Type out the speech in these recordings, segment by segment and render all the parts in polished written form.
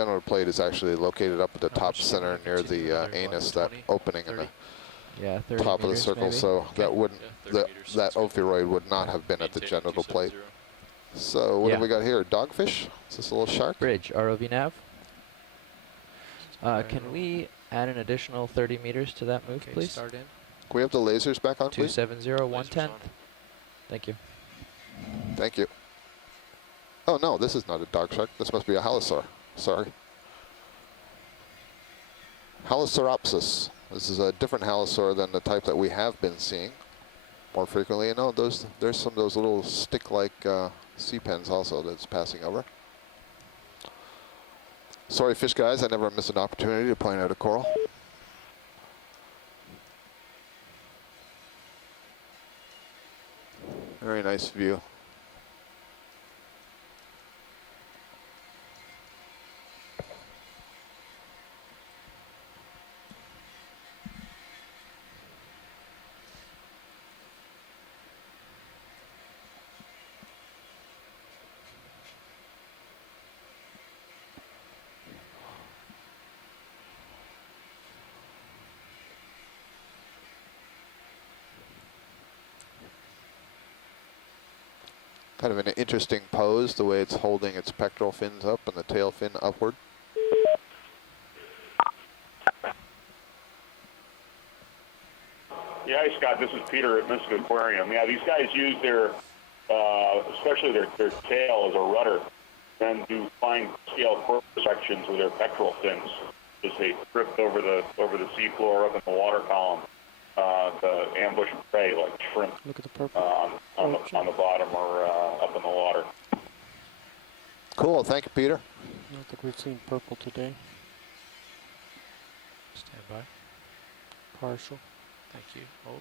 general plate is actually located up at the top center near the anus, that opening in the Yeah, 30 top of the meters circle. maybe. So that wouldn't, Yeah, that ophiuroid would not have been at the genital plate. So what have we got here? Dogfish? Is this a little shark? Bridge, ROV nav. Can we add an additional 30 meters to that move, please? Start in. Can we have the lasers back on, please? 270, 110. Thank you. Thank you. Oh no, this is not a dog shark. This must be a halosaur. Sorry. Halosauropsis. This is a different halosaur than the type that we have been seeing more frequently. You know, there's some of those little stick-like sea pens also that's passing over. Sorry, fish guys, I never miss an opportunity to point out a coral. Very nice view. Kind of an interesting pose, the way it's holding its pectoral fins up and the tail fin upward. Yeah, hi Scott, this is Peter at Mystic Aquarium. Yeah, these guys use their, especially their tail as a rudder, and do fine scale sections with their pectoral fins as they drift over the seafloor up in the water column. The ambush prey like shrimp. Look at the purple. On the bottom or up in the water. Cool, thank you, Peter. I don't think we've seen purple today. Stand by. Partial. Thank you. Hold.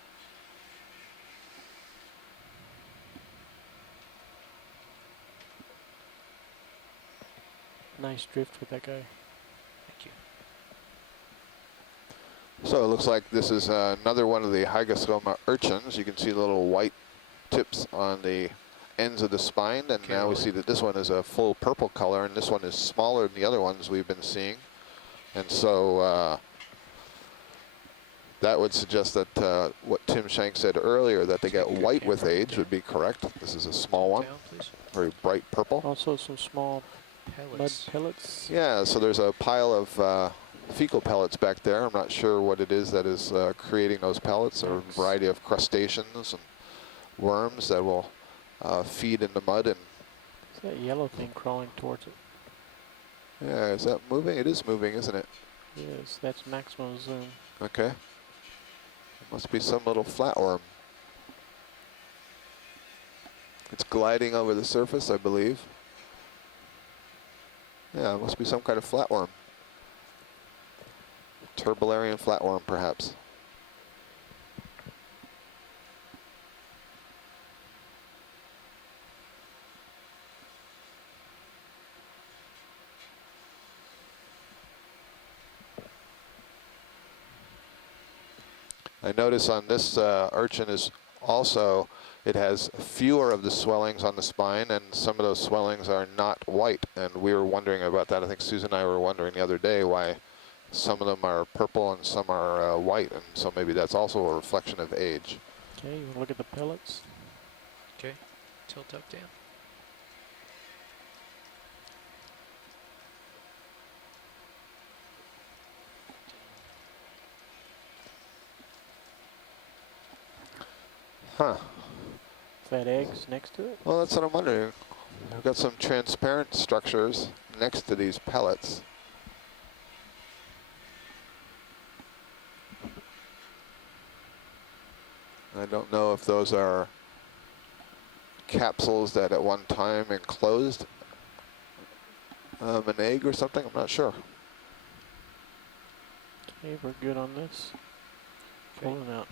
Nice drift with that guy. Thank you. So it looks like this is another one of the Hypostone urchins. You can see the little white tips on the ends of the spine, and now we see that this one is a full purple color, and this one is smaller than the other ones we've been seeing. And so that would suggest that what Tim Shank said earlier, that they get white with age, would be correct. This is a small one, very bright purple. Also some small mud pellets. Yeah, so there's a pile of fecal pellets back there. I'm not sure what it is that is creating those pellets. There are a variety of crustaceans and worms that will feed in the mud. And it's that yellow thing crawling towards it. yeah, is that moving? It is moving, isn't it? Yes, that's maximum zoom. Okay. It must be some little flatworm. It's gliding over the surface, I believe. Yeah, it must be some kind of flatworm. Turbularian flatworm, perhaps. I notice on this urchin is also, it has fewer of the swellings on the spine, and some of those swellings are not white. And we were wondering about that. I think Susan and I were wondering the other day why some of them are purple and some are white, and so maybe that's also a reflection of age. Okay, you want to look at the pellets? Okay, tilt up, Dan. Huh. Is that eggs next to it? Well, that's what I'm wondering. We've got some transparent structures next to these pellets. I don't know if those are capsules that at one time enclosed an egg or something. I'm not sure. Okay, we're good on this. Pulling out.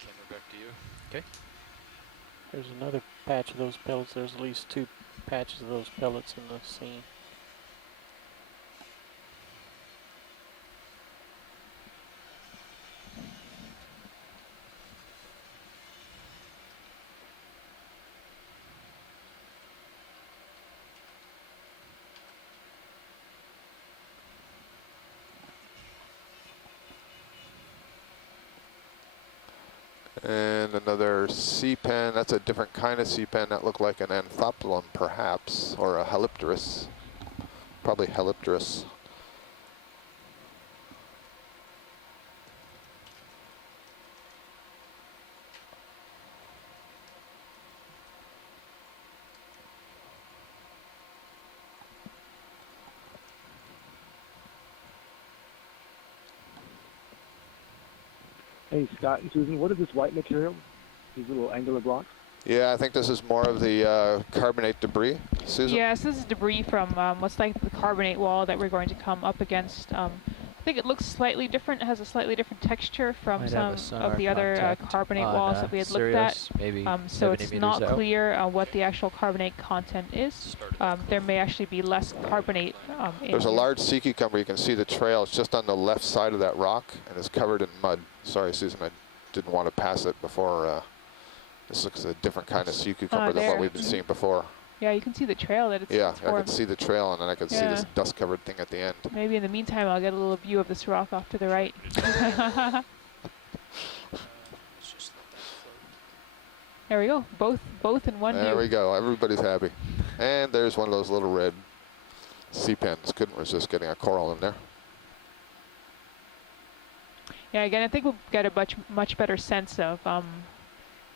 Camera back to you. Okay. There's another patch of those pellets. There's at least 2 patches of those pellets in the scene. And another sea pen. That's a different kind of sea pen. That looked like an Anthoptylum, perhaps, or a Helipterus. Probably Helipterus. Hey, Scott and Susan, what is this white material? These little angular blocks? Yeah, I think this is more of the carbonate debris. Susan? Yes, this is debris from what's like the carbonate wall that we're going to come up against. I think it looks slightly different. It has a slightly different texture from Might some have a sonar of the other contact carbonate on, walls that we had looked at. Sirius, maybe So 70 it's meters not out. clear what the actual carbonate content is. There may actually be less carbonate in There's a here. large sea cucumber. You can see the trail. It's just on the left side of that rock, and it's covered in mud. Sorry, Susan, I didn't want to pass it before. This looks a different kind of sea cucumber than what there. we've been seeing before. Yeah, you can see the trail that it's Yeah, it's I formed. could see the trail, and then I could see this Yeah. dust-covered thing at the end. Maybe in the meantime, I'll get a little view of this rock off to the right. There we go. Both in one There view. we go. Everybody's happy. And there's one of those little red sea pens. Couldn't resist getting a coral in there. Yeah, again, I think we'll get a much better sense of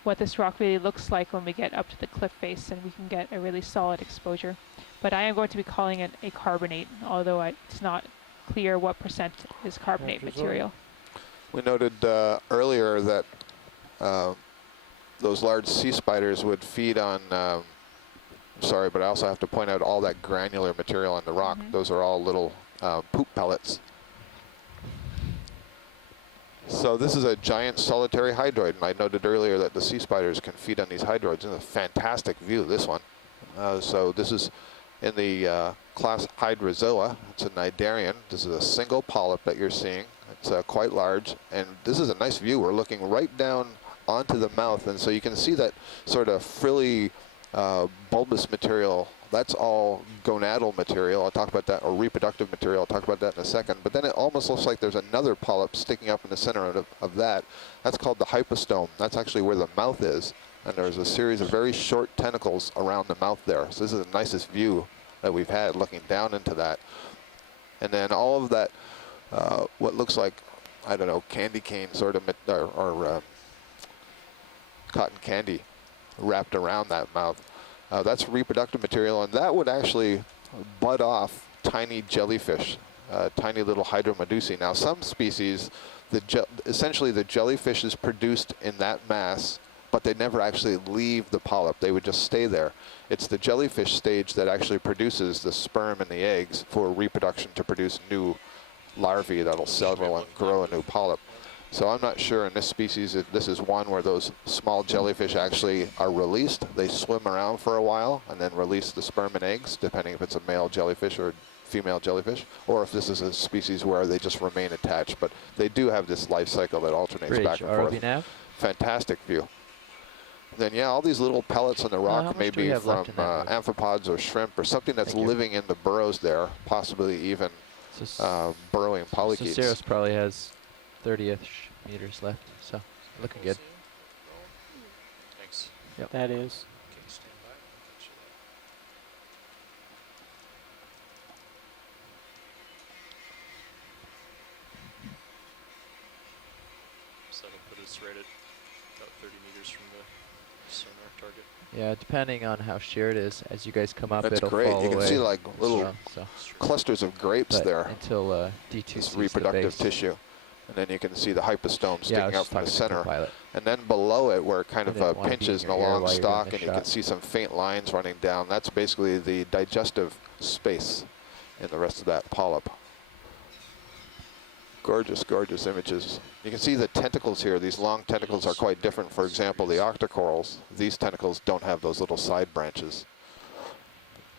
what this rock really looks like when we get up to the cliff face and we can get a really solid exposure. But I am going to be calling it a carbonate, although it's not clear what percent is carbonate material. We noted earlier that those large sea spiders would feed on, sorry, but I also have to point out all that granular material on the rock. Those are all little poop pellets. So this is a giant solitary hydroid, and I noted earlier that the sea spiders can feed on these hydroids. It's a fantastic view, this one. So this is in the class Hydrozoa. It's a cnidarian. This is a single polyp that you're seeing. It's quite large, and this is a nice view. We're looking right down onto the mouth, and so you can see that sort of frilly bulbous material. That's all gonadal material. I'll talk about that, or reproductive material. I'll talk about that in a second. But then it almost looks like there's another polyp sticking up in the center of that. That's called the hypostone. That's actually where the mouth is. And there's a series of very short tentacles around the mouth there. So this is the nicest view that we've had, looking down into that. And then all of that, what looks like, I don't know, candy cane sort of, or cotton candy wrapped around that mouth. That's reproductive material, and that would actually bud off tiny jellyfish, tiny little hydromedusae. Now, some species, essentially the jellyfish is produced in that mass, but they never actually leave the polyp. They would just stay there. It's the jellyfish stage that actually produces the sperm and the eggs for reproduction to produce new larvae that'll settle and grow a new polyp. So I'm not sure in this species if this is one where those small jellyfish actually are released. They swim around for a while and then release the sperm and eggs, depending if it's a male jellyfish or female jellyfish, or if this is a species where they just remain attached. But they do have this life cycle that alternates back and forth. ROV nav. Fantastic view. Then, yeah, all these little pellets on the rock much may do we be have from left in that boat? amphipods or shrimp or something that's Thank you. living in the burrows there, possibly even burrowing polychaetes. Sirius probably has 30-ish meters left, so looking good. Thanks. That is. Okay, stand by. I'll catch you there. So that'll put us right at about 30 meters from the sonar target. Yeah, depending on how sheer it is, as you guys come up, That's it'll great. fall You can away. see like little So, clusters of grapes but there. until D2 This sees the reproductive base. tissue. And then you can see the hypostome Yeah, I sticking was out just from the talking to center. pilot. And then below it, where it kind I of didn't wanna be pinches in in a your ear long while you're doing stalk, the and you can shot. see some faint lines running down. That's basically the digestive space in the rest of that polyp. Gorgeous, gorgeous images. You can see the tentacles here. These long tentacles are quite different. For example, the octocorals, these tentacles don't have those little side branches.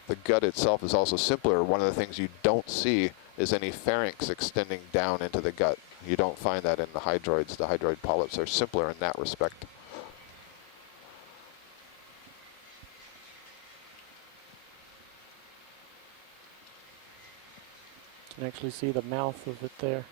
The gut itself is also simpler. One of the things you don't see is any pharynx extending down into the gut. You don't find that in the hydroids. The hydroid polyps are simpler in that respect. You can actually see the mouth of it there.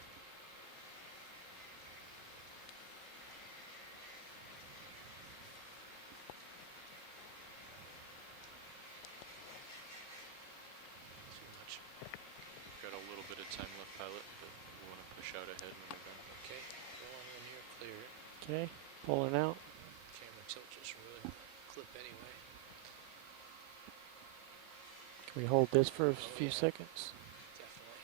pilot, but we want to push out ahead when we're done. Okay, go on when you're clear. Okay, pulling out. Camera tilt just really clip anyway. Can we hold this for a few yeah. seconds? Definitely.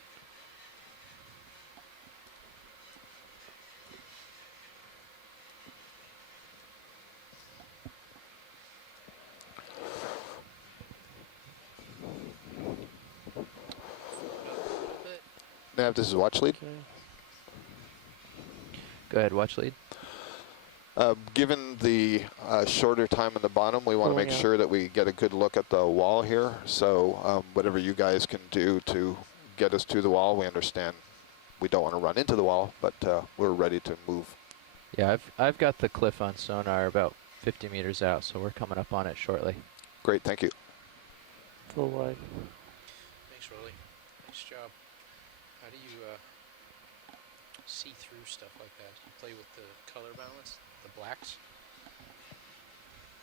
Nav, this is watch lead. Okay. Go ahead, watch lead. Given the shorter time on the bottom, we want to Pulling make out. sure that we get a good look at the wall here. So whatever you guys can do to get us to the wall, we understand we don't want to run into the wall, but we're ready to move. Yeah, I've got the cliff on sonar about 50 meters out, so we're coming up on it shortly. Great, thank you. Full wide. Thanks, Rolly. Nice job. How do you see through stuff like that? You play with the color balance, the blacks?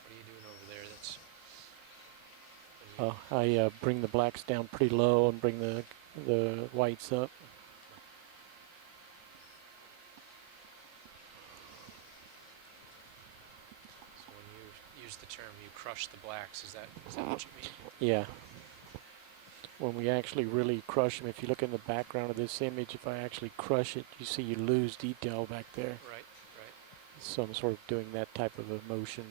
What are you doing over there that's... I bring the blacks down pretty low and bring the whites up. So when you use the term you crush the blacks, is that what you mean? Yeah. When we actually really crush them, if you look in the background of this image, if I actually crush it, you see you lose detail back there. Right, right. So I'm sort of doing that type of a motion,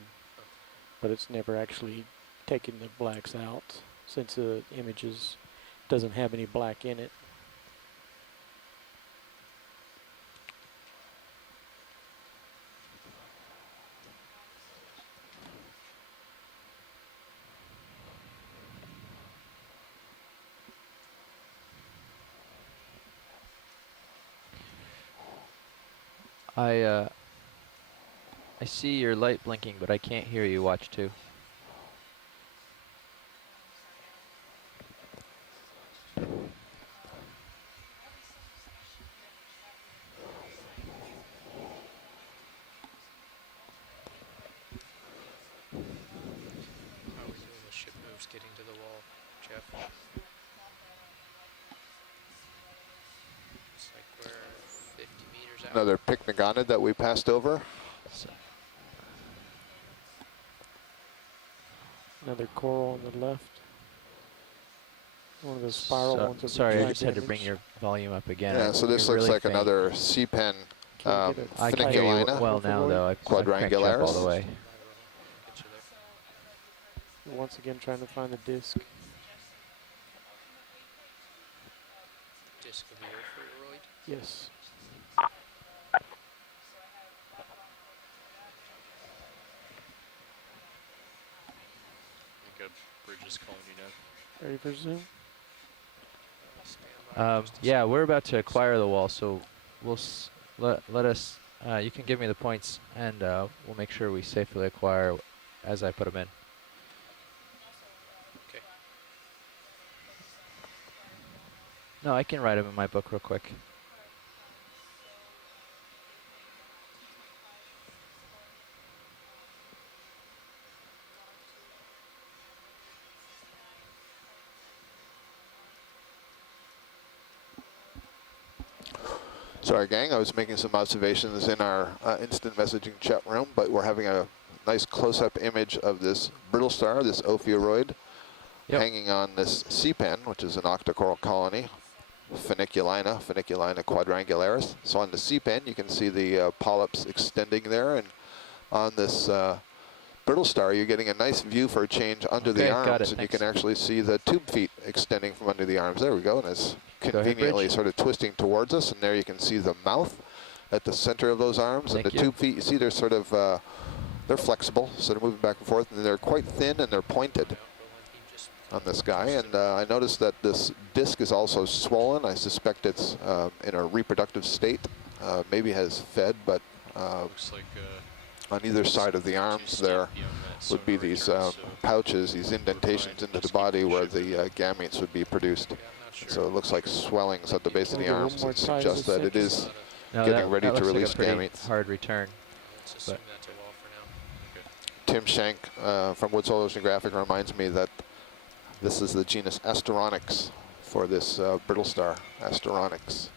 but it's never actually taking the blacks out since the images doesn't have any black in it. I see your light blinking, but I can't hear you. Watch 2. How are we doing with ship moves getting to the wall, Jeff? Looks like we're 50 meters out. Another pycnogonid that we passed over. So, Another coral on the left. One of those spiral ones. that we sorry, I tried just to had to bring image. your volume up again. Yeah, so this You're looks really like faint. another sea pen Can we get a I can hear you funiculina. well now, though. I've cranked you up all Quadrangularis. the way. Get you there. Once again, trying to find the disc. Disc of the Hydroid. Yes. I think a bridge is calling you now. Ready for zoom? Stand by just a Yeah, second. we're about to acquire the wall, so we'll let us. You can give me the points, and we'll make sure we safely acquire as I put them in. Okay. No, I can write them in my book real quick. Sorry, gang, I was making some observations in our instant messaging chat room, but we're having a nice close-up image of this brittle star, this Ophiuroid, hanging on this sea pen, which is an octocoral colony, Funiculina quadrangularis. So on the sea pen, you can see the polyps extending there, and on this brittle star, you're getting a nice view for a change under the Okay, got arms, it, and you thanks. can actually see the tube feet extending from under the arms. There we go, and it's Go ahead, conveniently Bridge. sort of twisting towards us, and there you can see the mouth at the center of those arms, and Thank the you. tube feet, you see they're sort of, they're flexible, so they're moving back and forth, and they're quite thin and they're pointed on this guy. And I noticed that this disc is also swollen. I suspect it's in a reproductive state. Maybe has fed, but Looks like on either side of the arms there would be these pouches, these indentations into the body where the gametes would be produced. So it looks like swellings at the base of the Wanna do one arms more that try suggest as a that it second? is No, getting that, ready that to looks release like a pretty gametes. hard return. Let's assume But- that's a wall for now. Tim Schenk from Woods Oceanographic reminds me that this is the genus Asteronix for this Brittle Star, Asteronix.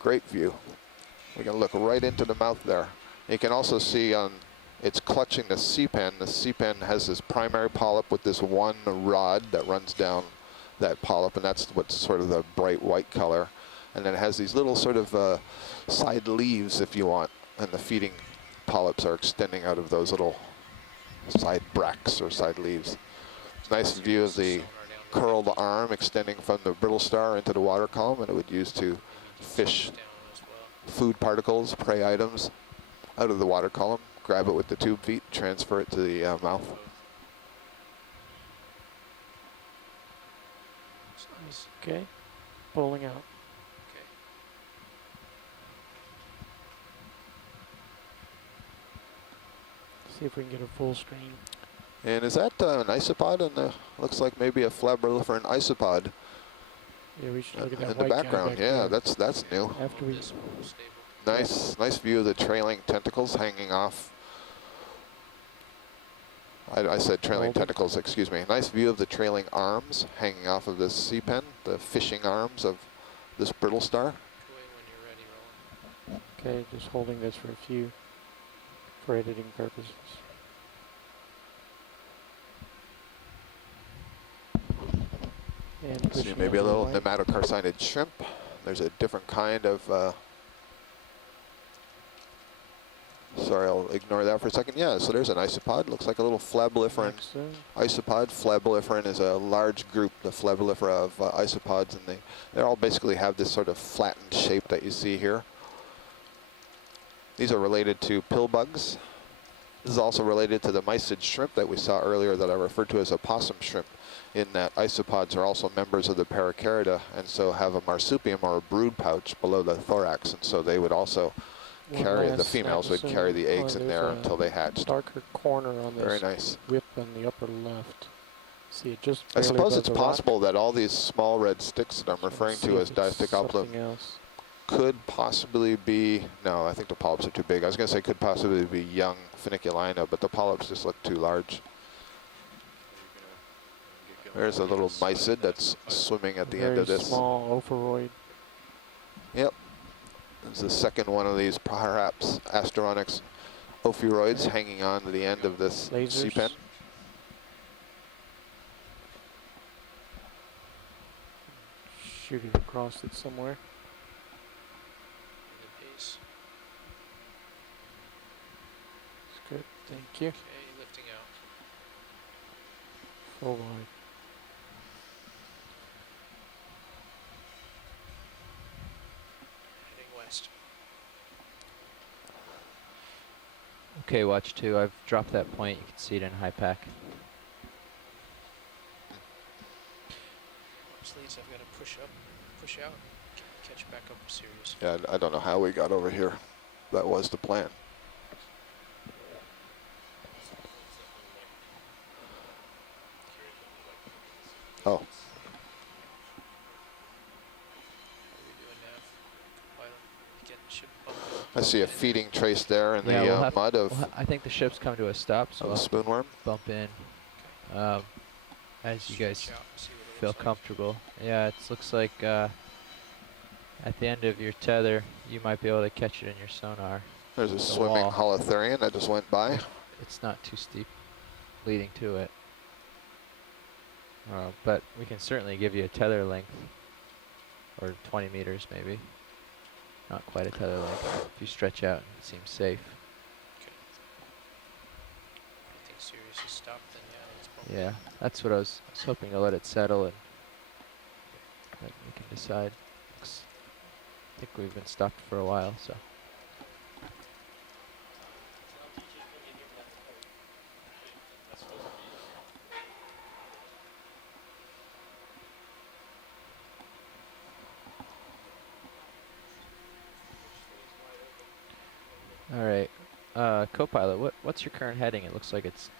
Great view. We can look right into the mouth there. You can also see it's clutching the sea pen. The sea pen has this primary polyp with this one rod that runs down that polyp, and that's what's sort of the bright white color. And then it has these little sort of side leaves, if you want, and the feeding polyps are extending out of those little side bracts or side leaves. Nice view of the curled arm extending from the Brittle Star into the water column, and it would use to fish food particles, prey items out of the water column, grab it with the tube feet, transfer it to the mouth. Okay, pulling out. Okay. See if we can get a full screen. And is that an isopod? And looks like maybe a Phleboliphoran isopod Yeah, we should look at that in the white guy background. back Yeah, there. that's new. After we, This one was stable. Nice view of the trailing tentacles hanging off. I said trailing tentacles, excuse me. Nice view of the trailing arms hanging off of this sea pen, the fishing arms of this Brittle Star. Go away when you're ready, Roland. okay, just holding this for editing purposes. And See pushing maybe a out the little white. nematocarcinid shrimp. There's a different kind of, sorry, I'll ignore that for a second. Yeah, so there's an isopod. Looks like a little Phleboliphoran isopod. Phleboliphoran is a large group, the Phlebolifera of isopods, and they all basically have this sort of flattened shape that you see here. These are related to pill bugs. This is also related to the mysid shrimp that we saw earlier that I referred to as a possum shrimp, in that isopods are also members of the Paracarida and so have a marsupium or a brood pouch below the thorax, and so they would also carry, the females would carry the eggs in there until they hatched. Darker corner on this Very nice. whip on the upper left. See it just I barely suppose above it's the rock. possible that all these small red sticks that I'm referring See to if as it's diasticoplum something else. could possibly be, no, I think the polyps are too big. I was going to say could possibly be young Funiculina, but the polyps just look too large. There's a little mysid that's swimming at the end of Very this. small Overgrowing. Yep. There's the second one of these, perhaps Asteronix ophiuroids hanging on to the end of this sea Lasers. pen. Shoot it across it somewhere. The base. That's good. Thank you. Okay, lifting out. Full wide. Heading west. Okay, watch 2. I've dropped that point. You can see it in high pack. Leads, I've got to push up, push out, catch back up serious. Yeah, I don't know how we got over here. That was the plan. Oh, What are we doing now? Pilot, get the ship bumping. I see a feeding trace there in Yeah, the we'll have- mud of, I think the ship's come to a stop, so of I'll the spoonworm. bump in as you guys Stretch out and see what it feel looks like. comfortable. Yeah, it looks like at the end of your tether, you might be able to catch it in your sonar. There's a The swimming wall. holothurian that just went by. It's not too steep leading to it. But we can certainly give you a tether length, or 20 meters maybe. Not quite a tether length. If you stretch out and it seems safe. Anything serious is stopped, then yeah, let's bump. Yeah, that's what I was hoping to let it settle and then we can decide. I think we've been stopped for a while, so. All right, co-pilot, what's your current heading? It looks like it's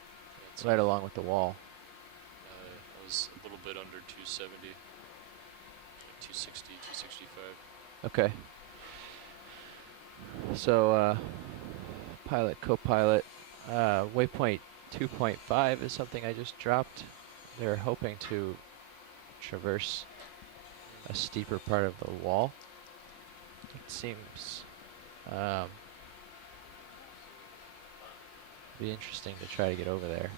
It's right along with the wall. I was a little bit under 270, like 260, 265. Okay. So, pilot, co-pilot, waypoint 2.5 is something I just dropped. They're hoping to traverse a steeper part of the wall. It seems be interesting to try to get over there.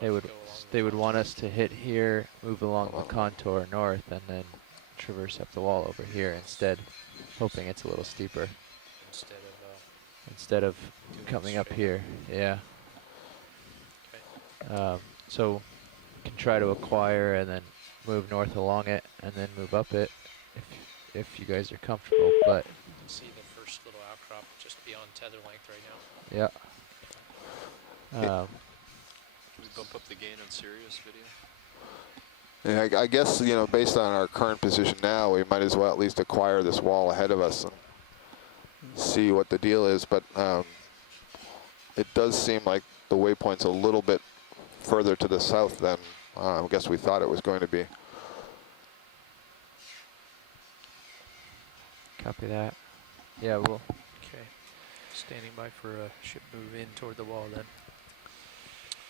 They would want us to hit here, move along the contour north, and then traverse up the wall over here instead, hoping it's a little steeper. Instead of coming up here, yeah. So we can try to acquire and then move north along it, and then move up it, if you guys are comfortable. But See the first little outcrop just beyond tether length right now. yeah. Can we bump up the gain on Sirius video? Yeah, I guess, you know, based on our current position now, we might as well at least acquire this wall ahead of us and see what the deal is. But it does seem like the waypoint's a little bit further to the south than I guess we thought it was going to be. Copy that. Yeah, we'll. Okay. Standing by for a ship move in toward the wall then.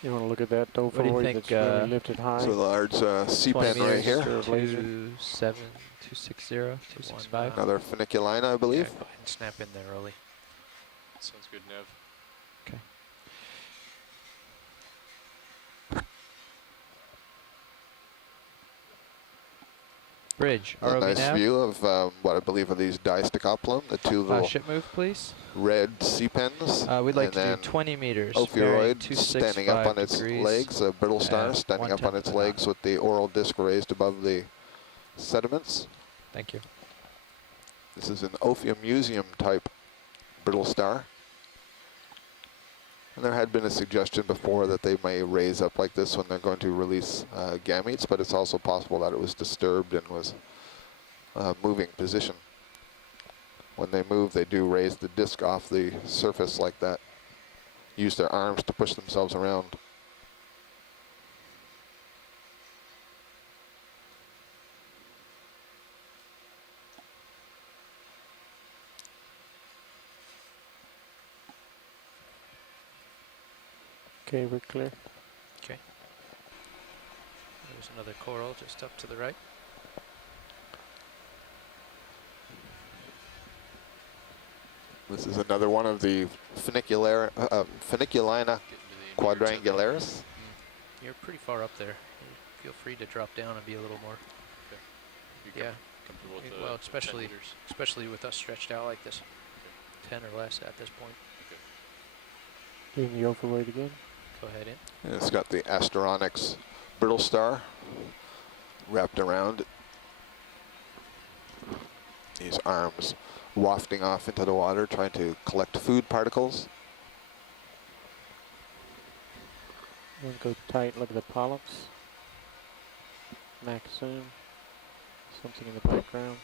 You want to look at that do you overboard think, that's really lifted high? So the large C-pen right here. 270, 260, 265. Another funiculina, I believe. Yeah, go ahead and snap in there early. Sounds good, Nev. Okay. Bridge, A ROV nice nav. view of what I believe are these disticoplum, the two little Ship move, please. red C-pens. We'd like and to do then 20 meters. Ophiuroid bearing standing up on 265 its degrees. legs, a brittle star at standing up on 1/10 its of a legs with the oral disc raised above the sediments. Thank you. This is an Ophiumuseum type brittle star. And there had been a suggestion before that they may raise up like this when they're going to release gametes, but it's also possible that it was disturbed and was moving position. When they move, they do raise the disc off the surface like that. Use their arms to push themselves around. Okay, we're clear. Okay. There's another coral just up to the right. This is another one of the funiculina quadrangularis. You're pretty far up there. Feel free to drop down and be a little more. You Yeah. comfortable with Well, 10 meters? especially with us stretched out like this. 10 or less at this point. Doing the overweight again. Go ahead in. And it's got the Asteronix brittle star wrapped around it. These arms wafting off into the water, trying to collect food particles. Then go tight, look at the polyps. Max zoom. Something in the background.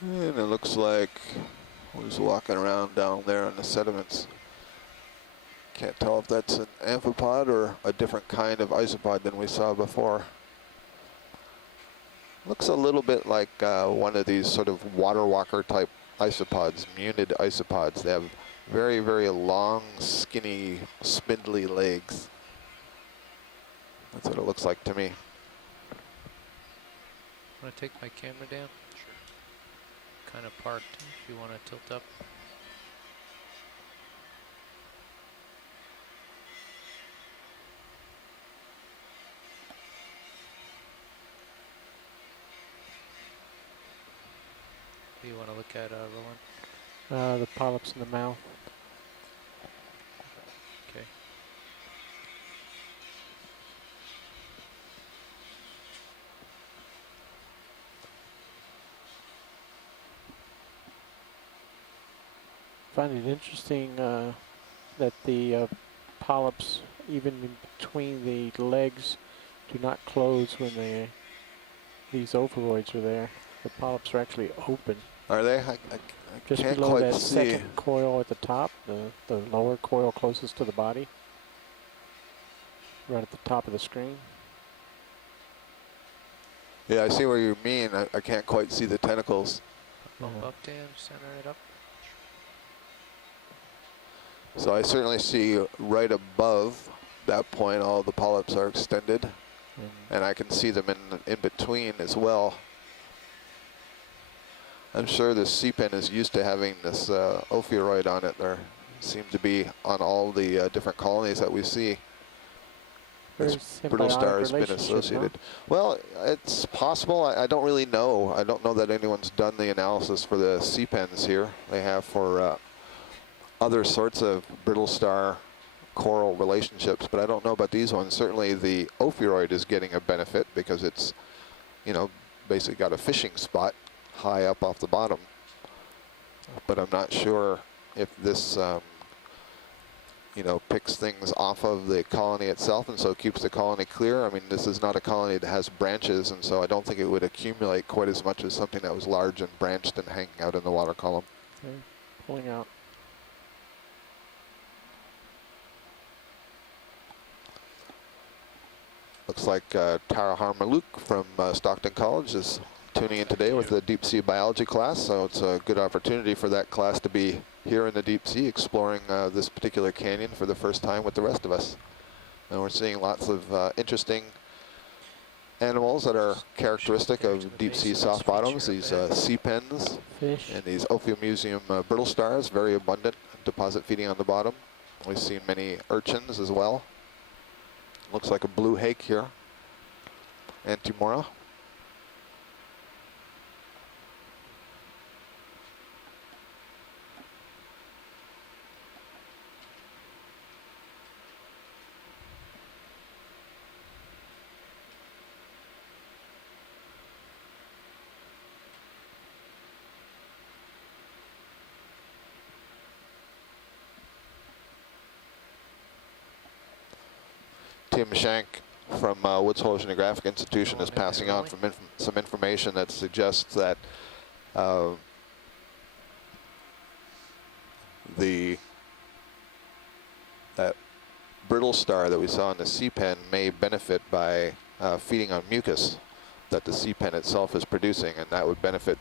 And it looks like who's walking around down there in the sediments. Can't tell if that's an amphipod or a different kind of isopod than we saw before. Looks a little bit like one of these sort of water walker type isopods, munid isopods. They have very, very long, skinny, spindly legs. That's what it looks like to me. Want to take my camera down? Sure. Kind of parked if you want to tilt up. What do you want to look at, Roland? The polyps in the mouth. Okay. Find it interesting that the polyps, even in between the legs, do not close when these ovaroids are there. The polyps are actually open. Are they? I Just can't below quite that see. second coil at the top, the lower coil closest to the body, right at the top of the screen. Yeah, I see what you mean. I can't quite see the tentacles. Bump up, Dan. Center it up. So I certainly see right above that point, all the polyps are extended, and I can see them in between as well. I'm sure this sea pen is used to having this ophiuroid on it. There seems to be on all the different colonies that we see. Very This brittle star has been associated. Well, it's possible. I don't really know. I don't know that anyone's done the analysis for the sea pens here. They have for other sorts of brittle star coral relationships, but I don't know about these ones. Certainly the ophiuroid is getting a benefit because it's, you know, basically got a fishing spot high up off the bottom. But I'm not sure if this, you know, picks things off of the colony itself and so keeps the colony clear. I mean, this is not a colony that has branches, and so I don't think it would accumulate quite as much as something that was large and branched and hanging out in the water column. Okay, pulling out. Looks like Tara Harmaluk from Stockton College is tuning in today with the deep sea biology class, so it's a good opportunity for that class to be here in the deep sea exploring this particular canyon for the first time with the rest of us. And we're seeing lots of interesting animals that are characteristic of deep sea soft bottoms, these sea pens Fish. and these Ophimuseum brittle stars, very abundant deposit feeding on the bottom. We've seen many urchins as well. Looks like a blue hake here, Antimora. Tim Shank from Woods Hole Oceanographic Institution is passing on some information that suggests that that brittle star that we saw in the sea pen may benefit by feeding on mucus that the sea pen itself is producing, and that would benefit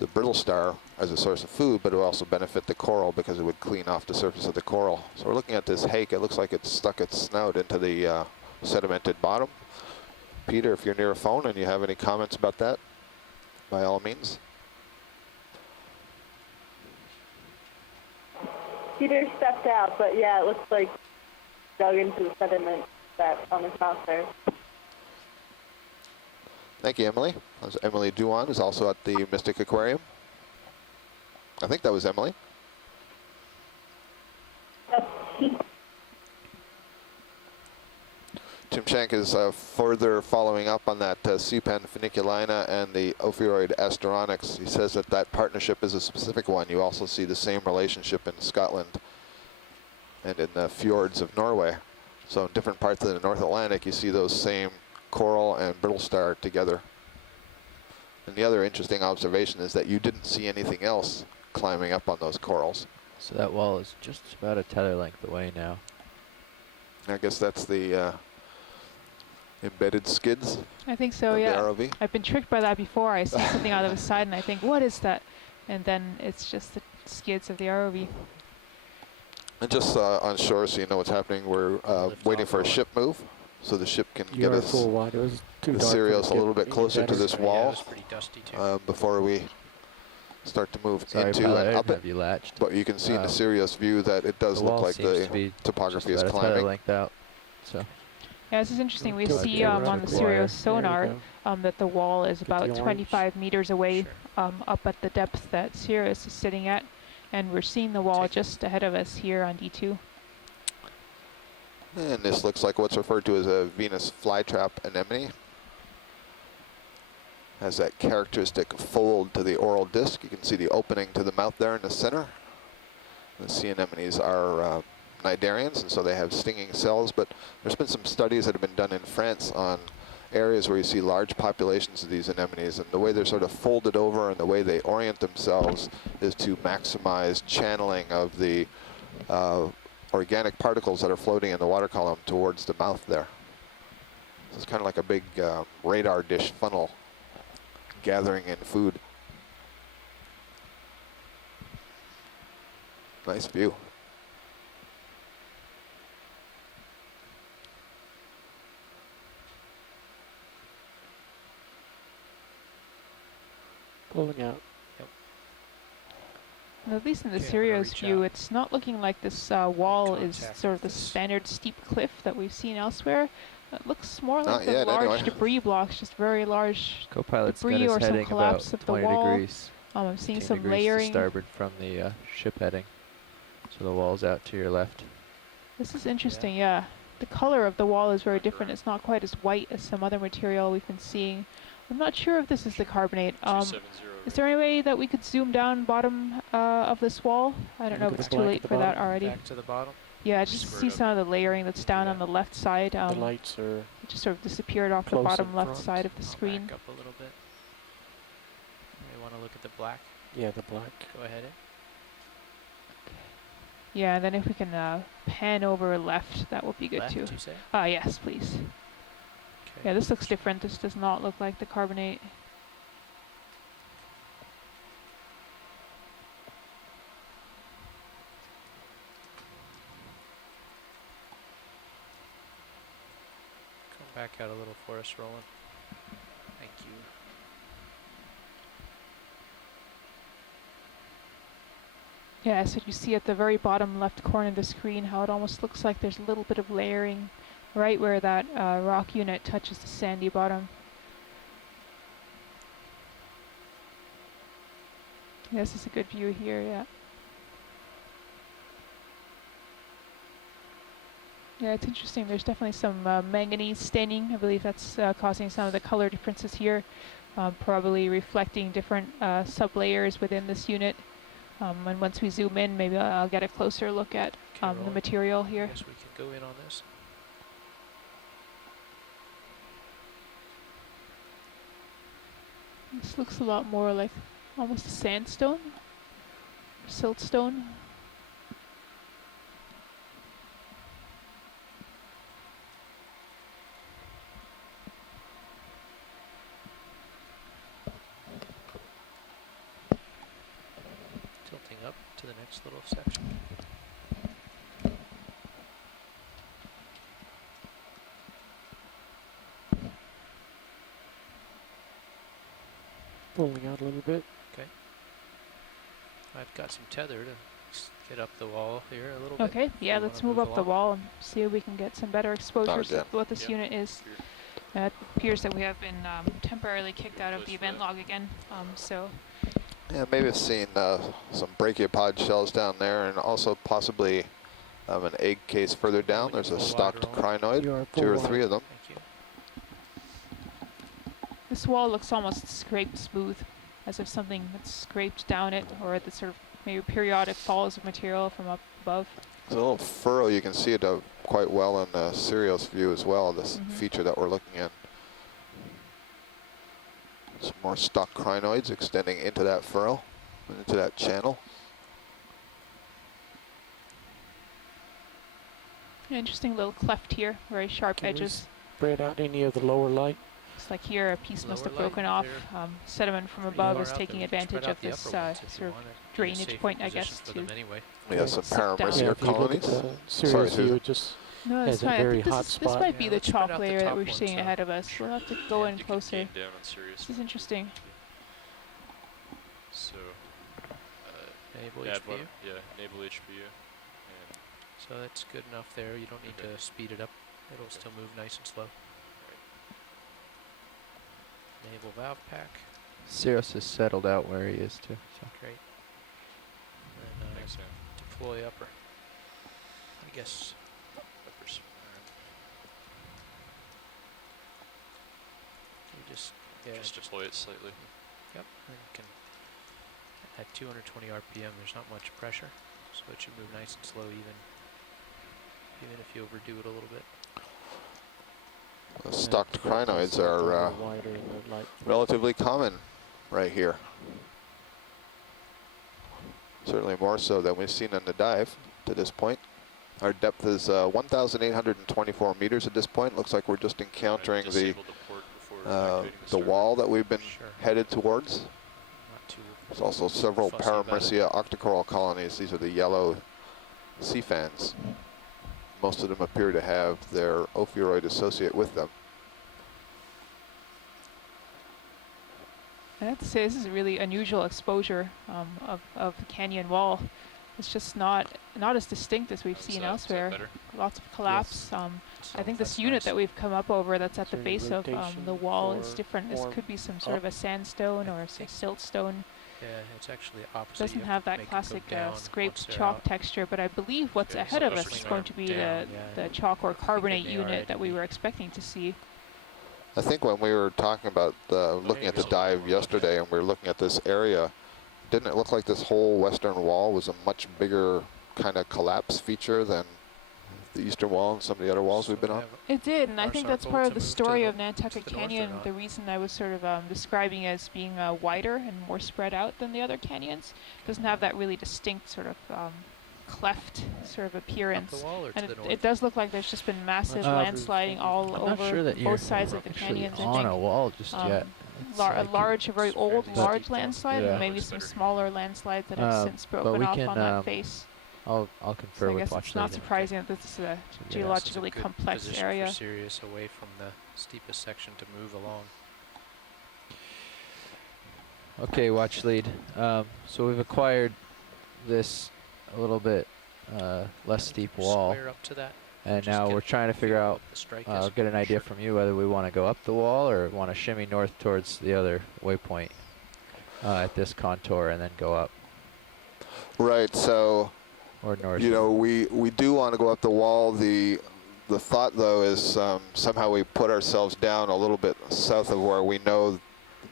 the brittle star as a source of food, but it would also benefit the coral because it would clean off the surface of the coral. So we're looking at this hake. It looks like it's stuck its snout into the sedimented bottom. Peter, if you're near a phone and you have any comments about that, by all means. Peter stepped out, but yeah, it looks like dug into the sediment that's on his mouth there. Thank you, Emily. That was Emily Duan, who's also at the Mystic Aquarium. I think that was Emily. Tim Shank is further following up on that sea pen funiculina and the ophiuroid asteronix. He says that that partnership is a specific one. You also see the same relationship in Scotland and in the fjords of Norway. So in different parts of the North Atlantic, you see those same coral and brittle star together. And the other interesting observation is that you didn't see anything else climbing up on those corals. So that wall is just about a tether length away now. I guess that's the embedded skids. I think so, of yeah. the ROV. I've been tricked by that before. I see something out of the side and I think, what is that? And then it's just the skids of the ROV. And just on shore, so you know what's happening, we're waiting for a ship move, so the ship can get us Full wide. It was too the dark for Sirius us a to little get bit closer to better. this Yeah, it wall was pretty dusty too. before we start to move Sorry, into pilot, I and didn't up it. have you latched. But you can see in the Sirius view that it does The look wall like seems the to be topography is just about a tether climbing. length out. So Yeah, this is interesting. We Go see to on the reservoir. Sirius There we sonar go. that the wall is Get the about orange. 25 meters away Sure. up at the depth that Sirius is sitting at. And we're seeing the wall just ahead of us here on D2. And this looks like what's referred to as a Venus flytrap anemone. Has that characteristic fold to the oral disc. You can see the opening to the mouth there in the center. The sea anemones are cnidarians, and so they have stinging cells, but there's been some studies that have been done in France on areas where you see large populations of these anemones, and the way they're sort of folded over and the way they orient themselves is to maximize channeling of the organic particles that are floating in the water column towards the mouth there. So it's kind of like a big radar dish funnel gathering in food. Nice view. Pulling out. And at least in the Okay, I'm gonna Sirius reach view, out. it's not looking like this wall is contact sort of with the this. standard steep cliff that we've seen elsewhere. It looks more Not like the yet, large anyway. debris blocks, just very large Co-pilot's got debris us or some heading collapse about of the 20 wall. degrees. I'm seeing 15 some degrees layering. to starboard from the ship heading. So the wall's out to your left. This is interesting, yeah. The color of the wall is very different. It's not quite as white as some other material we've been seeing. I'm not sure if this is the carbonate. 270. Is there any way that we could zoom down bottom of this wall? I don't know Look if at it's the too black late at the for that bottom. already. Back to the bottom. Yeah, just Squared see up. some of the layering that's down Yeah. on the left side. The lights are It just sort of disappeared off the close bottom in left front. side of the I'll screen. back up a little bit. You want to look at the black? yeah, the black. Go ahead. Yeah, and then if we can pan over left, that would be good Left, too. you say? Yes, please. Okay. Yeah, this looks different. This does not look like the carbonate. Come back out a little for us, Roland. Thank you. Yeah, so you see at the very bottom left corner of the screen how it almost looks like there's a little bit of layering right where that rock unit touches the sandy bottom. Yeah, this is a good view here, yeah. Yeah, it's interesting. There's definitely some manganese staining. I believe that's causing some of the color differences here, probably reflecting different sublayers within this unit. And once we zoom in, maybe I'll get a closer look at Okay, the Roland, material I here. guess we can go in on this. This looks a lot more like almost a sandstone, siltstone. Tilting up to the next little section. Pulling out a little bit. I've got some tether to get up the wall here a little bit. Okay, yeah, you let's wanna move move up the along. wall and see if we can get some better exposures yeah. of what this Yeah. unit is. Here. It appears that we have been temporarily kicked out of Close the to event that. log again, so Yeah, maybe I've seen some brachiopod shells down there, and also possibly an egg case further down. we There's can a pull stocked wider on. crinoid, You are 2 or full 3 of them. Thank you. this wall looks almost scraped smooth, as if something had scraped down it, or the sort of maybe periodic falls of material from up above. There's a little furrow. You can see it quite well in the Sirius view as well, this Mhm. feature that we're looking at. Some more stock crinoids extending into that furrow, and into that channel. Interesting little cleft here, very sharp Can we edges. spread out any of the lower light? It's like here a piece must have Lower light broken off. there. Sediment from Pretty above far is out taking there. We can spread advantage out of the this upper ones if you sort of want it. Be a drainage safer point, I position guess, for to them anyway. We have some Sit down. Paramecia Yeah, if you look at colonies. the Sirius Susan. view, it just No, has that's a fine. I very think this, hot this spot. might be Yeah, the let's spread chalk out the layer that top we're ones, seeing ahead of us. Sure. We'll have to go Yeah, in you can closer. gain down on Sirius. This is interesting. So, Enable add HPU. one, yeah, enable HPU. And So that's good enough there. You don't need Okay. to speed it up. It'll still move nice and slow. Enable valve pack. Sirius is settled out where he is too. So. Great. And then thanks, Sam. deploy upper. I guess Uppers. you just Just deploy it slightly. Yep. And you can at 220 RPM. There's not much pressure, so it should move nice and slow, even if you overdo it a little bit. The stocked Yeah, it's crinoids slightly are wider in the light. relatively common right here. Certainly more so than we've seen in the dive to this point. Our depth is 1,824 meters at this point. Looks like we're just encountering the Disable the port before activating the server. wall that we've been Sure. headed towards. Not too. There's also several fussy about it. Paramecia octocoral colonies. These are the yellow sea fans. Most of them appear to have their ophiuroid associate with them. I have to say this is a really unusual exposure of the canyon wall. It's just not as distinct as we've seen elsewhere. Lots of collapse. Yes. I think this unit that we've come up over that's at the Is there any base of rotation the wall is for different. This more could be some sort of a sandstone or a siltstone. Yeah, it's actually opposite. Doesn't You have to that make it go classic down once scraped they're chalk out. texture, but I believe what's Okay, ahead so of us pushing is going arm to be down, the yeah. chalk or carbonate may unit already that we be. were expecting to see. I think when we were talking about looking at the dive yesterday and we were looking at this area, didn't it look like this whole western wall was a much bigger kind of collapse feature than the eastern wall and some of the other walls we've been on? It did, and I Our think that's circle part to of the move to story the- of Nantucket to the north or Canyon. not? The reason I was sort of describing as being wider and more spread out than the other canyons. Doesn't have that really distinct sort of cleft sort of Up appearance. the wall or And to the north? it does look like there's just been massive Um, landsliding all I'm over not sure that you're both sides of the actually canyons. I on think a wall just yet. It's a like- large, a very it's old, fairly large steep down. landslide, Yeah. and maybe Looks some better. smaller landslides that have since but broken we off can, on that face. I'll So confer I with guess Watch it's not Lead. surprising that this is a Yeah. This is a geologically good complex position area. for Sirius away from the steepest section to move along. Okay, Watch Lead. So we've acquired this a little bit less steep wall, Square up to that. and Just now get we're a trying to figure feel out, what the strike is. get an idea Sure. from you whether we want to go up the wall or want to shimmy north towards the other waypoint at this contour and then go up, Right, so, or north. you know, we do want to go up the wall. The thought, though, is somehow we put ourselves down a little bit south of where we know,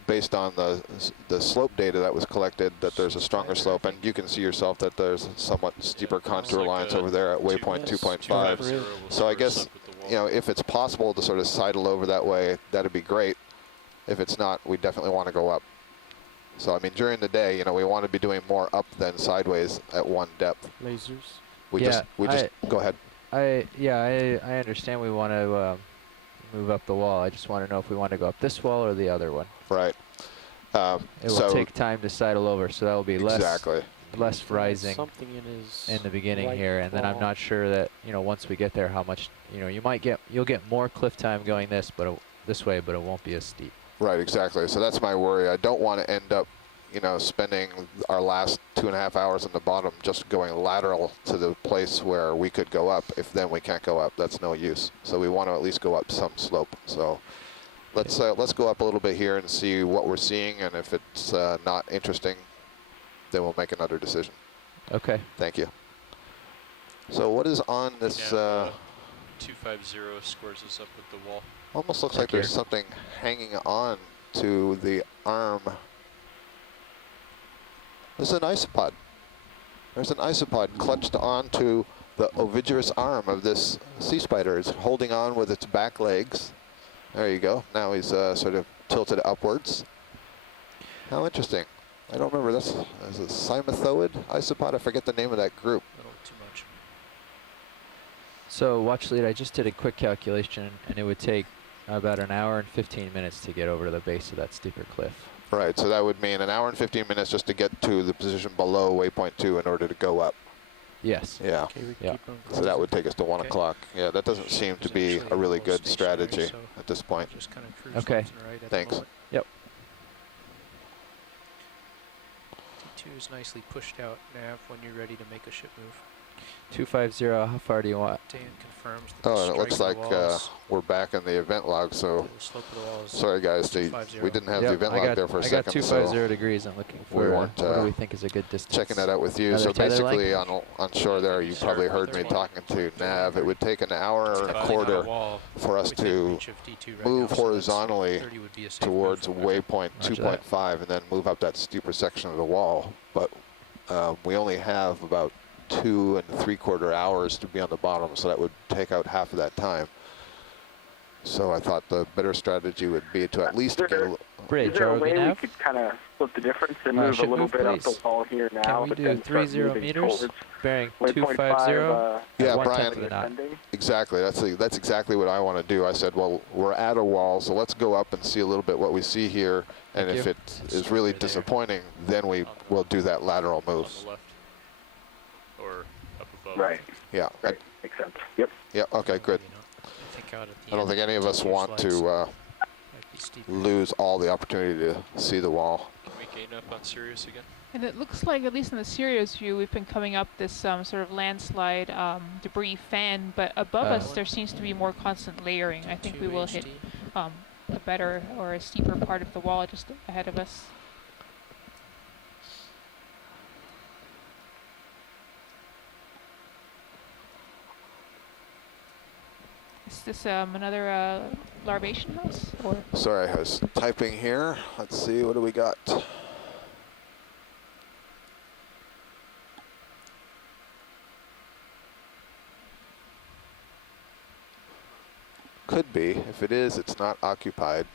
based on the slope data that was collected, that there's a stronger slope, and you can see yourself that there's somewhat steeper contour like lines a over there at waypoint 2.5. So I guess, you know, if it's possible to sort of sidle over that way, that'd be great. If it's not, we definitely want to go up. So I mean, during the day, you know, we want to be doing more up than sideways at one depth. Lasers. We Yeah, just go ahead. I understand we want to move up the wall. I just want to know if we want to go up this wall or the other one. Right. It will So take time to sidle over, so that will be less exactly. rising Something in his in the beginning right here, and then I'm claw. not sure that, you know, once we get there, how much, you know, you'll get more cliff time going this way, but it won't be as steep. Right, exactly. So that's my worry. I don't want to end up, you know, spending our last 2.5 hours on the bottom just going lateral to the place where we could go up. If then we can't go up, that's no use. So we want to at least go up some slope. So let's go up a little bit here and see what we're seeing, and if it's not interesting, then we'll make another decision. Okay. Thank you. So what is on this? 250 squares us up with the wall. Almost looks Check like there's here. something hanging on to the arm. There's an isopod. There's an isopod clutched onto the ovigerous arm of this sea spider. It's holding on with its back legs. There you go. Now he's sort of tilted upwards. How interesting. I don't remember this. Is it Cymathoid isopod? I forget the name of that group. A little too much. So Watch Lead, I just did a quick calculation, and it would take about an hour and 15 minutes to get over to the base of that steeper cliff. Right, so that would mean an hour and 15 minutes just to get to the position below waypoint 2 in order to go up. Yes. Yeah. Okay, we Yeah. keep on So that would take us to 1 Okay. o'clock. Yeah, that doesn't seem to There's be actually a really a good little stationary, strategy so at this point. Just kind of cruise Okay. left and right at Thanks. the moment. Yep. T2 is nicely pushed out, Nav, when you're ready to make a ship move. 250, how far do you want? Dan confirms that the Oh, and it looks strike like of the walls, we're back in the event log, so the slope of the wall is sorry guys, we 250. didn't have the Yep, event I log got, there for a I got second, 250 so degrees. I'm looking we for weren't, what do we think is a good distance? checking that out with you. Another So tether basically length? on shore there, you probably heard me talking to Nav. It would take an hour and a quarter for us to move horizontally towards waypoint Roger 2.5 and then move up that steeper section of the wall. But we only have about 2 3/4 hours to be on the bottom, so that would take out half of that time. So I thought the better strategy would be to at least get a little. Bridge, Is there a ROV way we nav? could kind of split the difference and move a ship little move, bit up please. the wall here now? Can we but do then start 30 moving meters? towards Bearing waypoint 250 Yeah, at 1/10 Brian. of the knot. ascending? Exactly. That's exactly what I want to do. I said, well, we're at a wall, so let's go up and see a little bit what we see here. And Thank if you. it is really disappointing, then we will do that lateral On move. the left. Or up above. Right, Yeah. right. Makes sense. Yep. Yeah. Okay. Good. I think out at the I don't end think any of us two want slides to might Steeper. lose all the opportunity to see the wall. Can we gain up on Sirius again? And it looks like, at least in the Sirius view, we've been coming up this sort of landslide debris fan, but above us there seems to be more constant layering. I think we will hit a better or a steeper part of the wall just ahead of us. Is this another larvation house? Or Sorry, I was typing here. Let's see, what do we got? Could be. If it is, it's not occupied.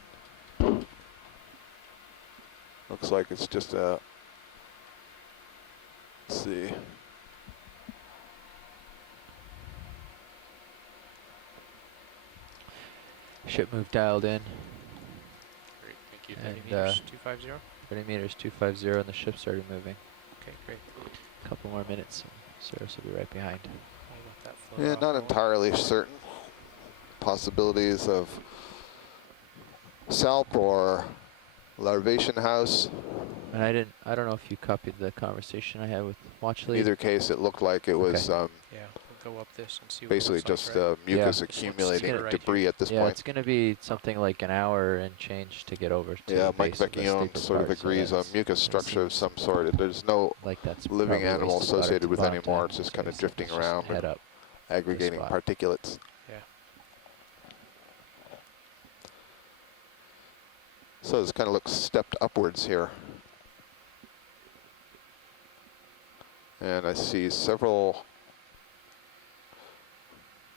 Looks like it's just a, let's see. Ship move dialed in. Great, thank you. And, 30 meters, 250. 30 meters, 250, and the ship started moving. Okay, great. A couple more minutes, and Sirius will be right behind. I'll let that float Yeah, off not a little. entirely certain. Possibilities of salp or larvation house. And I don't know if you copied the conversation I had with Watch Lead. Either case, it looked like it was Yeah, we'll go up this and see what basically it looks just like, right? mucus Yeah. accumulating Right debris here. at this Yeah, point. it's going to be something like an hour and change to get over to Yeah, the Mike base of the Vecchione steepest sort of part, so agrees on that's- mucus that structure of seems some sort. There's no like that's living probably animal wasted water associated to with bottom anymore. time, It's just so kind I of think drifting it's just around head and up. aggregating spot. particulates. Yeah. So this kind of looks stepped upwards here. And I see several,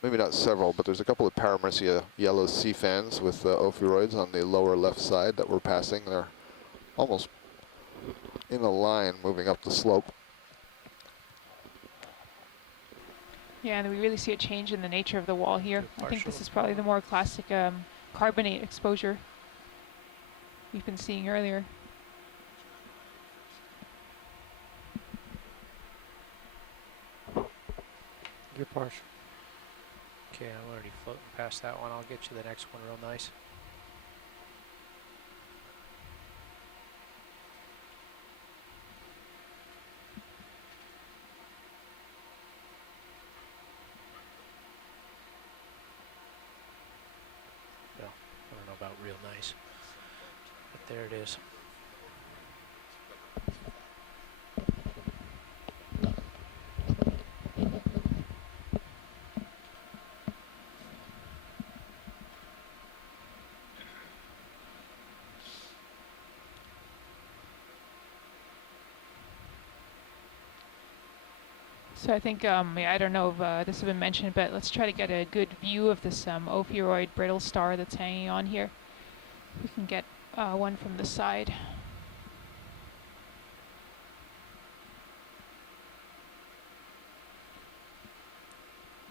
maybe not several, but there's a couple of Paramecia yellow sea fans with ophiuroids on the lower left side that we're passing. They're almost in a line moving up the slope. yeah, and we really see a change in the nature of the wall here. Do I think this partial is probably the more classic carbonate exposure we've been seeing earlier. You're partial. Okay, I'm already floating past that one. I'll get you the next one real nice. Well, I don't know about real nice, but there it is. So I think, yeah, I don't know if this has been mentioned, but let's try to get a good view of this ophiuroid brittle star that's hanging on here. We can get one from the side.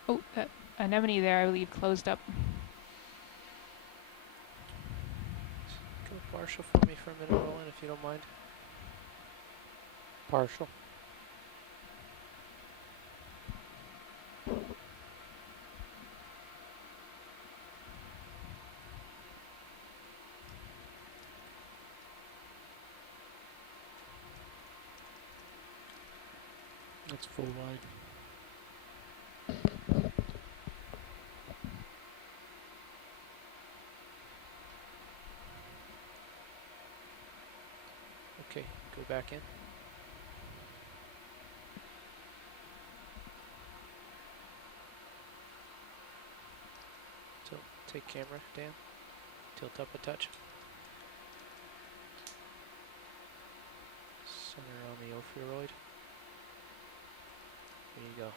Oh, that anemone there, I believe, closed up. Go partial for me for a minute, Roland, if you don't mind. Partial. That's full wide. Okay, go back in. So, take camera, Dan. Tilt up a touch. Center on the ophiuroid. There you go.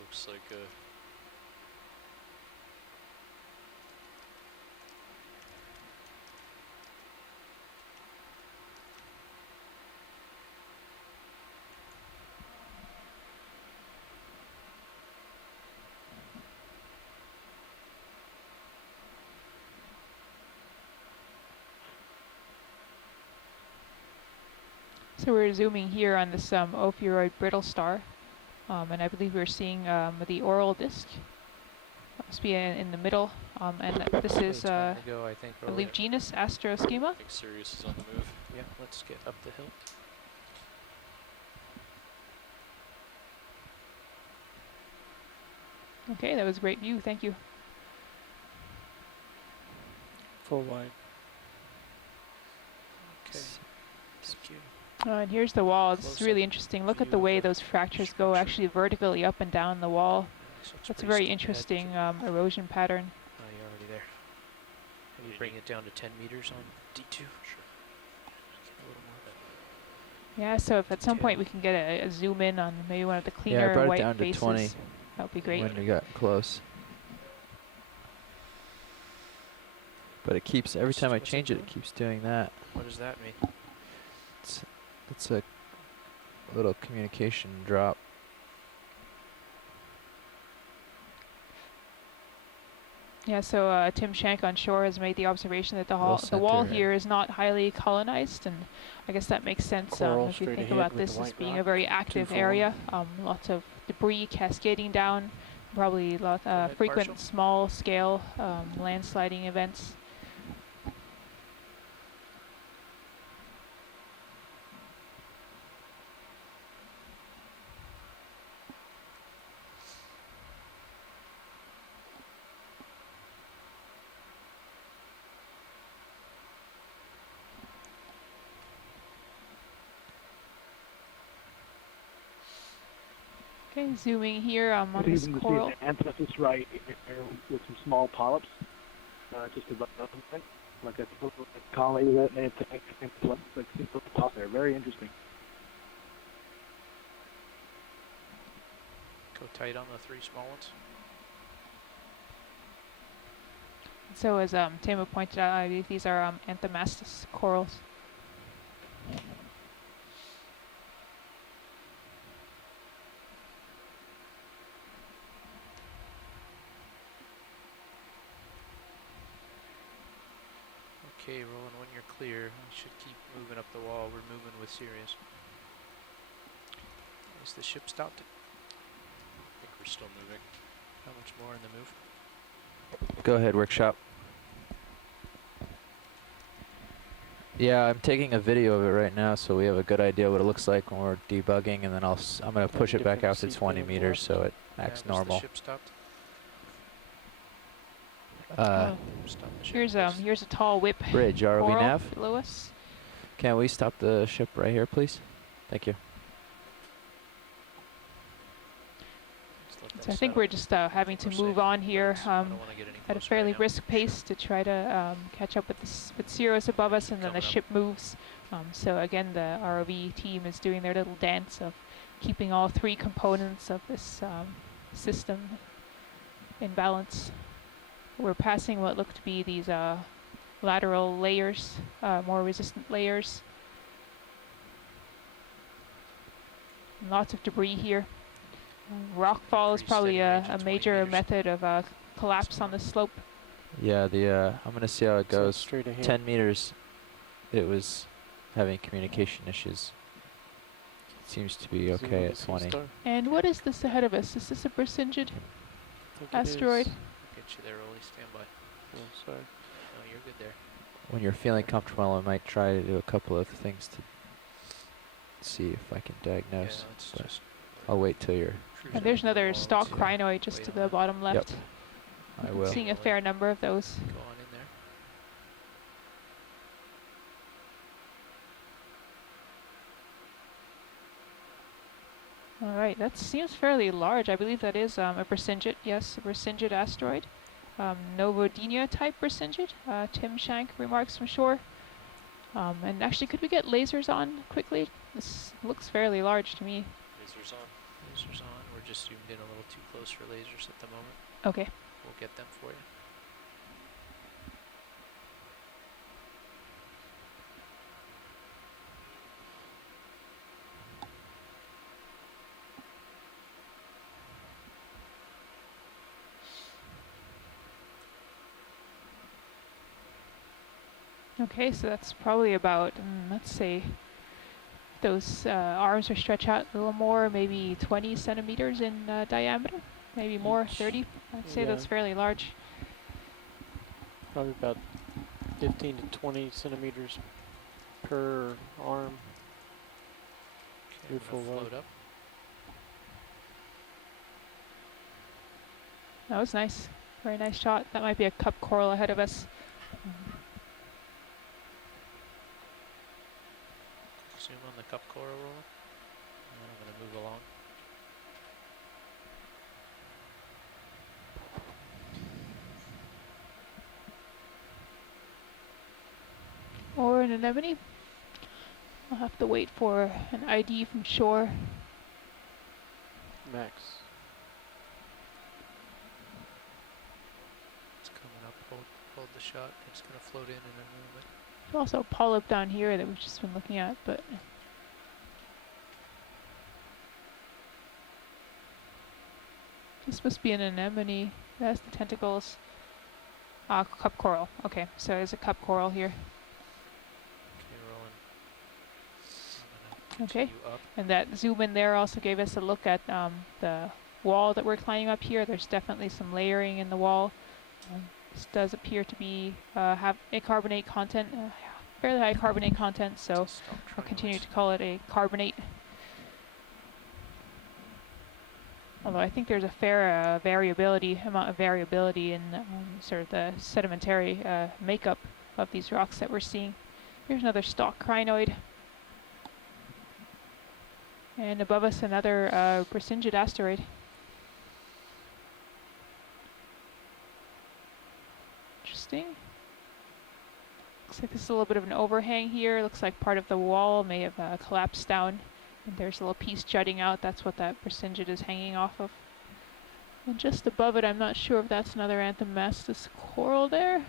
Looks like a So we're zooming here on this Ophiuroid Brittle Star, and I believe we're seeing the oral disc. Must be in the middle, and this is, Time to go, I think. I believe, genus Astroschema. I think Sirius is on the move. Yeah, let's get up the hill. Okay, that was a great view. Thank you. Full wide. Okay. Thank you. And here's the wall. This is Close-up really interesting. Look at the view of way the those fractures go structure. actually vertically up and down the wall. So it's That's a pretty very steep interesting ahead. erosion pattern. Oh, you're already there. Can you bring it down to 10 meters on D2? Sure. Get a little more. Yeah, so if at some point we Detail. can get a zoom in on maybe one of the Yeah, I cleaner brought it white down to faces, 20 that would be great. when we got close. But it keeps, every time I What's it change it, doing? it keeps doing that. What does that mean? It's a little communication drop. Yeah, so Tim Shank on shore has made the observation that the wall center, here is not highly colonized, and I guess that makes sense Coral if you straight think ahead about with the this as white being a rock, very active 2-4. area. Lots of debris cascading down, probably ahead, frequent Marshall. small-scale landsliding events. Okay, zooming here on Could this even coral. see the ancestors right there with some small polyps, just above them, like a colony that they attack and like super top there. Very interesting. Go tight on the 3 small ones. So as Tim had pointed out, I believe these are Anthomastus corals. Okay, Roland, when you're clear, we should keep moving up the wall. We're moving with Sirius. Is the ship stopped? I think we're still moving. How much more in the move? Go ahead, workshop. Yeah, I'm taking a video of it right now, so we have a good idea what it looks like when we're debugging, and then I'm going to push it back out to Different 20 seat meters so it Yeah, acts was normal. The ship stopped? Oh, Stop the ship. here's please. here's a tall whip Bridge, ROV coral nav. below us. Can we stop the ship right here, please? Thank you. Just let So that I think settle. we're just having to We're move safe. on here I don't wanna get any at a closer fairly right now. brisk pace to try to catch up with Cirrus above us, and then the Coming up. ship moves. So again, the ROV team is doing their little dance of keeping all 3 components of this system in balance. We're passing what look to be these lateral layers, more resistant layers. Lots of debris here. Rockfall is Pretty probably steady range a at 20 major meters. method of collapse on the slope. Yeah, I'm going to see how it So goes. straight ahead. 10 meters, it was having communication issues. It seems to be Zoom okay in at the sea 20. star. And what is this ahead of us? Is this a Brisingid I think it asteroid? is. Get you there, Rolly. Stand by. Oh, sorry. No, you're good there. When you're feeling comfortable, I might try to do a couple of things to see if I can diagnose. Yeah, it's but just. I'll wait till you're. cruising And there's over the another wall, stalk see. crinoid just Wait to on the it. bottom left. I will. Seeing a fair number of those. Go on in there. All right, that seems fairly large. I believe that is a Brisingid. Yes, a Brisingid asteroid. Novodenia type Brisingid. Tim Shank remarks from shore. And actually, could we get lasers on quickly? This looks fairly large to me. Lasers on. Lasers on. We're just zoomed in a little too close for lasers at the moment. Okay. We'll get them for you. Okay, so that's probably about, let's say, those arms are stretched out a little more, maybe 20 centimeters in diameter, maybe more, Each. 30. I'd say Yeah. that's fairly large. Probably about 15 to 20 centimeters per arm. Okay, I'm Beautiful gonna float up. That was nice. Very nice shot. That might be a cup coral ahead of us. Zoom on the cup coral roller. And I'm gonna move along. Or an anemone. I'll have to wait for an ID from shore. Max. It's coming up. Hold the shot. It's gonna float in and then move it. There's also a polyp down here that we've just been looking at, but this must be an anemone. That's the tentacles. Ah, cup coral. Okay, so there's a cup coral here. Okay, rolling. I'm gonna Okay. continue up. And that zoom in there also gave us a look at the wall that we're climbing up here. There's definitely some layering in the wall. This does appear to be have a carbonate content, fairly high carbonate content, so Stop I'll continue crinoids. to call it a carbonate. Although I think there's a fair amount of variability in sort of the sedimentary makeup of these rocks that we're seeing. Here's another stalk crinoid. And above us another Brisingid asteroid. Interesting. Looks like there's a little bit of an overhang here. Looks like part of the wall may have collapsed down. And there's a little piece jutting out. That's what that Brisingid is hanging off of. And just above it, I'm not sure if that's another Anthomastus coral there.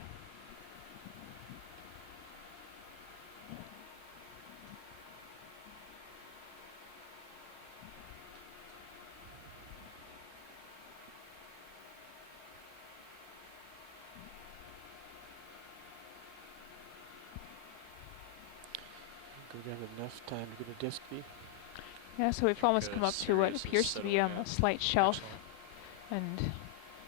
Do we have enough time to get a disc view? Yeah, so we've almost Got come a up to what series of appears to be settling a out. slight shelf. Excellent. And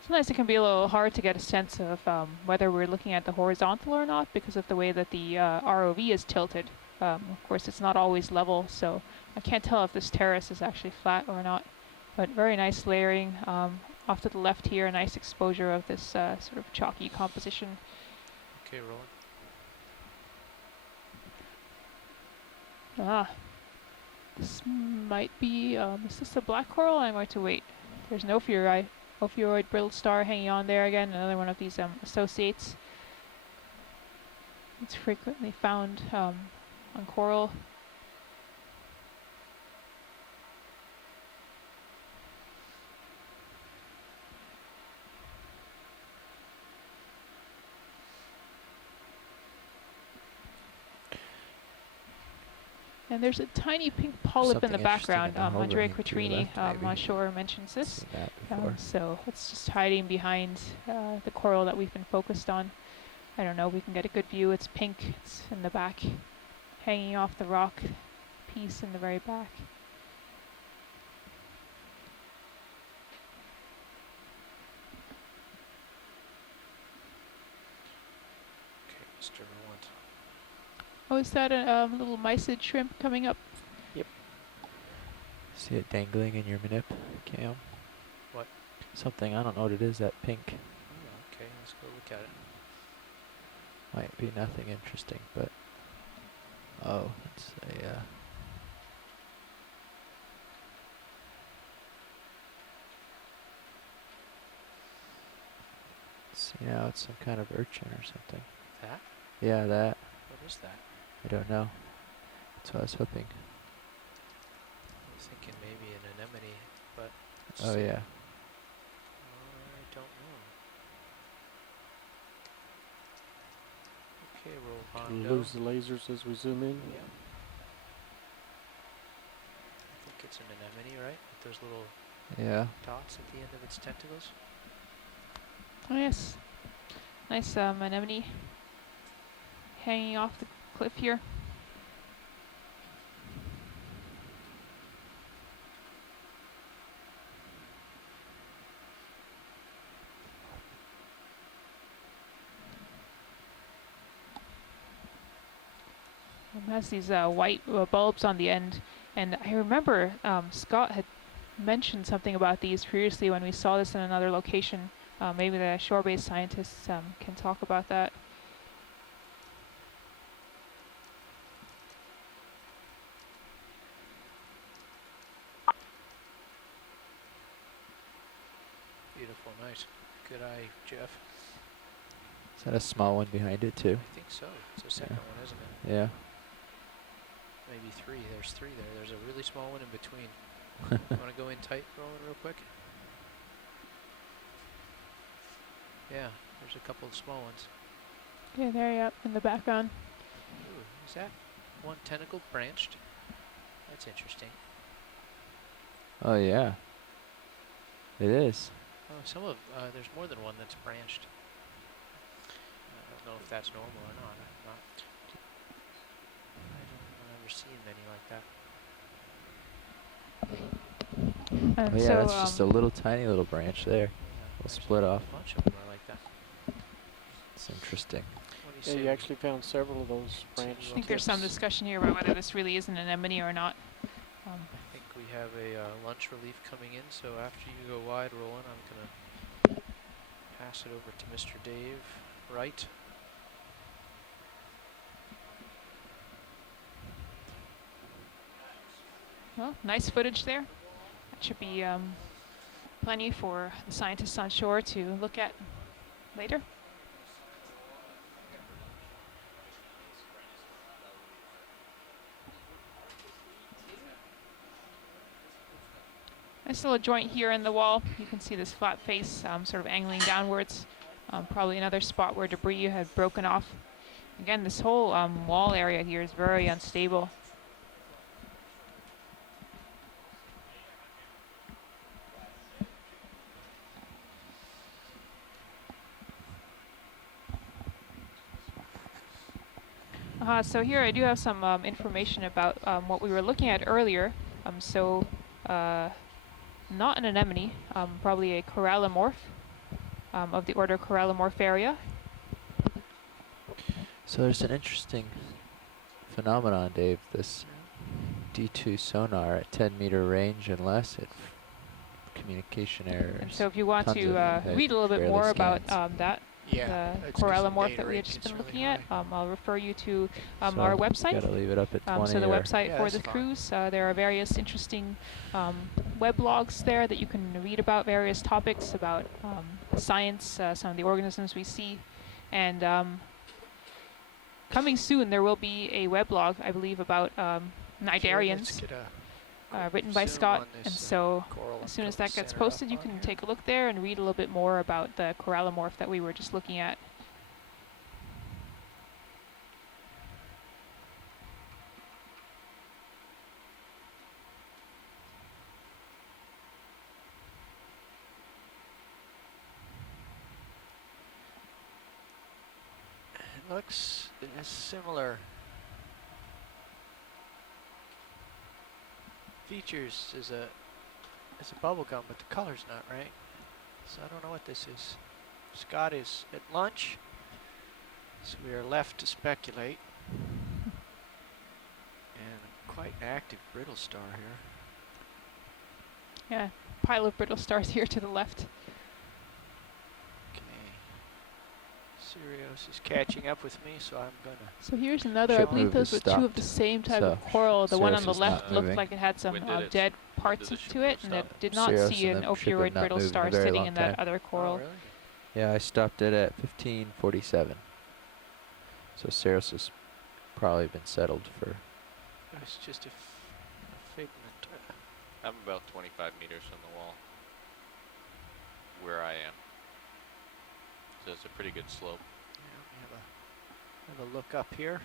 sometimes it can be a little hard to get a sense of whether we're looking at the horizontal or not because of the way that the ROV is tilted. Of course, it's not always level, so I can't tell if this terrace is actually flat or not. But very nice layering. Off to the left here, a nice exposure of this sort of chalky composition. Okay, rolling. Ah, this might be, is this a black coral? I'm going to wait. There's an Ophiuroid brittle star hanging on there again, another one of these associates. It's frequently found on coral. And there's a tiny pink polyp in the Something interesting in background. the Andre overhang to your Quattrini left, maybe. on shore mentions this. Seen that before. So it's just hiding behind the coral that we've been focused on. I don't know, we can get a good view. It's pink, it's in the back, hanging off the rock piece in the very back. Okay, Mr. Roland. Oh, is that a little mysid shrimp coming up? See it dangling in your manip cam? What? Something, I don't know what it is, that pink. Oh, okay, let's go look at it. Might be nothing interesting, but... Oh, it's a... See now, it's some kind of urchin or something. That? Yeah, that. What is that? I don't know. That's what I was hoping. I was thinking maybe an anemone, but Oh yeah. I don't know. Okay, roll We'll Hondo. lose the lasers as we zoom in. Yeah. I think it's an anemone, right? With those little Yeah. dots at the end of its tentacles. Oh yes, nice anemone hanging off the cliff here. has these white bulbs on the end. And I remember Scott had mentioned something about these previously when we saw this in another location. Maybe the shore-based scientists can talk about that. Beautiful, nice. Good eye, Jeff. Is that a small one behind it too? I think so. It's the second one, isn't it? Yeah. Maybe three. There's three there. There's a really small one in between. Want to go in tight, Roland, real quick? Yeah, there's a couple of small ones. Yeah, there, yep, in the background. Ooh, is that one tentacle branched? That's interesting. Oh yeah. It is. Oh, there's more than one that's branched. I don't know if that's normal or not. I've never seen many like that. And Oh yeah, so, that's just a little tiny little branch there. Yeah, Will split off. a bunch of them are like that. It's interesting. What do Yeah, you you say? actually found several of those branches. I think there's some discussion here about whether this really is an anemone or not. I think we have a lunch relief coming in, so after you go wide, Roland, I'm going to pass it over to Mr. Dave Wright. Well, nice footage there. That should be plenty for the scientists on shore to look at later. Nice little joint here in the wall. You can see this flat face sort of angling downwards. Probably another spot where debris had broken off. Again, this whole wall area here is very unstable. So here I do have some information about what we were looking at earlier. Not an anemone, probably a corallimorph of the order Corallimorpharia. So there's an interesting phenomenon, Dave. This D2 sonar at 10-meter range and less, communication errors. And so if you want Tons to of them that read a little bit barely more about scans. that, Yeah, the that's 'cause the corallimorph data that we rate had just gets been really looking at, high. I'll refer you to So our website. Gotta leave it up at 20. So the or website Yeah, for that's the fine. cruise, there are various interesting weblogs there that you can read about various topics about science, some of the organisms we see, and coming soon there will be a weblog, I believe, about cnidarians, written by zoom Scott, on and this, so coral as soon as up that gets center up posted, you on can here. take a look there and read a little bit more about the corallimorph that we were just looking at. It looks similar features as a bubble gum, but the color's not right. So I don't know what this is. Scott is at lunch, so we are left to speculate. And quite an active brittle star here. Yeah, pile of brittle stars here to the left. Okay. Sirius is catching up with me, so I'm gonna. So here's another, I Should believe move those is were two of the stopped. same type So, of coral. The one on Sirius the is left not looked moving. like it had some When did it- dead when parts did the to it, ship and it stop? did not Sirius see and an them should have ophiuroid not brittle moved in a star very sitting long in that time. other coral. Oh, really? Yeah, I stopped it at 1547. So Ceres has probably been settled for. It's just a figment. I'm about 25 meters from the wall where I am. So it's a pretty good slope. Yeah, have a look up here.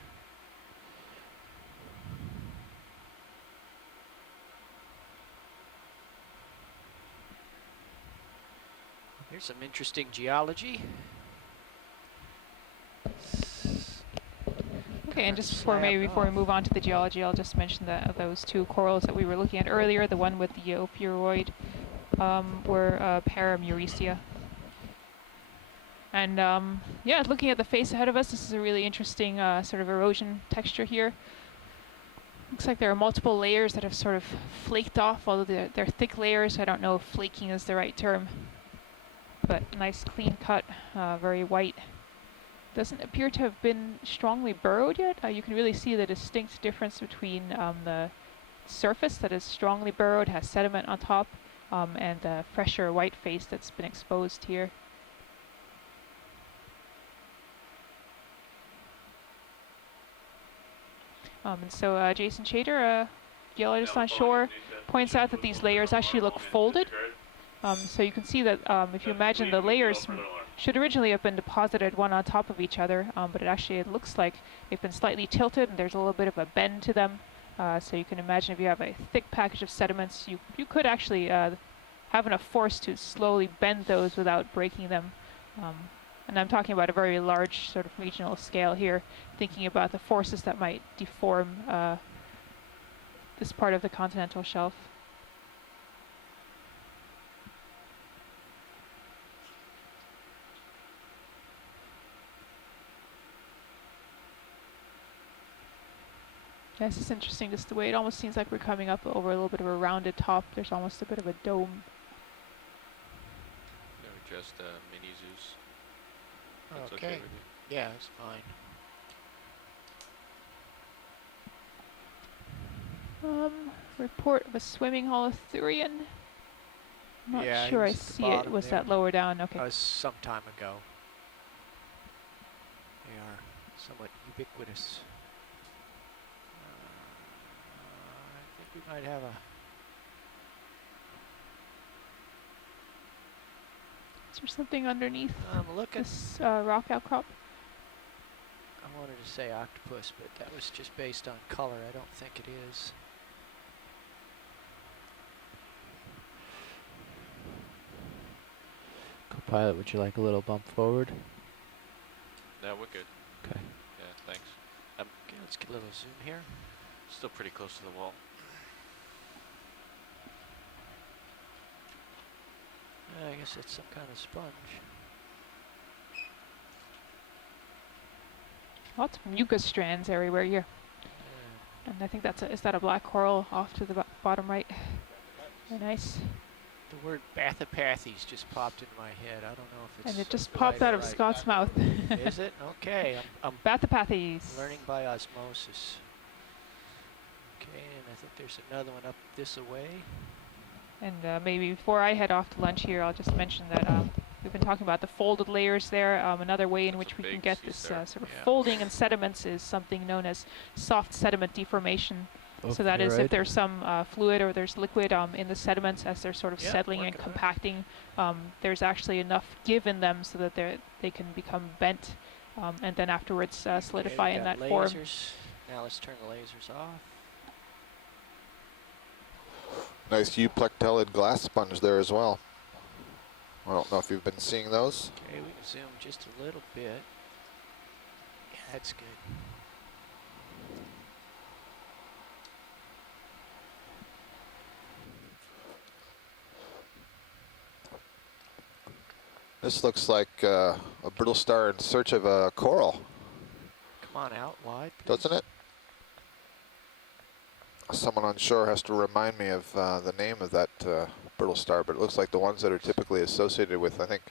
Here's some interesting geology. Okay, and Kinda just before we slabbed move on to the geology, I'll just mention that those two corals that we were looking at earlier, the one with the ophiuroid, were Parameuresia. And yeah, looking at the face ahead of us, this is a really interesting sort of erosion texture here. Looks like there are multiple layers that have sort of flaked off, although they're thick layers. I don't know if flaking is the right term. But nice clean cut, very white. Doesn't appear to have been strongly burrowed yet. You can really see the distinct difference between the surface that is strongly burrowed, has sediment on top, and the fresher white face that's been exposed here. And so Jason Chater, geologist on shore, points out that these layers actually look folded. So you can see that if you imagine the layers should originally have been deposited one on top of each other, but it looks like they've been slightly tilted and there's a little bit of a bend to them. So you can imagine if you have a thick package of sediments, you could actually have enough force to slowly bend those without breaking them. And I'm talking about a very large sort of regional scale here, thinking about the forces that might deform this part of the continental shelf. Yeah, this is interesting, just the way it almost seems like we're coming up over a little bit of a rounded top. There's almost a bit of a dome. They were just mini Zeus. That's Okay. with you? Yeah, it's fine. Report of a swimming holothurian. I'm not Yeah, he sure I was at the see it. bottom Was there. that lower down? Okay. That was some time ago. They are somewhat ubiquitous. I think we might have a... Is there something underneath I'm looking. this rock outcrop? I wanted to say octopus, but that was just based on color. I don't think it is. Co-pilot, would you like a little bump forward? No, we're good. Okay. Yeah, thanks. Okay, let's get a little zoom here. Still pretty close to the wall. I guess it's some kind of sponge. Lots of mucus strands everywhere here. And I think is that a black coral off to the bottom right? Very nice. The word Bathypathes just popped in my head. I don't know if it's And it just right popped or out of right. Scott's mouth. Is it? Okay, I'm Bathypathes. learning by osmosis. Okay, and I think there's another one up this away. And maybe before I head off to lunch here, I'll just mention that we've been talking about the folded layers there. Another way in which we can get this sort of folding in sediments is something known as soft sediment deformation. So that is if there's some fluid or there's liquid in the sediments as they're sort of settling and compacting, there's actually enough give in them so that they can become bent and then afterwards solidify in that form. Now let's turn the lasers off. Nice euplectellid glass sponge there as well. I don't know if you've been seeing those. Okay, we can zoom just a little bit. Yeah, that's good. This looks like a brittle star in search of a coral, Come on out wide, please. doesn't it? Someone on shore has to remind me of the name of that brittle star, but it looks like the ones that are typically associated with, I think,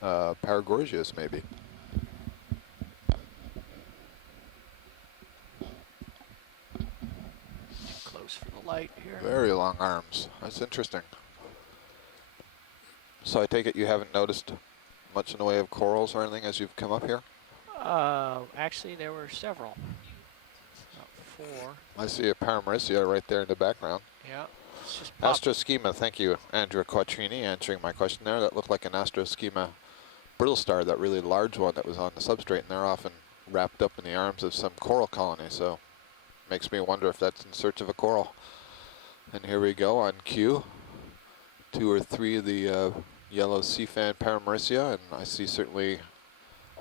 Paragorgias maybe. Close for the light here. Very long arms. That's interesting. So I take it you haven't noticed much in the way of corals or anything as you've come up here? Actually, there were several. About 4. I see a Paramaricia right there in the background. Yeah. It's just popped. Astroschema, thank you, Andrew Quattrini, answering my question there. That looked like an Astroschema brittle star, that really large one that was on the substrate, and they're often wrapped up in the arms of some coral colony, so makes me wonder if that's in search of a coral. And here we go on cue. 2 or 3 of the yellow sea fan Paramaricia, and I see certainly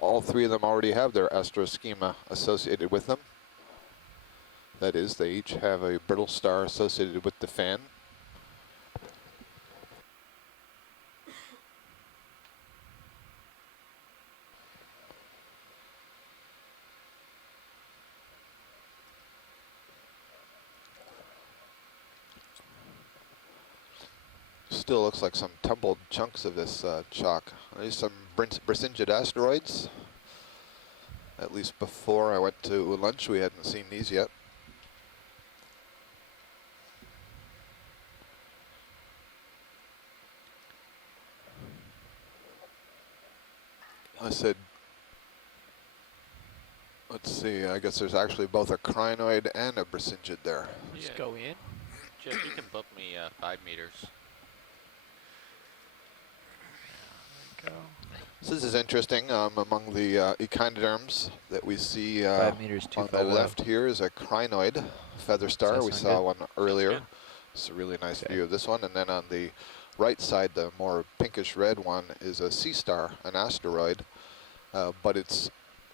all 3 of them already have their Astroschema associated with them. That is, they each have a brittle star associated with the fan. Still looks like some tumbled chunks of this chalk. There's some Brisingid asteroids. At least before I went to lunch, we hadn't seen these yet. I said, let's see, I guess there's actually both a Crinoid and a Brisingid there. Just go in. Jeff, you can bump me 5 meters. Go. So this is interesting. Among the echinoderms that we see 5 meters, on the 250. left here is a Crinoid feather star. that We sound saw good? one earlier. good. It's a really nice Okay. view of this one. And then on the right side, the more pinkish red one is a sea star, an asteroid, but it's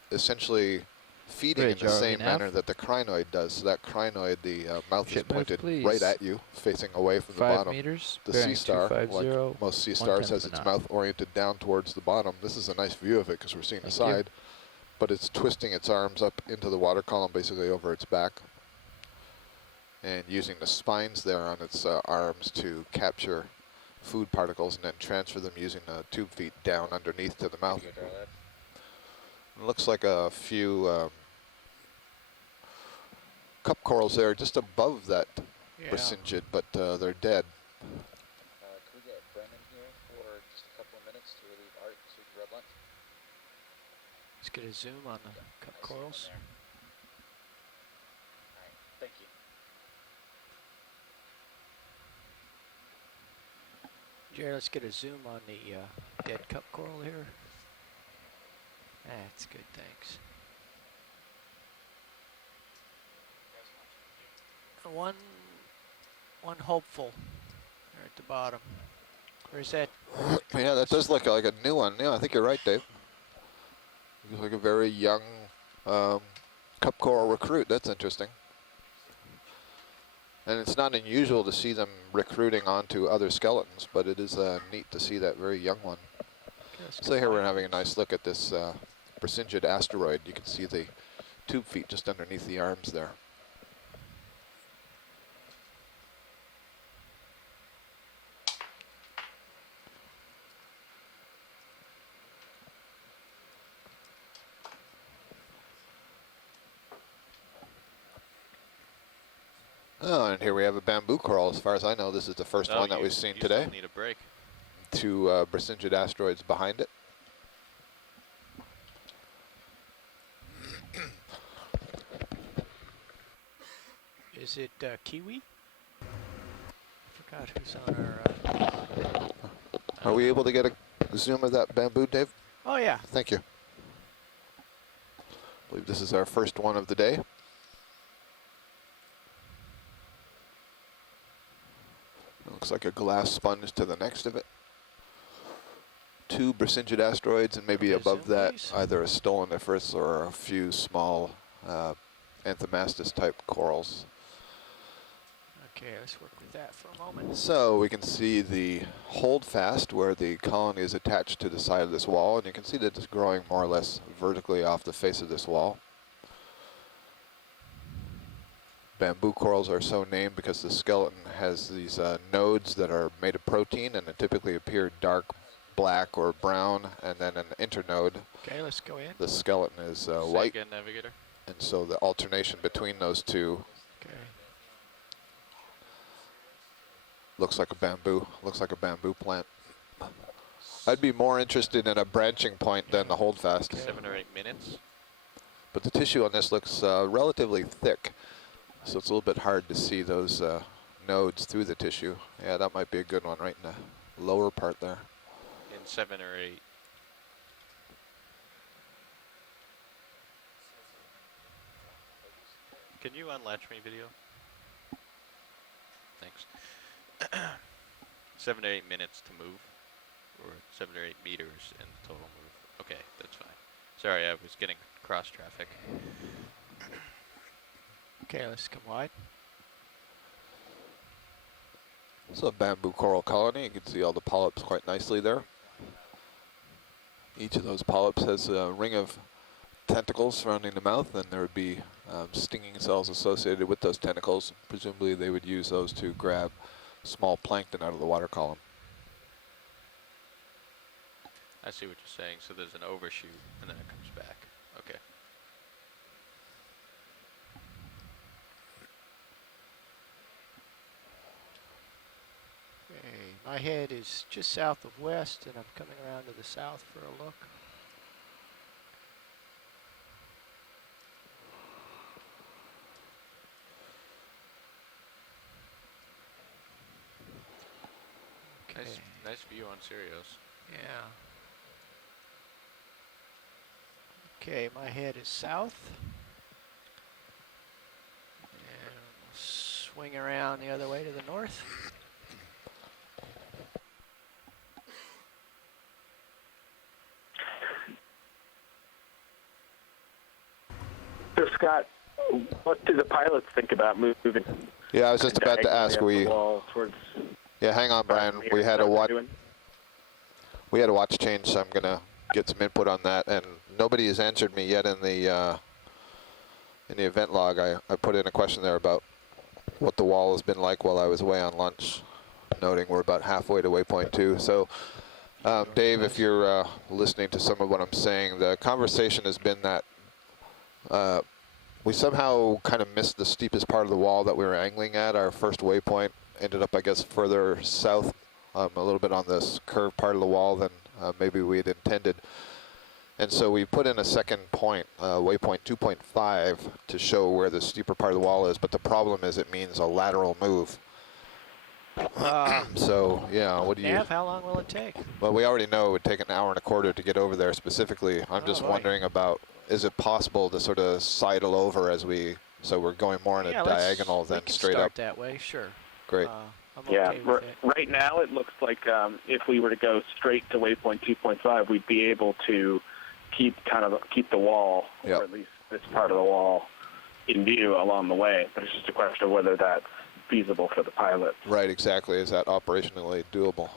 essentially feeding Bridge, in the are we same now? manner that the Crinoid does. So that Crinoid, the mouth is Ship move, pointed please. right at you, facing away from the 5 bottom. meters. The bearing sea star, 250, like most sea stars, 1/10 has of a its knot. mouth oriented down towards the bottom. This is a nice view of it because we're seeing the Thank you. side, but it's twisting its arms up into the water column, basically over its back, and using the spines there on its arms to capture food particles and then transfer them using the tube feet down underneath to the mouth. It looks like a few cup corals there just above that Brisingid, but they're dead. Could we get Brennan here for just a couple of minutes to relieve Art so we can grab lunch? Let's get a zoom on the cup corals. Alright, thank you. Jerry, let's get a zoom on the dead cup coral here. That's good, thanks. One hopeful there at the bottom. Where's that? Yeah, that does look like a new one. Yeah, I think you're right, Dave. Looks like a very young cup coral recruit. That's interesting. And it's not unusual to see them recruiting onto other skeletons, but it is neat to see that very young one. So here we're having a nice look at this Brisingid asteroid. You can see the tube feet just underneath the arms there. Oh, and here we have a bamboo coral. As far as I know, this is the first one that we've seen you today. Still need a break. Two Brisingid asteroids behind it. Is it kiwi? I forgot who's on our... Are we able to get a zoom of that bamboo, Dave? Oh, yeah. Thank you. I believe this is our first one of the day. It looks like a glass sponge to the next of it. Two Brisingid asteroids, and maybe Okay, above zoom, that, please. either a stoloniferous or a few small Anthomastus type corals. Okay, let's work with that for a moment. So we can see the holdfast where the colony is attached to the side of this wall, and you can see that it's growing more or less vertically off the face of this wall. Bamboo corals are so named because the skeleton has these nodes that are made of protein, and they typically appear dark black or brown, and then an internode. Okay, let's go in. The skeleton is Say white, again, Navigator. and so the alternation between those two Okay. looks like a bamboo plant. I'd be more interested in a branching point than the holdfast. 7 or 8 minutes. But the tissue on this looks relatively thick, so it's a little bit hard to see those nodes through the tissue. Yeah, that might be a good one right in the lower part there. In 7 or 8. Can you unlatch me, video? Thanks. 7 to 8 minutes to move, or 7 or 8 meters in total move. Okay, that's fine. Sorry, I was getting cross traffic. Okay, let's come wide. So a bamboo coral colony, you can see all the polyps quite nicely there. Each of those polyps has a ring of tentacles surrounding the mouth, and there would be stinging cells associated with those tentacles. Presumably they would use those to grab small plankton out of the water column. I see what you're saying. So there's an overshoot, and then it comes back. Okay. Okay, my head is just south of west, and I'm coming around to the south for a look. Nice, nice view on Sirius. Yeah. Okay, my head is south. And we'll swing around the other way to the north. So Scott, what do the pilots think about moving? Yeah, I was just about to ask. Yeah, hang on, Brian. We had a watch change, so I'm gonna get some input on that. And nobody has answered me yet in the event log. I put in a question there about what the wall has been like while I was away on lunch, noting we're about halfway to waypoint 2. So, Dave, if you're listening to some of what I'm saying, the conversation has been that we somehow kind of missed the steepest part of the wall that we were angling at. Our first waypoint ended up, I guess, further south, a little bit on this curved part of the wall than maybe we had intended. And so we put in a second point, waypoint 2.5, to show where the steeper part of the wall is. But the problem is it means a lateral move. So, yeah, what do you... Nav, how long will it take? Well, we already know it would take an hour and a quarter to get over there specifically. I'm just wondering about, is it possible to sort of sidle over as we... So we're going more in a diagonal than straight up? That way, sure. Great. I'm okay with it. Right now it looks like if we were to go straight to waypoint 2.5, we'd be able to keep the wall, or at least this part of the wall, in view along the way. But it's just a question of whether that's feasible for the pilot. Right, exactly. Is that operationally doable?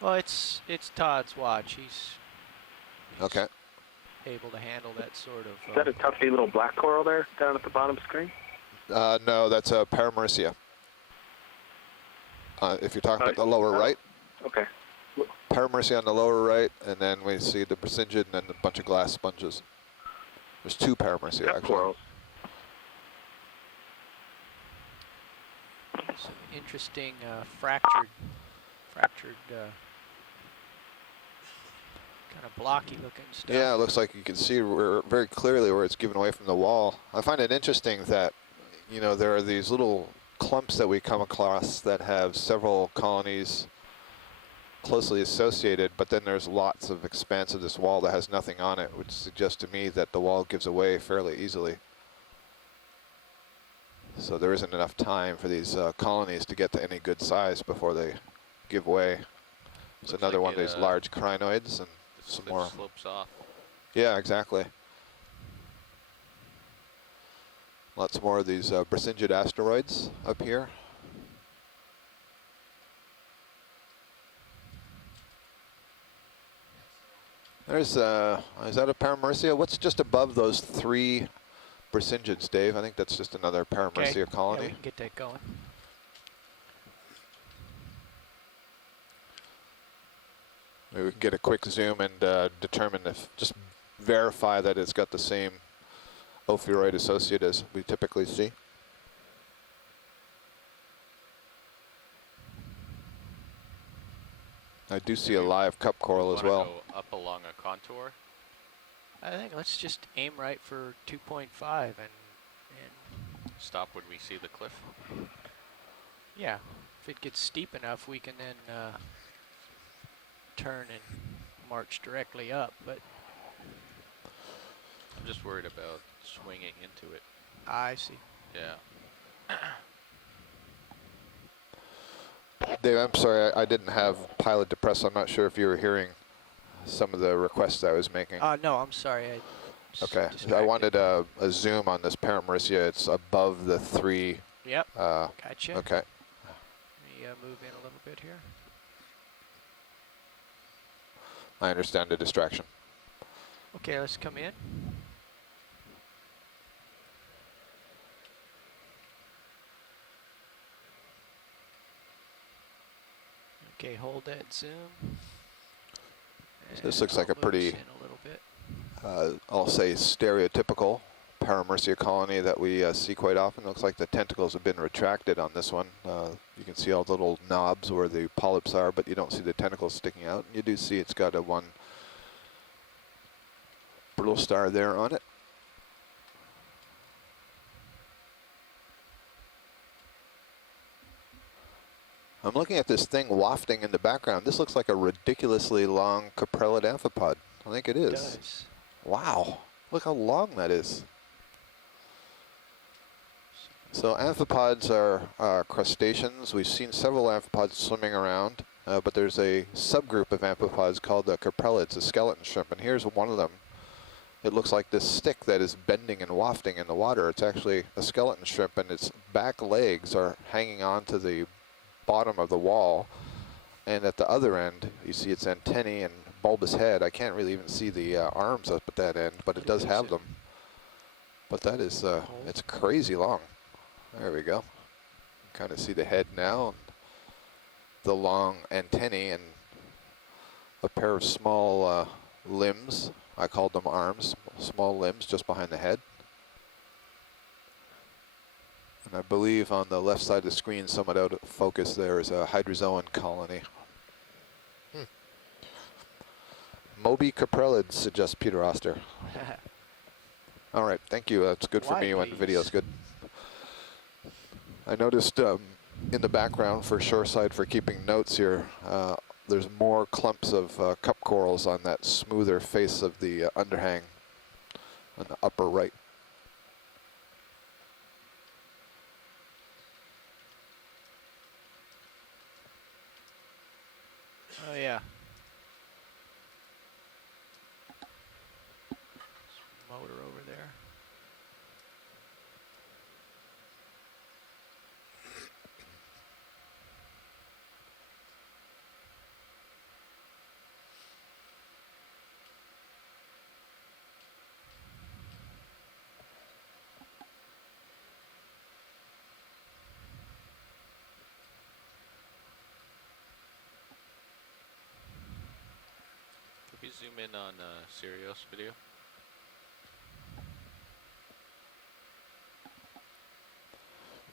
Well, it's Todd's watch. He's okay. Able to handle that sort of... Is that a tufty little black coral there down at the bottom screen? No, that's a Paramercia. If you're talking about the lower right. Okay. Paramercia on the lower right, and then we see the Brasingid and then a bunch of glass sponges. There's 2 Paramercia, actually. Corals. Some interesting fractured kind of blocky looking stuff. Yeah, it looks like you can see very clearly where it's given away from the wall. I find it interesting that, you know, there are these little clumps that we come across that have several colonies closely associated, but then there's lots of expanse of this wall that has nothing on it, which suggests to me that the wall gives away fairly easily. So there isn't enough time for these colonies to get to any good size before they give way. There's another one of these large crinoids and some more. Slopes off. Yeah, exactly. Lots more of these Brasingid asteroids up here. There's, is that a Paramercia? What's just above those 3 Brasingids, Dave? I think that's just another Paramercia colony. Yeah, we can get that going. Maybe we can get a quick zoom and determine just verify that it's got the same ophiuroid associate as we typically see. I do see a live cup coral as well. Go up along a contour? I think let's just aim right for 2.5 and stop when we see the cliff. Yeah, if it gets steep enough, we can then turn and march directly up. But I'm just worried about swinging into it. I see. Yeah. Dave, I'm sorry, I didn't have pilot depressed. I'm not sure if you were hearing some of the requests I was making. No, I'm sorry. Okay, I wanted a zoom on this Paramercia. It's above the 3. Yep, gotcha. Okay. Let me move in a little bit here. I understand the distraction. Okay, let's come in. Okay, hold that zoom. So this looks like a pretty, in a little bit. I'll say stereotypical Paramercia colony that we see quite often. Looks like the tentacles have been retracted on this one. You can see all the little knobs where the polyps are, but you don't see the tentacles sticking out. You do see it's got a one brittle star there on it. I'm looking at this thing wafting in the background. This looks like a ridiculously long caprellid amphipod. I think it is. It does. Wow, look how long that is. So amphipods are crustaceans. We've seen several amphipods swimming around, but there's a subgroup of amphipods called the caprellids, the skeleton shrimp, and here's one of them. It looks like this stick that is bending and wafting in the water. It's actually a skeleton shrimp, and its back legs are hanging onto the bottom of the wall, and at the other end you see its antennae and bulbous head. I can't really even see the arms up at that end, but it does have them. But that is, it's crazy long. There we go. Kind of see the head now, and the long antennae, and a pair of small limbs. I called them arms, small limbs just behind the head. And I believe on the left side of the screen, somewhat out of focus, there is a hydrozoan colony. Moby caprellids, suggests Peter Oster. All right, thank you. That's good for me when video's good. I noticed in the background for shoreside for keeping notes here, there's more clumps of cup corals on that smoother face of the underhang on the upper right. Oh yeah. Motor over there. Can we zoom in on Sirius video?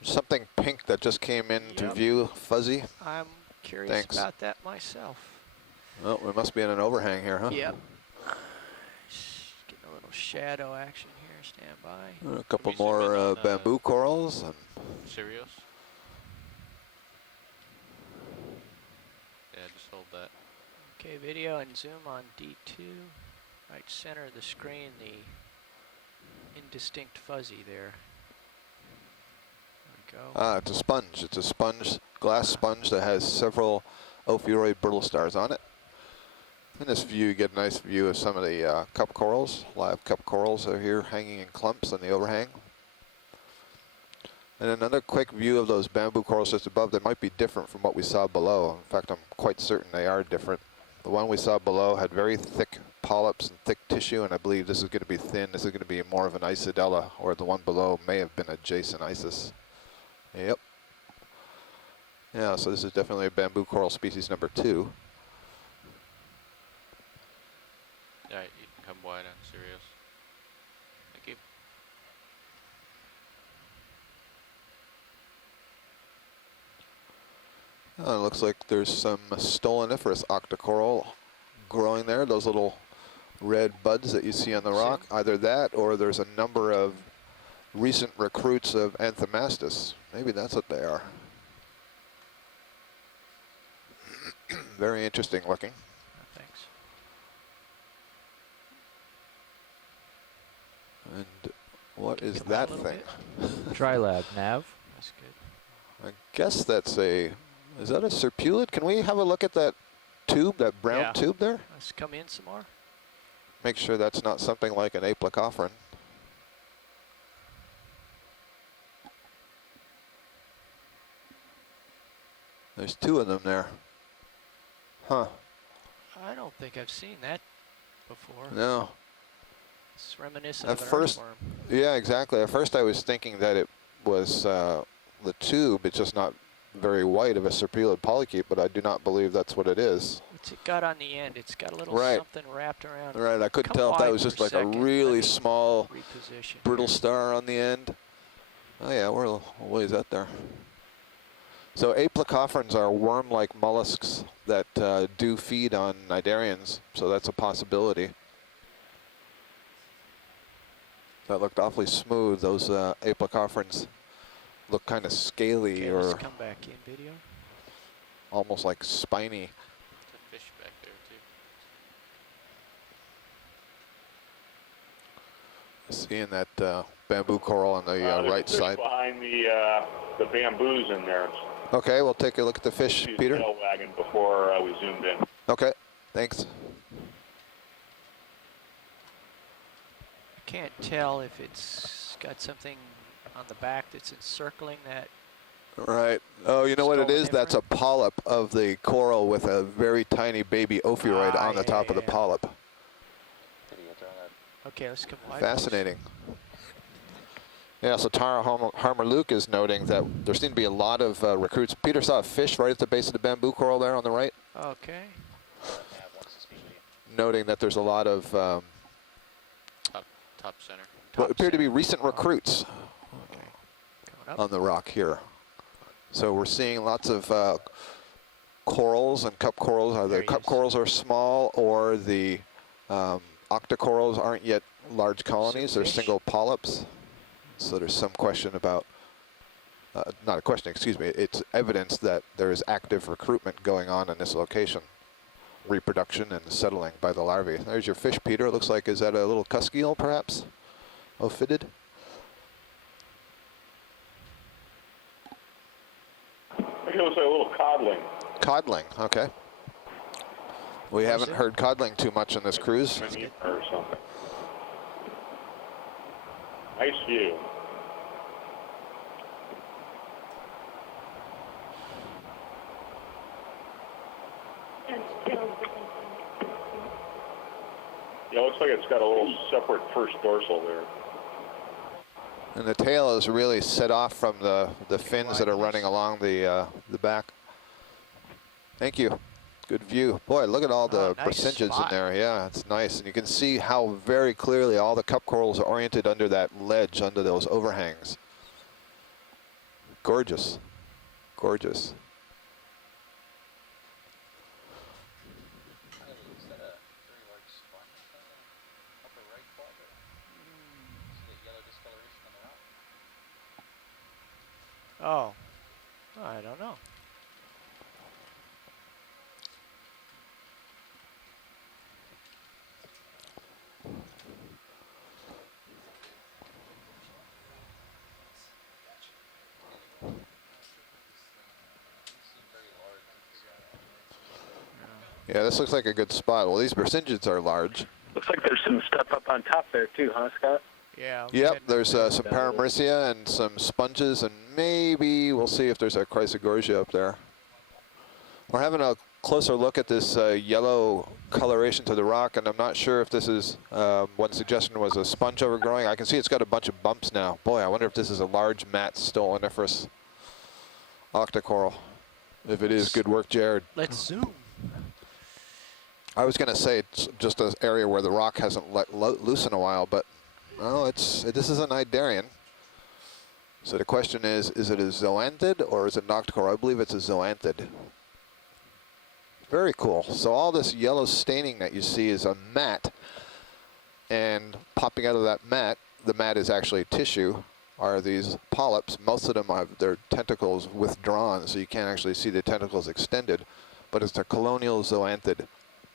Something pink that just came into view, fuzzy. I'm curious about that myself. Well, we must be in an overhang here, huh? Yep. Just getting a little shadow action here. Stand by. A couple more bamboo corals. And Sirius? Yeah, just hold that. Okay, video and zoom on D2. Right center of the screen, the indistinct fuzzy there. It's a sponge. It's a sponge, glass sponge that has several Ophiuroid brittle stars on it. In this view, you get a nice view of some of the cup corals. Live cup corals are here hanging in clumps on the overhang. And another quick view of those bamboo corals just above. They might be different from what we saw below. In fact, I'm quite certain they are different. The one we saw below had very thick polyps and thick tissue, and I believe this is going to be thin. This is going to be more of an Isidella, or the one below may have been a Jason Isis. Yep. Yeah, so this is definitely a bamboo coral species number 2. Alright, you can come wide on Sirius. Thank you. It looks like there's some stoloniferous octocoral growing there. Those little red buds that you see on the rock. Either that or there's a number of recent recruits of Anthomastus. Maybe that's what they are. Very interesting looking. Thanks. And what is that thing? Dry lab nav. That's good. I guess that's a, is that a serpulid? Can we have a look at that tube, that brown tube there? Let's come in some more. Make sure that's not something like an aplecophoran. There's 2 of them there. Huh. I don't think I've seen that before. No. It's reminiscent At of an first, earthworm. yeah, exactly. At first I was thinking that it was the tube. It's just not very white of a serpulid polychaete, but I do not believe that's what it is. What's it got on the end? It's got a little Right. something wrapped around. Right, I couldn't Come tell if that wide was for just like a second. really Let me small reposition brittle here. star on the end. Oh yeah, we're a ways out there. So aplecopherans are worm-like mollusks that do feed on cnidarians, so that's a possibility. That looked awfully smooth. Those aplecopherans look kind of scaly Okay, or let's come back in video. almost like spiny. There's a fish back there too. Seeing that bamboo coral on the There's right fish side. behind the bamboos in there. Okay, we'll take a look at the fish, See his Peter. tail wagging before we zoomed in. Okay, thanks. I can't tell if it's got something on the back that's encircling that. Right. Oh, you know what it is? Stoloniferan? That's a polyp of the coral with a very tiny baby ophiuroid on the top of the polyp. Okay, let's come wide. Fascinating. Yeah, so Tara Harmer-Luke is noting that there seem to be a lot of recruits. Peter saw a fish right at the base of the bamboo coral there on the right, Okay. noting that there's a lot of Top center. what appear to be recent recruits Okay. Coming up. on the rock here. So we're seeing lots of corals and cup corals. There The he cup is. corals are small, or the octocorals aren't yet large colonies. They're fish. single polyps. So there's some question about, not a question, excuse me, it's evidence that there is active recruitment going on in this location. Reproduction and settling by the larvae. There's your fish, Peter. It looks like, is that a little cuskeel, perhaps? Ophidid? I think it looks like a little codling. Codling, okay. We haven't heard codling too much on this cruise. Or something. Nice view. Yeah, it looks like it's got a little separate first dorsal there. And the tail is really set off from the fins that are running along the back. Thank you. Good view. Boy, look at all the nice percentages spot. in there. Yeah, it's nice. And you can see how very clearly all the cup corals are oriented under that ledge, under those overhangs. Gorgeous. Gorgeous. Is that a very large sponge on the upper right quadrant? See that yellow discoloration on the rock? Oh. I don't know. Yeah, this looks like a good spot. Well, these percentages are large. Looks like there's some stuff up on top there too, huh, Scott? Yeah. Yep, there's some Paramycia and some sponges, and maybe we'll see if there's a Chrysogorgia up there. We're having a closer look at this yellow coloration to the rock, and I'm not sure if this is, one suggestion was a sponge overgrowing. I can see it's got a bunch of bumps now. Boy, I wonder if this is a large mat stoloniferous octocoral. If it is, good work, Jared. Let's zoom. I was going to say it's just an area where the rock hasn't let loose in a while, but no, this is an cnidarian. So the question is it a zoanthid or is it an octocoral? I believe it's a zoanthid. Very cool. So all this yellow staining that you see is a mat, and popping out of that mat, the mat is actually tissue, are these polyps. Most of them have their tentacles withdrawn, so you can't actually see the tentacles extended, but it's a colonial zoanthid.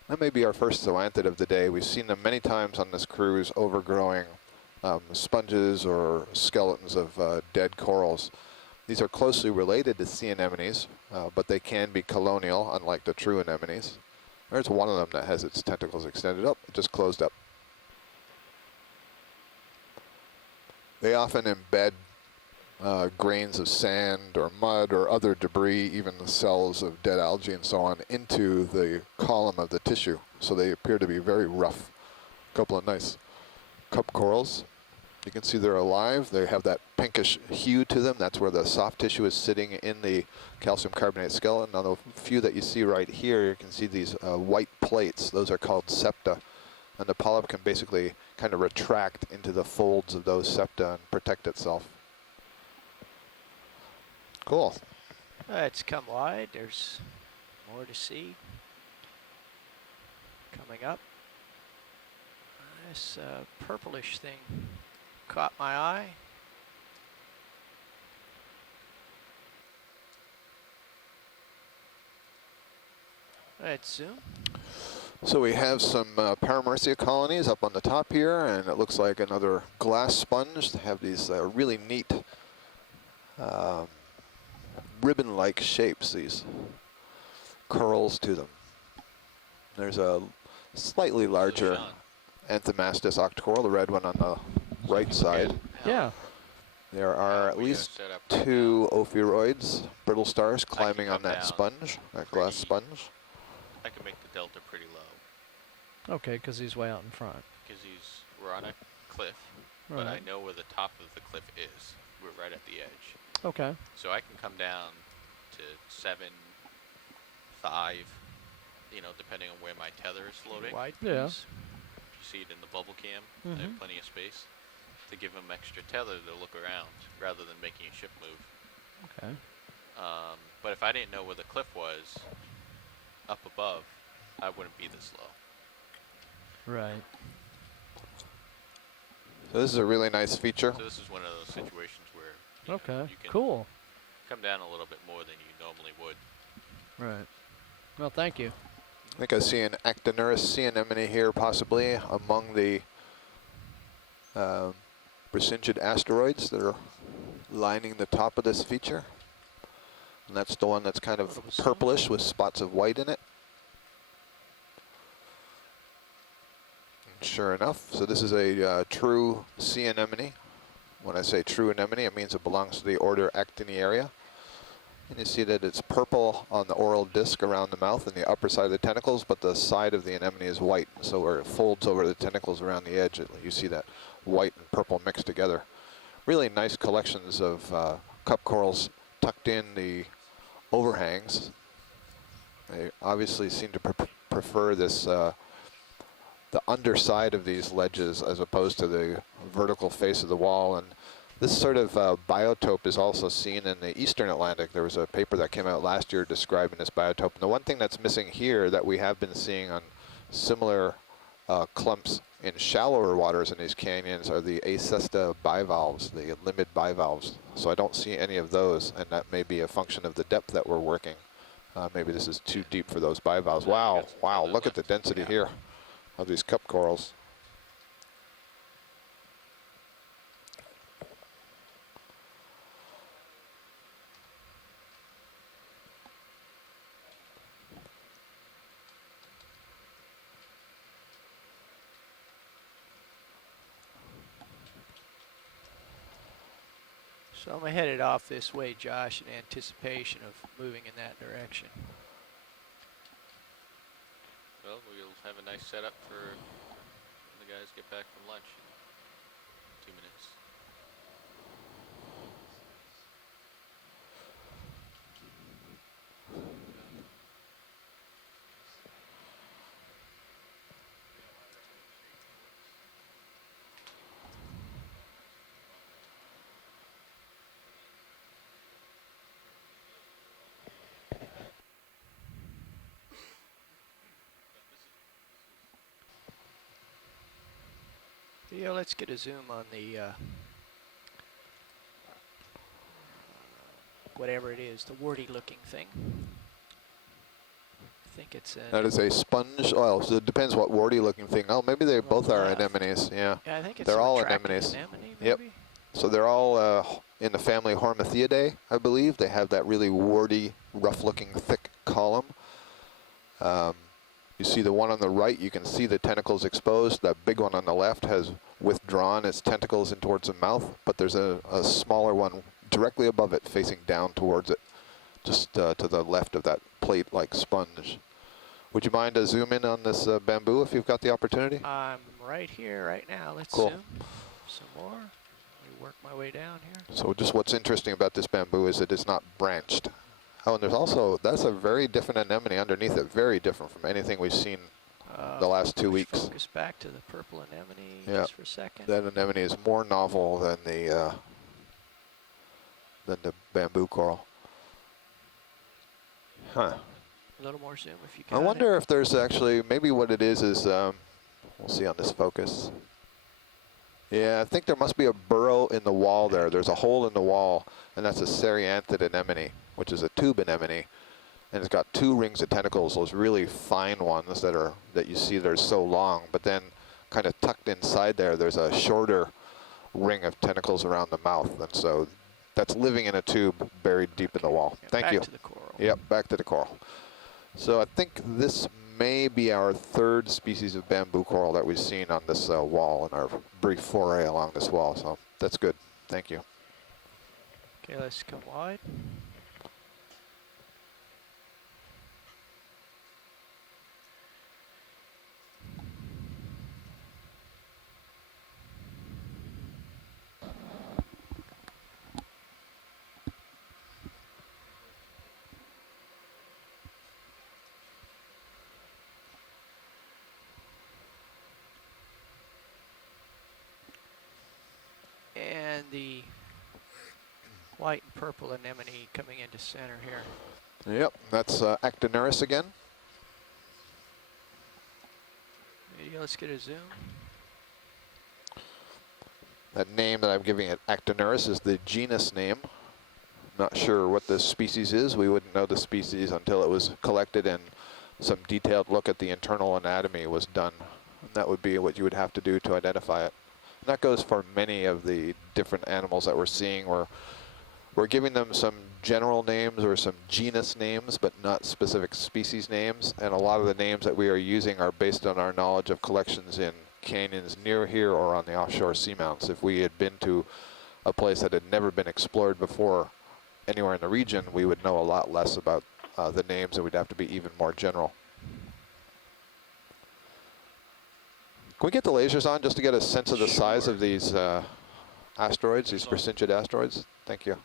That may be our first zoanthid of the day. We've seen them many times on this cruise, overgrowing sponges or skeletons of dead corals. These are closely related to sea anemones, but they can be colonial, unlike the true anemones. There's one of them that has its tentacles extended up. It just closed up. They often embed grains of sand or mud or other debris, even the cells of dead algae and so on, into the column of the tissue. So they appear to be very rough. A couple of nice cup corals. You can see they're alive. They have that pinkish hue to them. That's where the soft tissue is sitting in the calcium carbonate skeleton. Now the few that you see right here, you can see these white plates. Those are called septa. And the polyp can basically kind of retract into the folds of those septa and protect itself. Cool. It's come wide. There's more to see. Coming up. This purplish thing caught my eye. Let's zoom. So we have some Paramecia colonies up on the top here, and it looks like another glass sponge. They have these really neat ribbon-like shapes, these curls to them. There's a slightly larger Anthomastus octocoral, the red one on the right side. Yeah. There are at least 2 Ophiroids, Brittle Stars, climbing on that sponge, that glass sponge. I can make the delta pretty low. Okay, because he's way out in front. Because we're on a cliff, but I know where the top of the cliff is. We're right at the edge. Okay. So I can come down to 7, 5, you know, depending on where my tether is floating. Wide, yeah. please. You see it in the bubble cam. I have plenty of space to give them extra tether to look around rather than making a ship move. Okay. But if I didn't know where the cliff was up above, I wouldn't be this low. Right. So this is a really nice feature. So this is one of those situations where you can cool. come down a little bit more than you normally would. Right. Well, thank you. I think I see an Actinurus sea anemone here, possibly among the Brisingid asteroids that are lining the top of this feature. And that's the one that's kind of purplish with spots of white in it. And sure enough, so this is a true sea anemone. When I say true anemone, it means it belongs to the order Actiniaria. And you see that it's purple on the oral disc around the mouth and the upper side of the tentacles, but the side of the anemone is white. So where it folds over the tentacles around the edge, you see that white and purple mixed together. Really nice collections of cup corals tucked in the overhangs. They obviously seem to prefer this, the underside of these ledges as opposed to the vertical face of the wall. And this sort of biotope is also seen in the eastern Atlantic. There was a paper that came out last year describing this biotope. And the one thing that's missing here that we have been seeing on similar clumps in shallower waters in these canyons are the acesta bivalves, the limid bivalves. So I don't see any of those, and that may be a function of the depth that we're working. Maybe this is too deep for those bivalves. Wow, wow, look at the density here of these cup corals. So I'm headed off this way, Josh, in anticipation of moving in that direction. Well, we'll have a nice setup for when the guys get back from lunch in 2 minutes. Yeah, let's get a zoom on the whatever it is, the warty looking thing. I think it's that is a sponge. Well, so it depends what warty looking thing. Oh, maybe they both are anemones. Yeah, yeah, I think it's they're all retracted anemones. Anemone, Yep. maybe? So they're all in the family Hormathiidae, I believe. They have that really warty, rough-looking, thick column. You see the one on the right, you can see the tentacles exposed. That big one on the left has withdrawn its tentacles in towards the mouth, but there's a smaller one directly above it facing down towards it, just to the left of that plate-like sponge. Would you mind zoom in on this bamboo if you've got the opportunity? I'm right here, right now. Let's Cool. zoom. some more. Let me work my way down here. So just what's interesting about this bamboo is it is not branched. Oh, and there's also, that's a very different anemone underneath it, very different from anything we've seen the last 2 weeks. Focus back to the purple anemone Yeah, just for a second. that anemone is more novel than the bamboo coral. Huh. A little more zoom if you can. I wonder if there's actually, maybe what it is, we'll see on this focus. Yeah, I think there must be a burrow in the wall there. There's a hole in the wall, and that's a serianthid anemone, which is a tube anemone. And it's got 2 rings of tentacles, those really fine ones that you see that are so long. But then kind of tucked inside there, there's a shorter ring of tentacles around the mouth. And so that's living in a tube buried deep in the wall. Yeah, Thank you. Back to the coral. Yep, back to the coral. So I think this may be our 3rd species of bamboo coral that we've seen on this wall in our brief foray along this wall. So that's good. Thank you. Okay, let's come wide. And the white and purple anemone coming into center here. Yep, that's Actinuris again. Maybe let's get a zoom. That name that I'm giving it, Actinuris, is the genus name. Not sure what this species is. We wouldn't know the species until it was collected and some detailed look at the internal anatomy was done. And that would be what you would have to do to identify it. And that goes for many of the different animals that we're seeing. We're giving them some general names or some genus names, but not specific species names. And a lot of the names that we are using are based on our knowledge of collections in canyons near here or on the offshore seamounts. If we had been to a place that had never been explored before anywhere in the region, we would know a lot less about the names, and we'd have to be even more general. Can we get the lasers on just to get a sense of the size of these asteroids, these persingid asteroids? Thank you.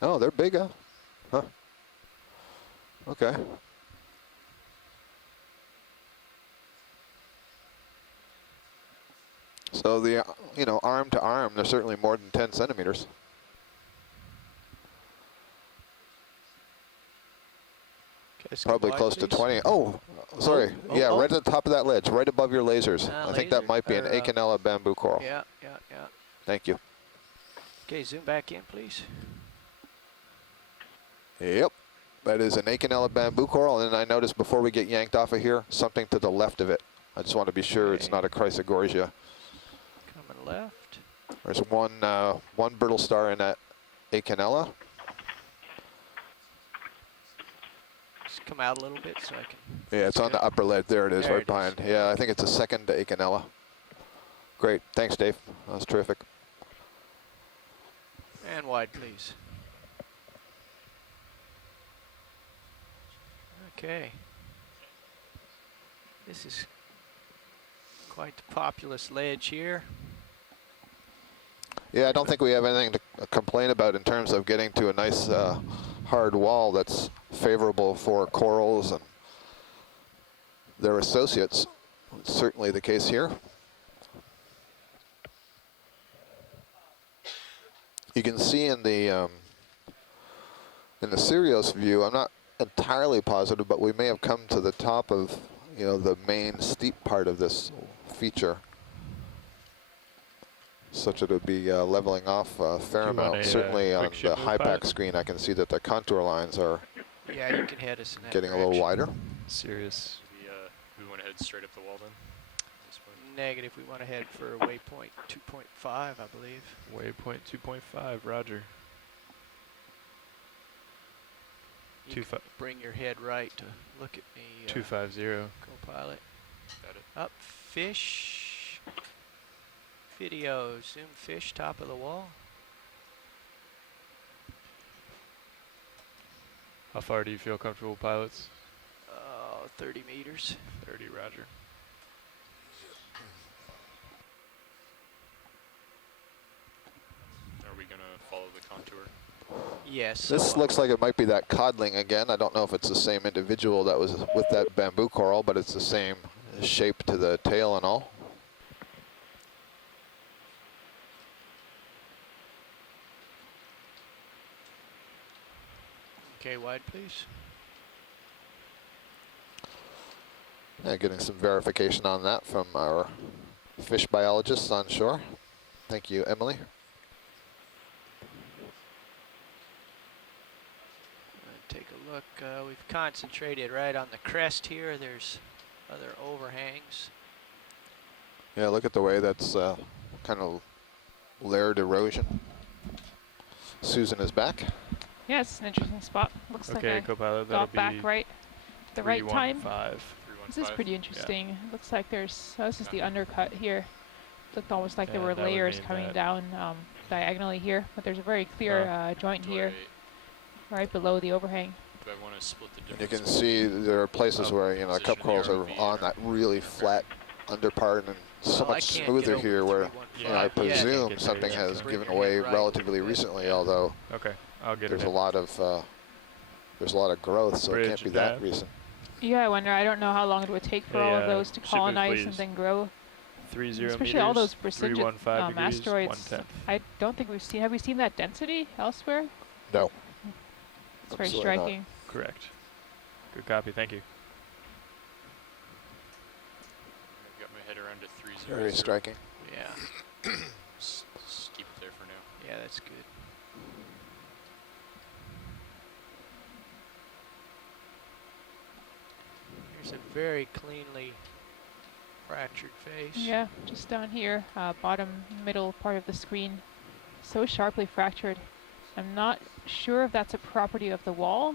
Oh, they're big, huh? Huh. Okay. So the, arm to arm, they're certainly more than 10 centimeters. Okay, Probably close to 20. Oh, sorry. Yeah, right at the top of that ledge, right above your lasers. I think that might be an Acanella bamboo coral. Yeah. Thank you. Okay, zoom back in, please. Yep, that is an Acanella bamboo coral. And then I noticed before we get yanked off of here, something to the left of it. I just want to be sure it's not a Chrysogorgia. Coming left. There's one brittle star in that Acanella. Just come out a little bit so I can. Yeah, it's on the upper ledge. There it is, right behind. Yeah, I think it's a second to Acanella. Great, thanks, Dave. That was terrific. And wide, please. Okay. This is quite the populous ledge here. Yeah, I don't think we have anything to complain about in terms of getting to a nice hard wall that's favorable for corals and their associates. It's certainly the case here. You can see in the Sirius view, I'm not entirely positive, but we may have come to the top of the main steep part of this feature, such that it would be leveling off a fair amount. Certainly on the high-pack screen, I can see that the contour lines are you can head us in that getting direction. a little wider. Serious. We want to head straight up the wall then? Negative. We want to head for waypoint 2.5, I believe. Waypoint 2.5, roger. You can bring your head right to look at me. 250. Co-pilot. Got it. Up, fish. Video, zoom fish, top of the wall. How far do you feel comfortable, pilots? 30 meters. 30, roger. follow the contour. Yes. This looks like it might be that codling again. I don't know if it's the same individual that was with that bamboo coral, but it's the same shape to the tail and all. Okay, wide, please. Yeah, getting some verification on that from our fish biologists on shore. Thank you, Emily. Take a look. We've concentrated right on the crest here. There's other overhangs. Yeah, look at the way that's kind of layered erosion. Susan is back. Yeah, it's an interesting spot. Looks Okay, like I co-pilot, got back right at the right time. 315. This is pretty interesting. It looks like there's, this is the undercut here. Looked almost like there were layers coming down diagonally here, but there's a very clear joint here, right below the overhang. Do I want to split the And you difference? can see there are places where, you know, the cup corals are RV on that really flat underpart and so Well, I much can't smoother get here over where, you know, I 315 yet. presume Get something there. has Bring given your away hand right relatively into it. recently, although Okay, I'll get there's it. a lot of growth, so it can't Bridge be that nav. recent. Yeah, I wonder. I don't know how long it would take for all of those to ship it, colonize and please. then grow. 30 Especially meters, all those precision 315 degrees, asteroids. 1/10. I don't think we've seen. Have we seen that density elsewhere? No. It's very Absolutely not. striking. Correct. Good copy, thank you. I've got my head around to 300. Very striking. Yeah. Just keep it there for now. Yeah, that's good. Here's a very cleanly fractured face. Yeah, just down here, bottom middle part of the screen, so sharply fractured. I'm not sure if that's a property of the wall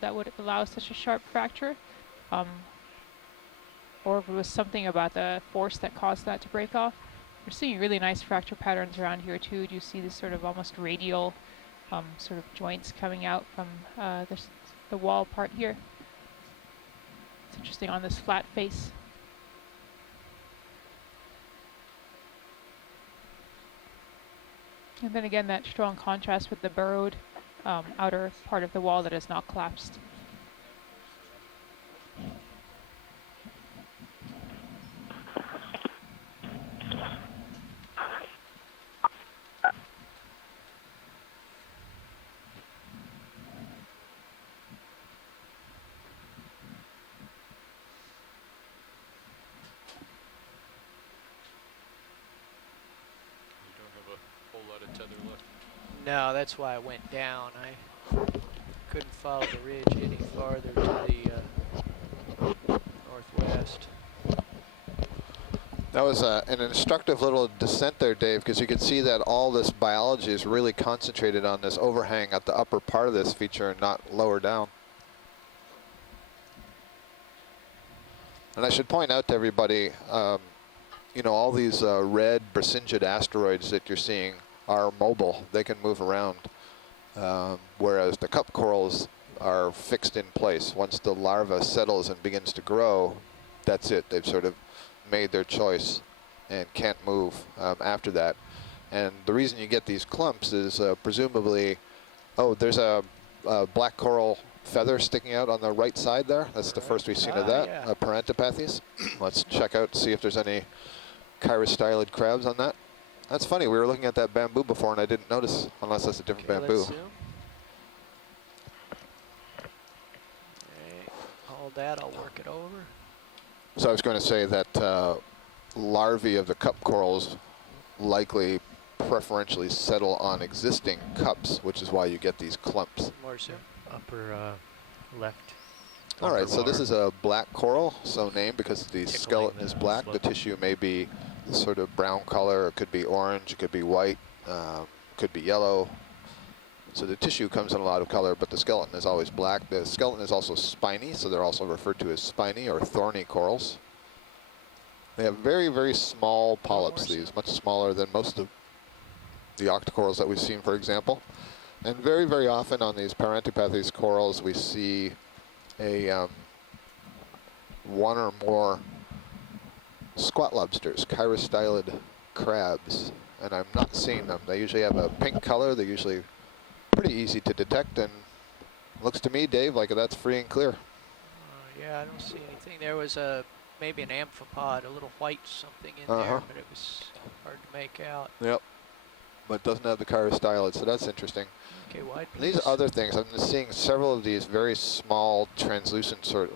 that would allow such a sharp fracture, or if it was something about the force that caused that to break off. We're seeing really nice fracture patterns around here too. Do you see this sort of almost radial sort of joints coming out from the wall part here? It's interesting on this flat face. And then again, that strong contrast with the burrowed outer part of the wall that is not collapsed. No, that's why I went down. I couldn't follow the ridge any farther to the northwest. That was an instructive little descent there, Dave, because you could see that all this biology is really concentrated on this overhang at the upper part of this feature and not lower down. And I should point out to everybody, you know, all these red Brisingid asteroids that you're seeing are mobile. They can move around, whereas the cup corals are fixed in place. Once the larva settles and begins to grow, that's it. They've sort of made their choice and can't move after that. And the reason you get these clumps is presumably, oh, there's a black coral feather sticking out on the right side there. That's the first we've seen of that, yeah. Parantipathes. Let's check out, see if there's any chirostylid crabs on that. That's funny, we were looking at that bamboo before and I didn't notice, unless that's a different Okay, bamboo. let's zoom. Alright, hold that, I'll work it over. So I was going to say that larvae of the cup corals likely preferentially settle on existing cups, which is why you get these clumps. More zoom. Upper left. All right, so this is a black coral, so named because the skeleton is black. The tissue may be sort of brown color, it could be orange, it could be white, could be yellow. So the tissue comes in a lot of color, but the skeleton is always black. The skeleton is also spiny, so they're also referred to as spiny or thorny corals. They have very, very small polyps, these, much smaller than most of the octocorals that we've seen, for example. And very, very often on these Parantipathes corals, we see a one or more squat lobsters, chirostylid crabs. and I'm not seeing them. They usually have a pink color. They're usually pretty easy to detect, and looks to me, Dave, like that's free and clear. Yeah, I don't see anything. There was maybe an amphipod, a little white something in there, but it was hard to make out. Yep, but doesn't have the car styled, so that's interesting. Okay, wide And these other things, I'm just seeing several of these very small, translucent sort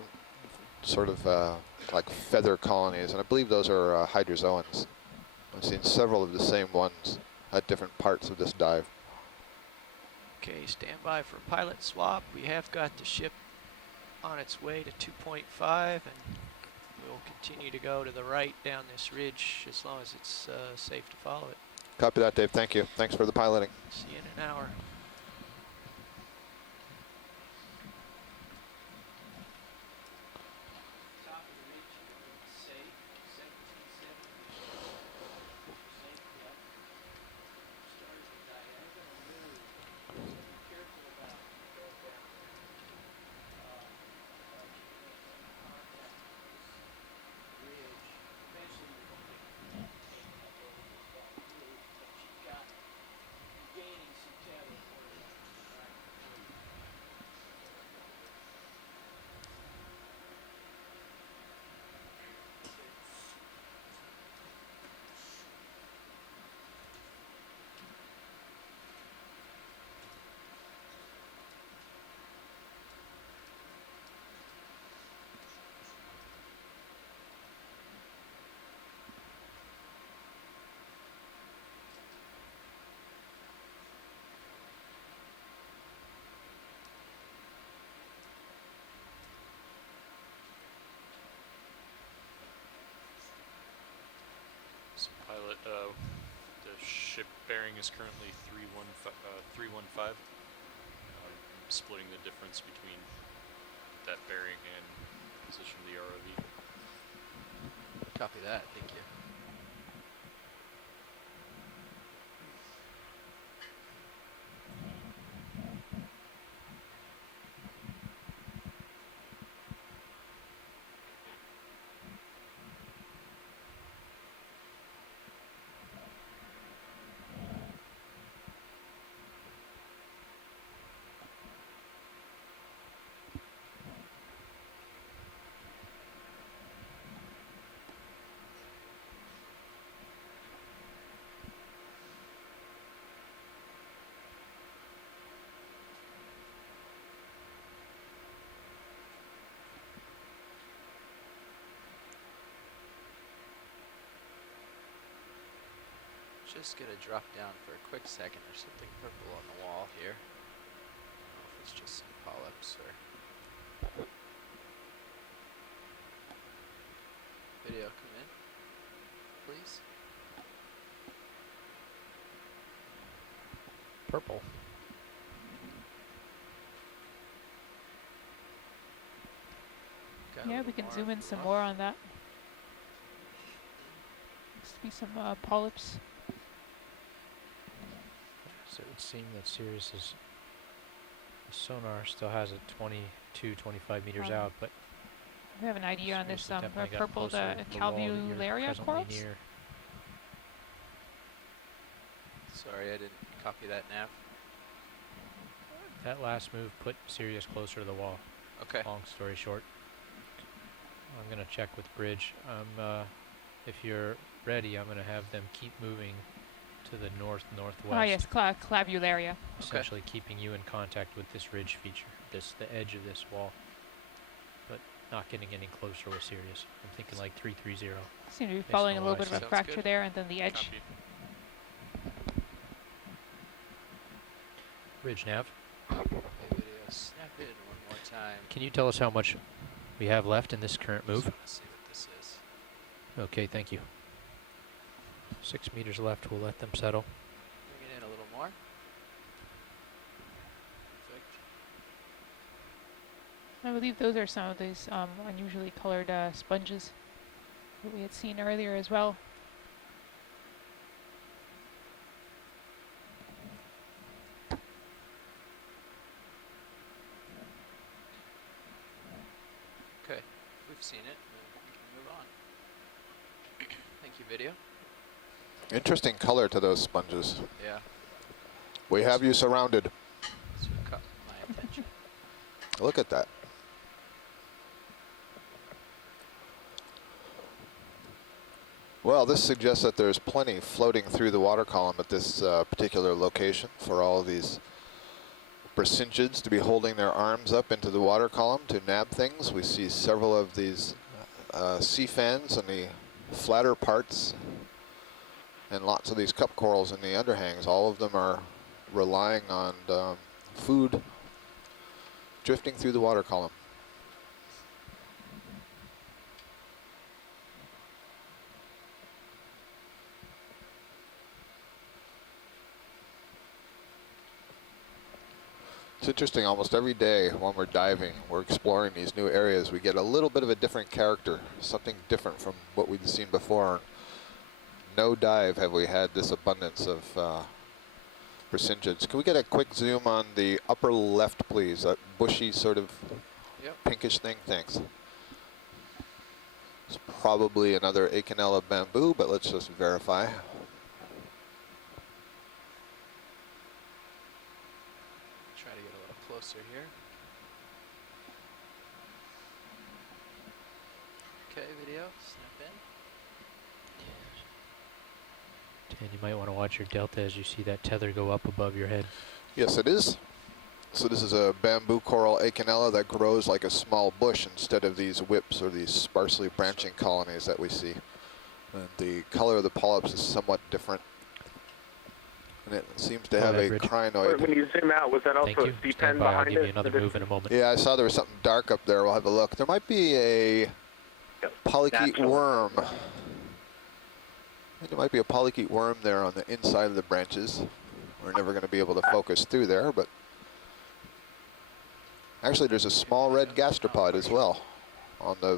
of like feather colonies, and I believe those are hydrozoans. I've seen several of the same ones at different parts of this dive. Okay, stand by for pilot swap. We have got the ship on its way to 2.5, and we'll continue to go to the right down this ridge as long as it's safe to follow it. Copy that, Dave. Thank you. Thanks for the piloting. See you in an hour. So pilot, the ship bearing is currently 315. Splitting the difference between that bearing and position of the ROV. Copy that, thank you. Just gonna drop down for a quick second. There's something purple on the wall here. I don't know if it's just some polyps or... Video, come in, please. Purple. Yeah, we can zoom in some more on that. Looks to be some polyps. So it would seem that Sirius's sonar still has it 22, 25 meters out, but we have an idea on this definitely got purple closer to the wall that you're calvularia presently corals. near. Sorry, I didn't copy that nav. That last move put Sirius closer to the wall. Okay. Long story short. I'm going to check with Bridge. If you're ready, I'm going to have them keep moving to the north-northwest. Oh yes, clavularia. Essentially keeping you in contact with this ridge feature, the edge of this wall, but not getting any closer with Sirius. I'm thinking like 330. Seem to be following a little bit of a fracture there, and then the edge. Copy. Ridge nav. Okay, video, snap in one more time. Can you tell us how much we have left in this current move? Just wanna see what this is. Okay, thank you. 6 meters left, we'll let them settle. Bring it in a little more. Perfect. I believe those are some of these unusually colored sponges that we had seen earlier as well. Okay, we've seen it. We can move on. Thank you, video. Interesting color to those sponges. Yeah, We have you surrounded. this would caught my attention. Look at that. Well, this suggests that there's plenty floating through the water column at this particular location for all of these brachyncids to be holding their arms up into the water column to nab things. We see several of these sea fans in the flatter parts and lots of these cup corals in the underhangs. All of them are relying on food drifting through the water column. It's interesting, almost every day when we're diving, we're exploring these new areas, we get a little bit of a different character, something different from what we've seen before. No dive have we had this abundance of brachyncids. Can we get a quick zoom on the upper left, please? That bushy sort of pinkish thing, thanks. It's probably another Okeanos bamboo, but let's just verify. Try to get a little closer here. Okay, video, snap in. And you might want to watch your delta as you see that tether go up above your head. Yes, it is. So this is a bamboo coral Okeanos that grows like a small bush instead of these whips or these sparsely branching colonies that we see. And the color of the polyps is somewhat different. And it seems to have a crinoid. When you zoom out, was that also a sea pen behind I'll give it? you another move in a moment. Yeah, I saw there was something dark up there. We'll have a look. There might be a polychaete worm. There might be a polychaete worm there on the inside of the branches. We're never going to be able to focus through there, but actually there's a small red gastropod as well on the,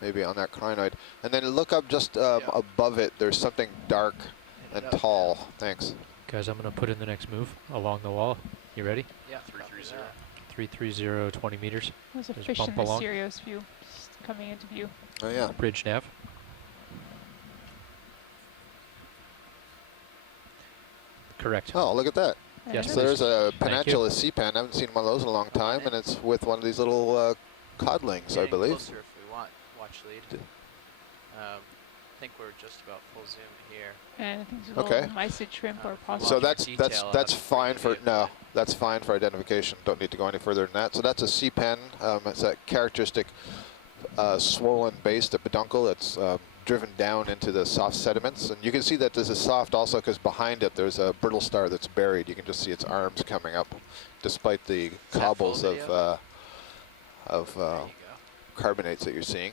maybe on that crinoid. And then look up just above it, there's something dark and tall. Thanks. Guys, I'm going to put in the next move along the wall. You ready? Yeah, 330. 330, 20 meters. There's a Just fish bump in the along. Sirius view just coming into view. Oh yeah. Bridge nav. Correct. Oh, look at that. Yes, So there's a Thank you. penatula sea pen. I haven't seen one of those in a long time, and it's with one of these little codlings, I Getting believe. closer if we want. Watch lead. I think we're just about full zoom here. And I think there's a Okay. little mysid shrimp or possum. So Watch that's for detail, that's I'll fine bring for you no, that's fine for identification. Don't need to go any further than that. So that's a sea pen. It's that characteristic swollen base, the peduncle that's driven down into the soft sediments, and you can see that this is soft also because behind it there's a brittle star that's buried. You can just see its arms coming up, despite the cobbles full of There you go. carbonates that you're seeing.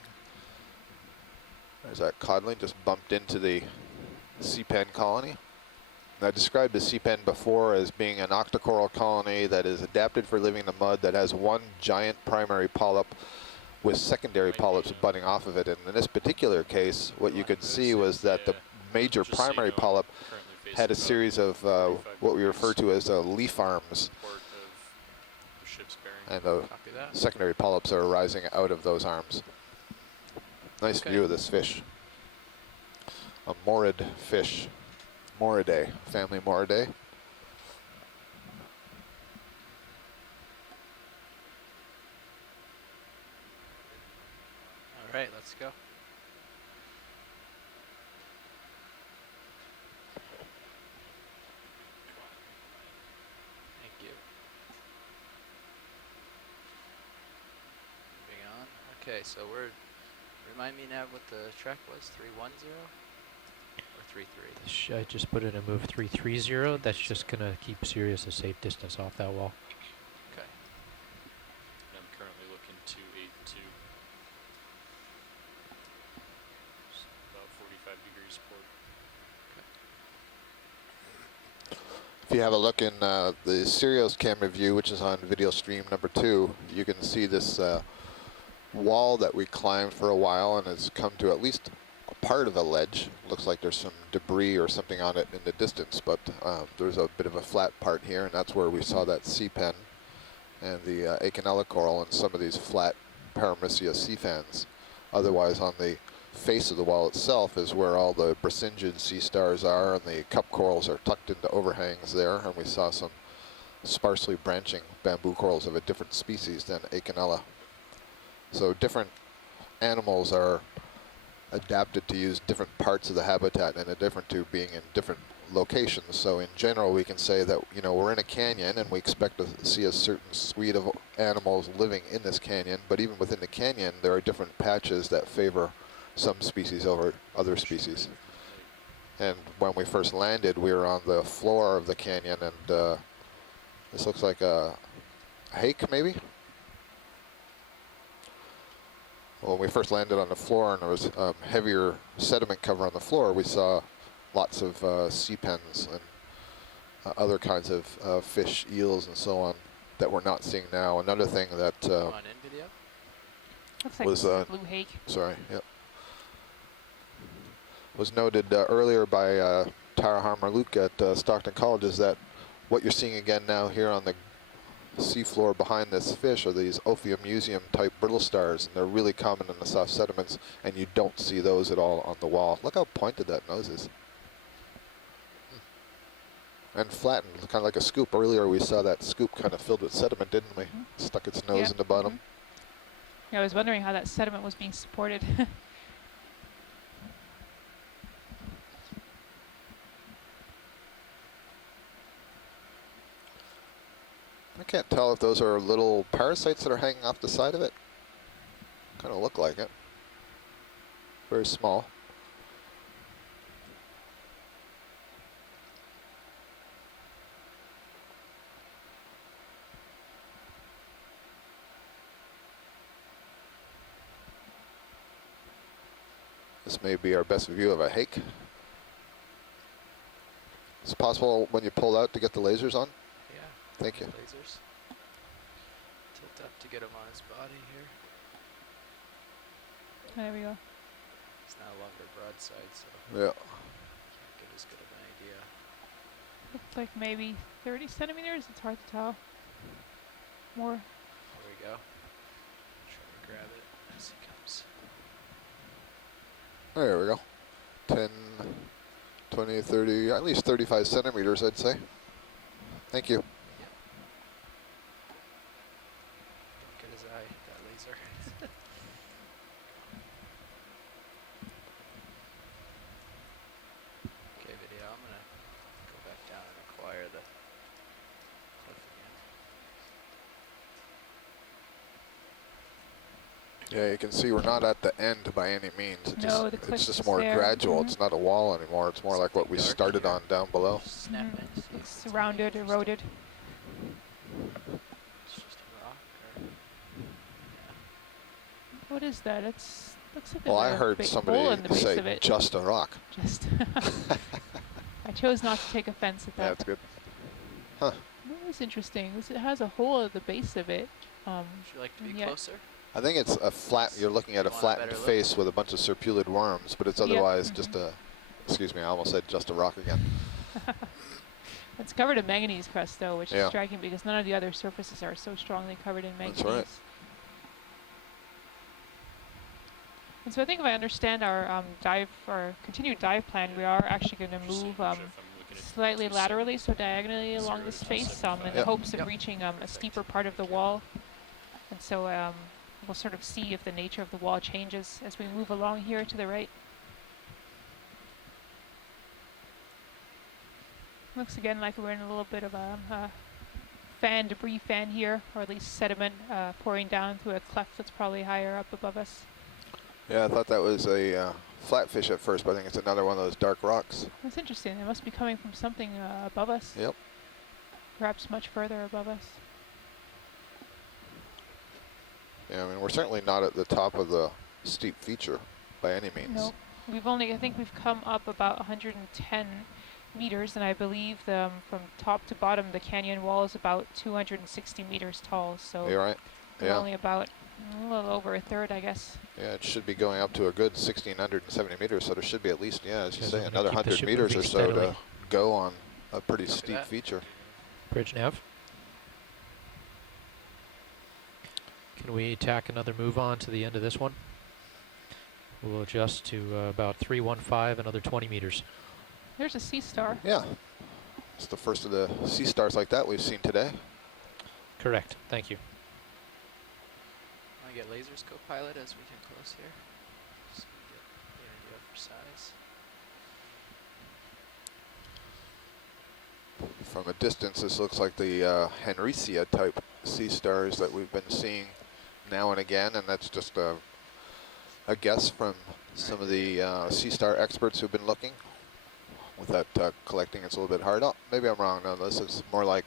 There's that codling just bumped into the sea pen colony. And I described the sea pen before as being an octocoral colony that is adapted for living in the mud, that has one giant primary polyp with secondary polyps budding off of it. And in this particular case, what you could see was that the major primary polyp had a series of what we refer to as leaf arms. And the Copy that. secondary polyps are arising out of those arms. Nice view of this fish. A morid fish. Moridae, family Moridae. All right, let's go. Thank you. Moving on. Okay, so we're, remind me now what the track was, 310 or 33? I just put in a move 330. That's just going to keep Sirius a safe distance off that wall. Okay. I'm currently looking 282. About 45 degrees port. If you have a look in the Sirius camera view, which is on video stream number 2, you can see this wall that we climbed for a while and has come to at least a part of a ledge. Looks like there's some debris or something on it in the distance, but there's a bit of a flat part here, and that's where we saw that sea pen and the Okeanos coral and some of these flat Paramycia sea fans. Otherwise, on the face of the wall itself is where all the Brisingid sea stars are, and the cup corals are tucked into overhangs there, and we saw some sparsely branching bamboo corals of a different species than Acanella. So different animals are adapted to use different parts of the habitat and are different to being in different locations. So in general, we can say that, you know, we're in a canyon and we expect to see a certain suite of animals living in this canyon, but even within the canyon, there are different patches that favor some species over other species. And when we first landed, we were on the floor of the canyon, and this looks like a hake, maybe? When we first landed on the floor and there was heavier sediment cover on the floor, we saw lots of sea pens and other kinds of fish, eels, and so on that we're not seeing now. Another thing that On in video? Looks like was blue hake. sorry, yep, was noted earlier by Tara Harmer-Luke at Stockton College is that what you're seeing again now here on the seafloor behind this fish are these Ophiomysium type brittle stars, and they're really common in the soft sediments, and you don't see those at all on the wall. Look how pointed that nose is. And flattened, kind of like a scoop. Earlier we saw that scoop kind of filled with sediment, didn't we? Stuck its nose in the bottom. Yeah, I was wondering how that sediment was being supported. I can't tell if those are little parasites that are hanging off the side of it. Kind of look like it. Very small. This may be our best view of a hake. Is it possible when you pull out to get the lasers on? Yeah. Thank you. Lasers. Tilt up to get him on his body here. There we go. It's now longer broadside, so Yeah. can't get as good of an idea. Looks like maybe 30 centimeters. It's hard to tell. More. There we go. Try to grab it as he comes. There we go. 10, 20, 30, at least 35 centimeters, I'd say. Thank you. Don't get his eye, that laser. Okay, video, I'm gonna go back down and acquire the cliff again. Yeah, you can see we're not at the end by any means. It No, just, the cliff it's just is more there. gradual. It's not a wall anymore. It's more like what we started on down below. Snap it. It's rounded, eroded. It's just a rock, or What is that? It's looks like Well, I a heard big hole somebody in the base say of it. just a rock. Just. I chose not to take offense at that. That's good. Huh. That was interesting. It has a hole at the base of it. would you like to be Yeah. closer? I think it's a flat, you're looking at a Want a flattened better look? face with a bunch of serpulid worms, but it's Yep. otherwise just a, excuse me, I almost said just a rock again. It's covered in manganese crust, though, which Yeah. is striking because none of the other surfaces are so strongly covered in manganese. That's right. And so I think if I understand our continued dive plan, we are actually going to move slightly laterally, so diagonally along this face, in the Yep. hopes of reaching a steeper part of the wall. And so we'll sort of see if the nature of the wall changes as we move along here to the right. Looks again like we're in a little bit of a debris fan here, or at least sediment pouring down through a cleft that's probably higher up above us. Yeah, I thought that was a flatfish at first, but I think it's another one of those dark rocks. That's interesting. It must be coming from something above us. Yep. Perhaps much further above us. Yeah, I mean, we're certainly not at the top of the steep feature by any means. Nope. I think we've come up about 110 meters, and I believe from top to bottom, the canyon wall is about 260 meters tall. So You're right. we're Yeah. only about a little over a third, I guess. Yeah, it should be going up to a good 1,670 meters, so there should be at least, yeah, as you Guys, say, I'm gonna another keep the 100 ship meters or moving so steadily. to go on a pretty Copy steep that. feature. Bridge nav. Can we tack another move on to the end of this one? We'll adjust to about 315, another 20 meters. There's a sea star. Yeah. It's the first of the sea stars like that we've seen today. Correct. Thank you. Want to get lasers, co-pilot, as we get close here? Just to get the idea for size. From a distance, this looks like the Henricia type sea stars that we've been seeing now and again, and that's just a guess from some of the sea star experts who've been looking. Without collecting, it's a little bit hard. Oh, maybe I'm wrong. No, this is more like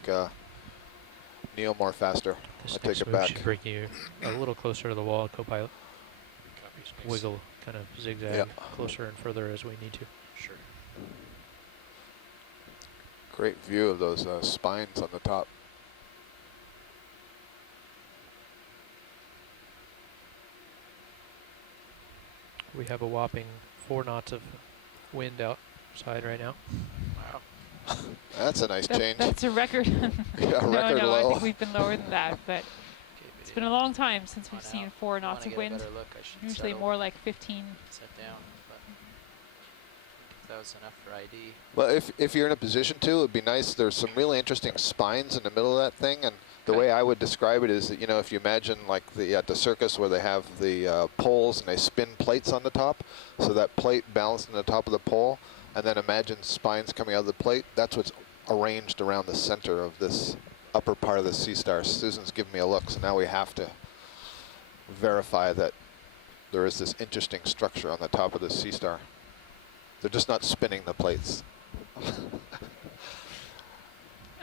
Neomorphaster. This I take next it move back. should bring you a little closer to the wall, co-pilot. Wiggle, kind of zigzag closer and further as we need to. Sure. Great view of those spines on the top. We have a whopping 4 knots of wind outside right now. Wow. That's a nice change. That's a record. Yeah, no, record no, I low. think we've been lower than that, but it's been a long time since we've seen 4 knots of wind. Usually more like 15. Set down, but I think that was enough for ID. Well, if you're in a position to, it'd be nice. There's some really interesting spines in the middle of that thing, and the way I would describe it is that, you know, if you imagine like at the circus where they have the poles and they spin plates on the top, so that plate balanced on the top of the pole, and then imagine spines coming out of the plate. That's what's arranged around the center of this upper part of the sea star. Susan's giving me a look, so now we have to verify that there is this interesting structure on the top of the sea star. They're just not spinning the plates. I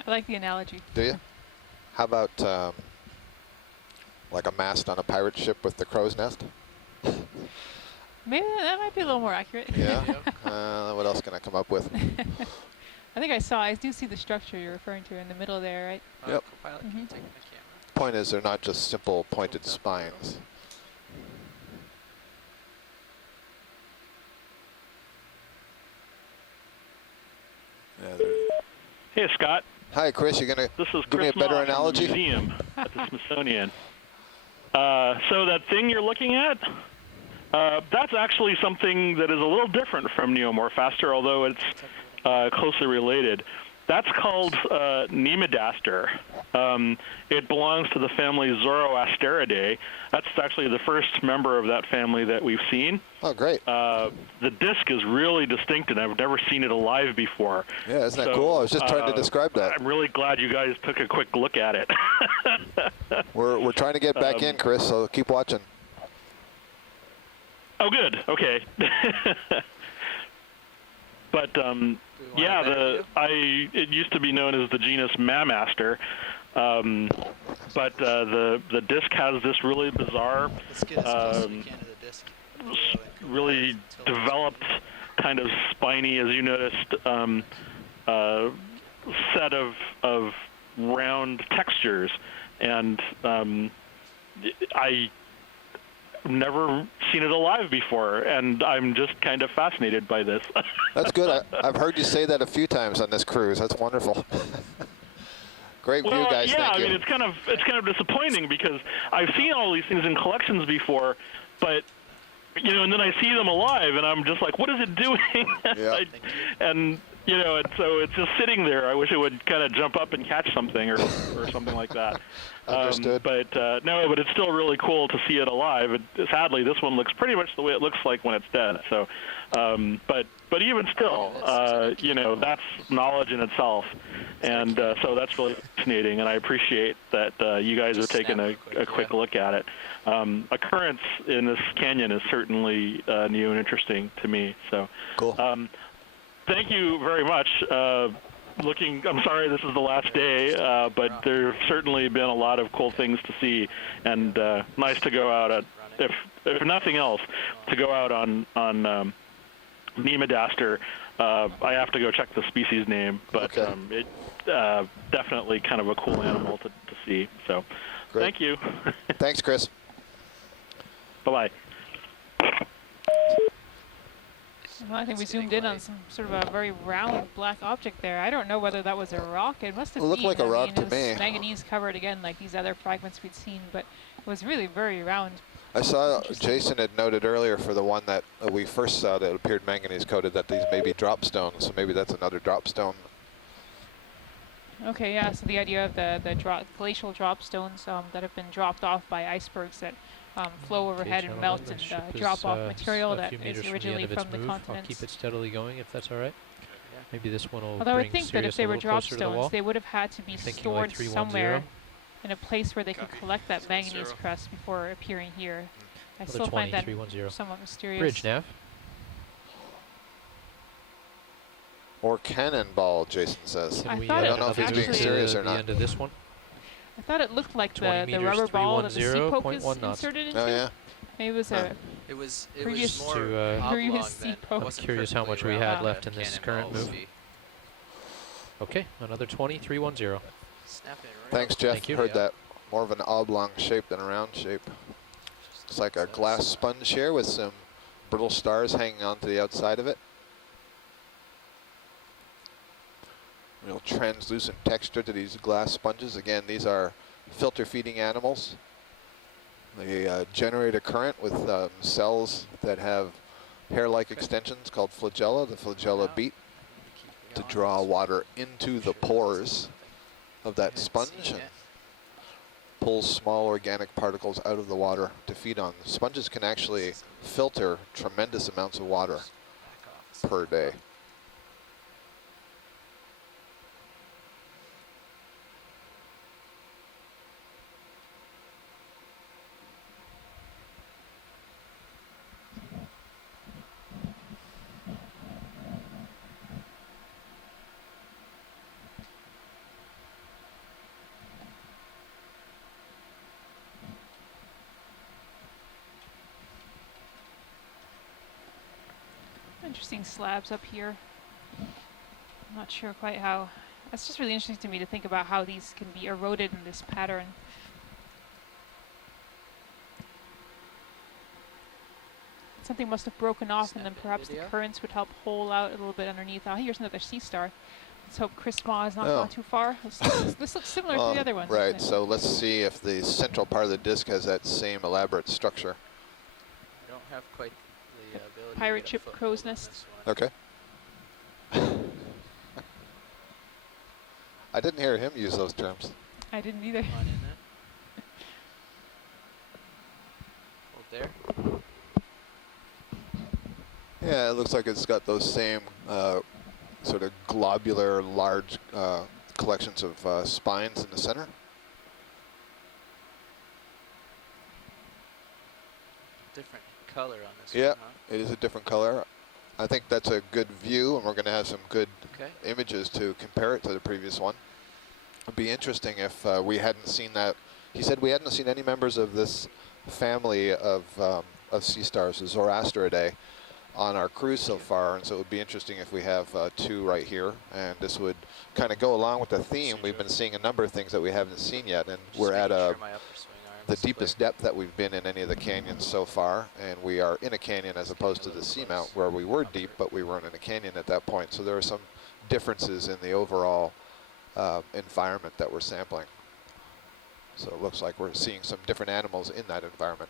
like the analogy. Do you? How about like a mast on a pirate ship with the crow's nest? Maybe that might be a little more accurate. Yeah. What else can I come up with? I do see the structure you're referring to in the middle there, right? Yep. Co-pilot, can you take the camera? Point is, they're not just simple pointed spines. Yeah, Hey, Scott. hi, Chris. You're gonna This is give me a Chris better Knopf from the analogy? museum at the Smithsonian. So that thing you're looking at, that's actually something that is a little different from Neomorphaster, although it's closely related. That's called Nemedaster. It belongs to the family Zoroasteridae. That's actually the first member of that family that we've seen. Oh, great. The disc is really distinct, and I've never seen it alive before. Yeah, isn't that cool? I was just trying to describe that. I'm really glad you guys took a quick look at it. We're trying to get back in, Chris, so keep watching. Oh, good. Okay. But yeah, it used to be known as the genus Mammaster, but the disc has this really bizarre, really developed kind of spiny, as you noticed, set of round textures, and I never seen it alive before, and I'm just kind of fascinated by this. That's good. I've heard you say that a few times on this cruise. That's wonderful. Great view, guys. Yeah, Thank you. I mean, it's kind of disappointing because I've seen all these things in collections before, but you know, and then I see them alive, and I'm just like, what is it doing? Yeah. And you know, so it's just sitting there. I wish it would kind of jump up and catch something or something like that. Understood. But it's still really cool to see it alive. Sadly, this one looks pretty much the way it looks like when it's dead. So, but even still, you know, that's knowledge in itself, and so that's really fascinating. And I appreciate that you guys are taking a quick look at it. Occurrence in this canyon is certainly new and interesting to me. So, cool. Thank you very much. I'm sorry this is the last day, but there have certainly been a lot of cool things to see, and nice to go out if nothing else, to go out on Nemedaster. I have to go check the species name, but it definitely kind of a cool animal to see. So, Great. Thank you. Thanks, Chris. Bye-bye. Well, I think we zoomed in on some sort of a very round black object there. I don't know whether that was a rock. It must have been. It looked like a rock to it was me. manganese covered again, like these other fragments we'd seen, but it was really very round. I saw Jason had noted earlier for the one that we first saw that appeared manganese coated that these may be drop stones, so maybe that's another drop stone. Okay, yeah, so the idea of the glacial drop stones that have been dropped off by icebergs that flow overhead and melt and drop off material that is originally from the continents. I'll keep it steadily going if that's all right. Yeah. Maybe this one will Although I bring think that Sirius if they a were little drop closer to the stones, wall. they would have had to be Thinking stored like 310. somewhere in a place where they could Copy. collect that 310. manganese crust before appearing here. I Another still 20, find that 310. somewhat mysterious. Bridge nav. Or cannonball, Jason says. Can I we thought I it don't know if he's being actually- serious or the not. end of this one. I thought it looked like 20 the meters, rubber ball that the sea 310, poke is 0.1 knots. inserted into. Oh, yeah? Maybe it was Huh. It was Previous more to, oblong previous than sea poke. wasn't Curious how much we perfectly had round left like in a this current cannonball move. would be. Okay, another 20, 310. Snap it right Thanks, up. Jeff. Thank you. Heard Yeah. that. More of an oblong shape than a round shape. It's like a glass sponge here with some brittle stars hanging onto the outside of it. Real translucent texture to these glass sponges. Again, these are filter feeding animals. They generate a current with cells that have hair-like extensions called flagella. The flagella beat to draw water into the pores of that sponge and pulls small organic particles out of the water to feed on. The sponges can actually filter tremendous amounts of water per day. interesting slabs up here. I'm not sure quite how. That's just really interesting to me to think about how these can be eroded in this pattern. Something must have broken off, and then perhaps the currents would help hole out a little bit underneath. Oh, here's another sea star. Let's hope Chris Ma has not gone too far. This looks similar to the other ones. Right, so let's see if the central part of the disc has that same elaborate structure. I don't have quite the ability Pirate to ship get a crow's foothold on nest. this one. Okay. I didn't hear him use those terms. I didn't either. Come on in there. Hold there. Yeah, it looks like it's got those same sort of globular, large collections of spines in the center. Different color on this Yeah, one, huh? it is a different color. I think that's a good view, and we're going to have some good images to compare it to the previous one. It'd be interesting if we hadn't seen that. He said we hadn't seen any members of this family of sea stars, the Zoroastriidae, on our cruise so far, and so it would be interesting if we have two right here, and this would kind of go along with the theme. We've been seeing a number of things that we haven't seen yet, and we're at the deepest depth that we've been in any of the canyons so far, and we are in a canyon as opposed to the seamount where we were deep, but we weren't in a canyon at that point. So there are some differences in the overall environment that we're sampling. So it looks like we're seeing some different animals in that environment.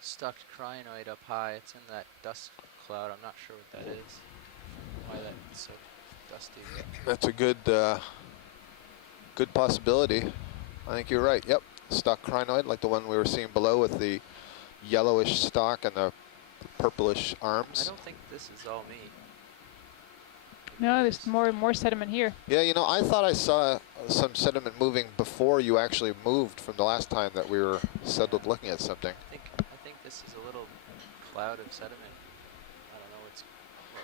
Stucked crinoid up high. It's in that dust cloud. I'm not sure what that is. Why that's so dusty. That's a good good possibility. I think you're right. Yep, stock crinoid, like the one we were seeing below with the yellowish stalk and the purplish arms. I don't think this is all me. No, there's more sediment here. Yeah, you know, I thought I saw some sediment moving before you actually moved from the last time that we were settled looking at something. I think this is a little cloud of sediment. I don't know what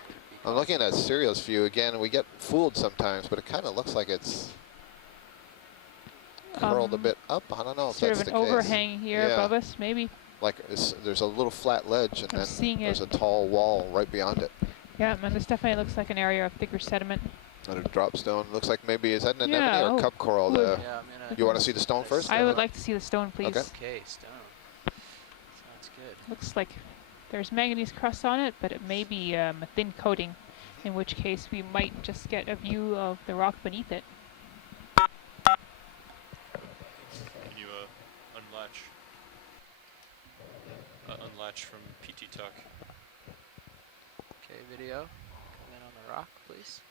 would it be I'm looking at Serial's view again, and we get fooled sometimes, but it kind of looks like it's curled a bit up. I don't know if Sort that's of the an case. overhang here Yeah. above us, maybe. Like there's a little flat ledge, and I'm then seeing there's it. a tall wall right beyond it. Yeah, and this definitely looks like an area of thicker sediment. And a drop stone. Looks like maybe, is that an anemone Yeah, or cup coral? ooh. Yeah, I'm gonna You want to see the stone first? I would like to see the stone, please. Okay, stone. Sounds good. Looks like there's manganese crust on it, but it may be a thin coating, in which case we might just get a view of the rock beneath it. Can you unlatch from PT Talk? Okay, video. Come in on the rock, please.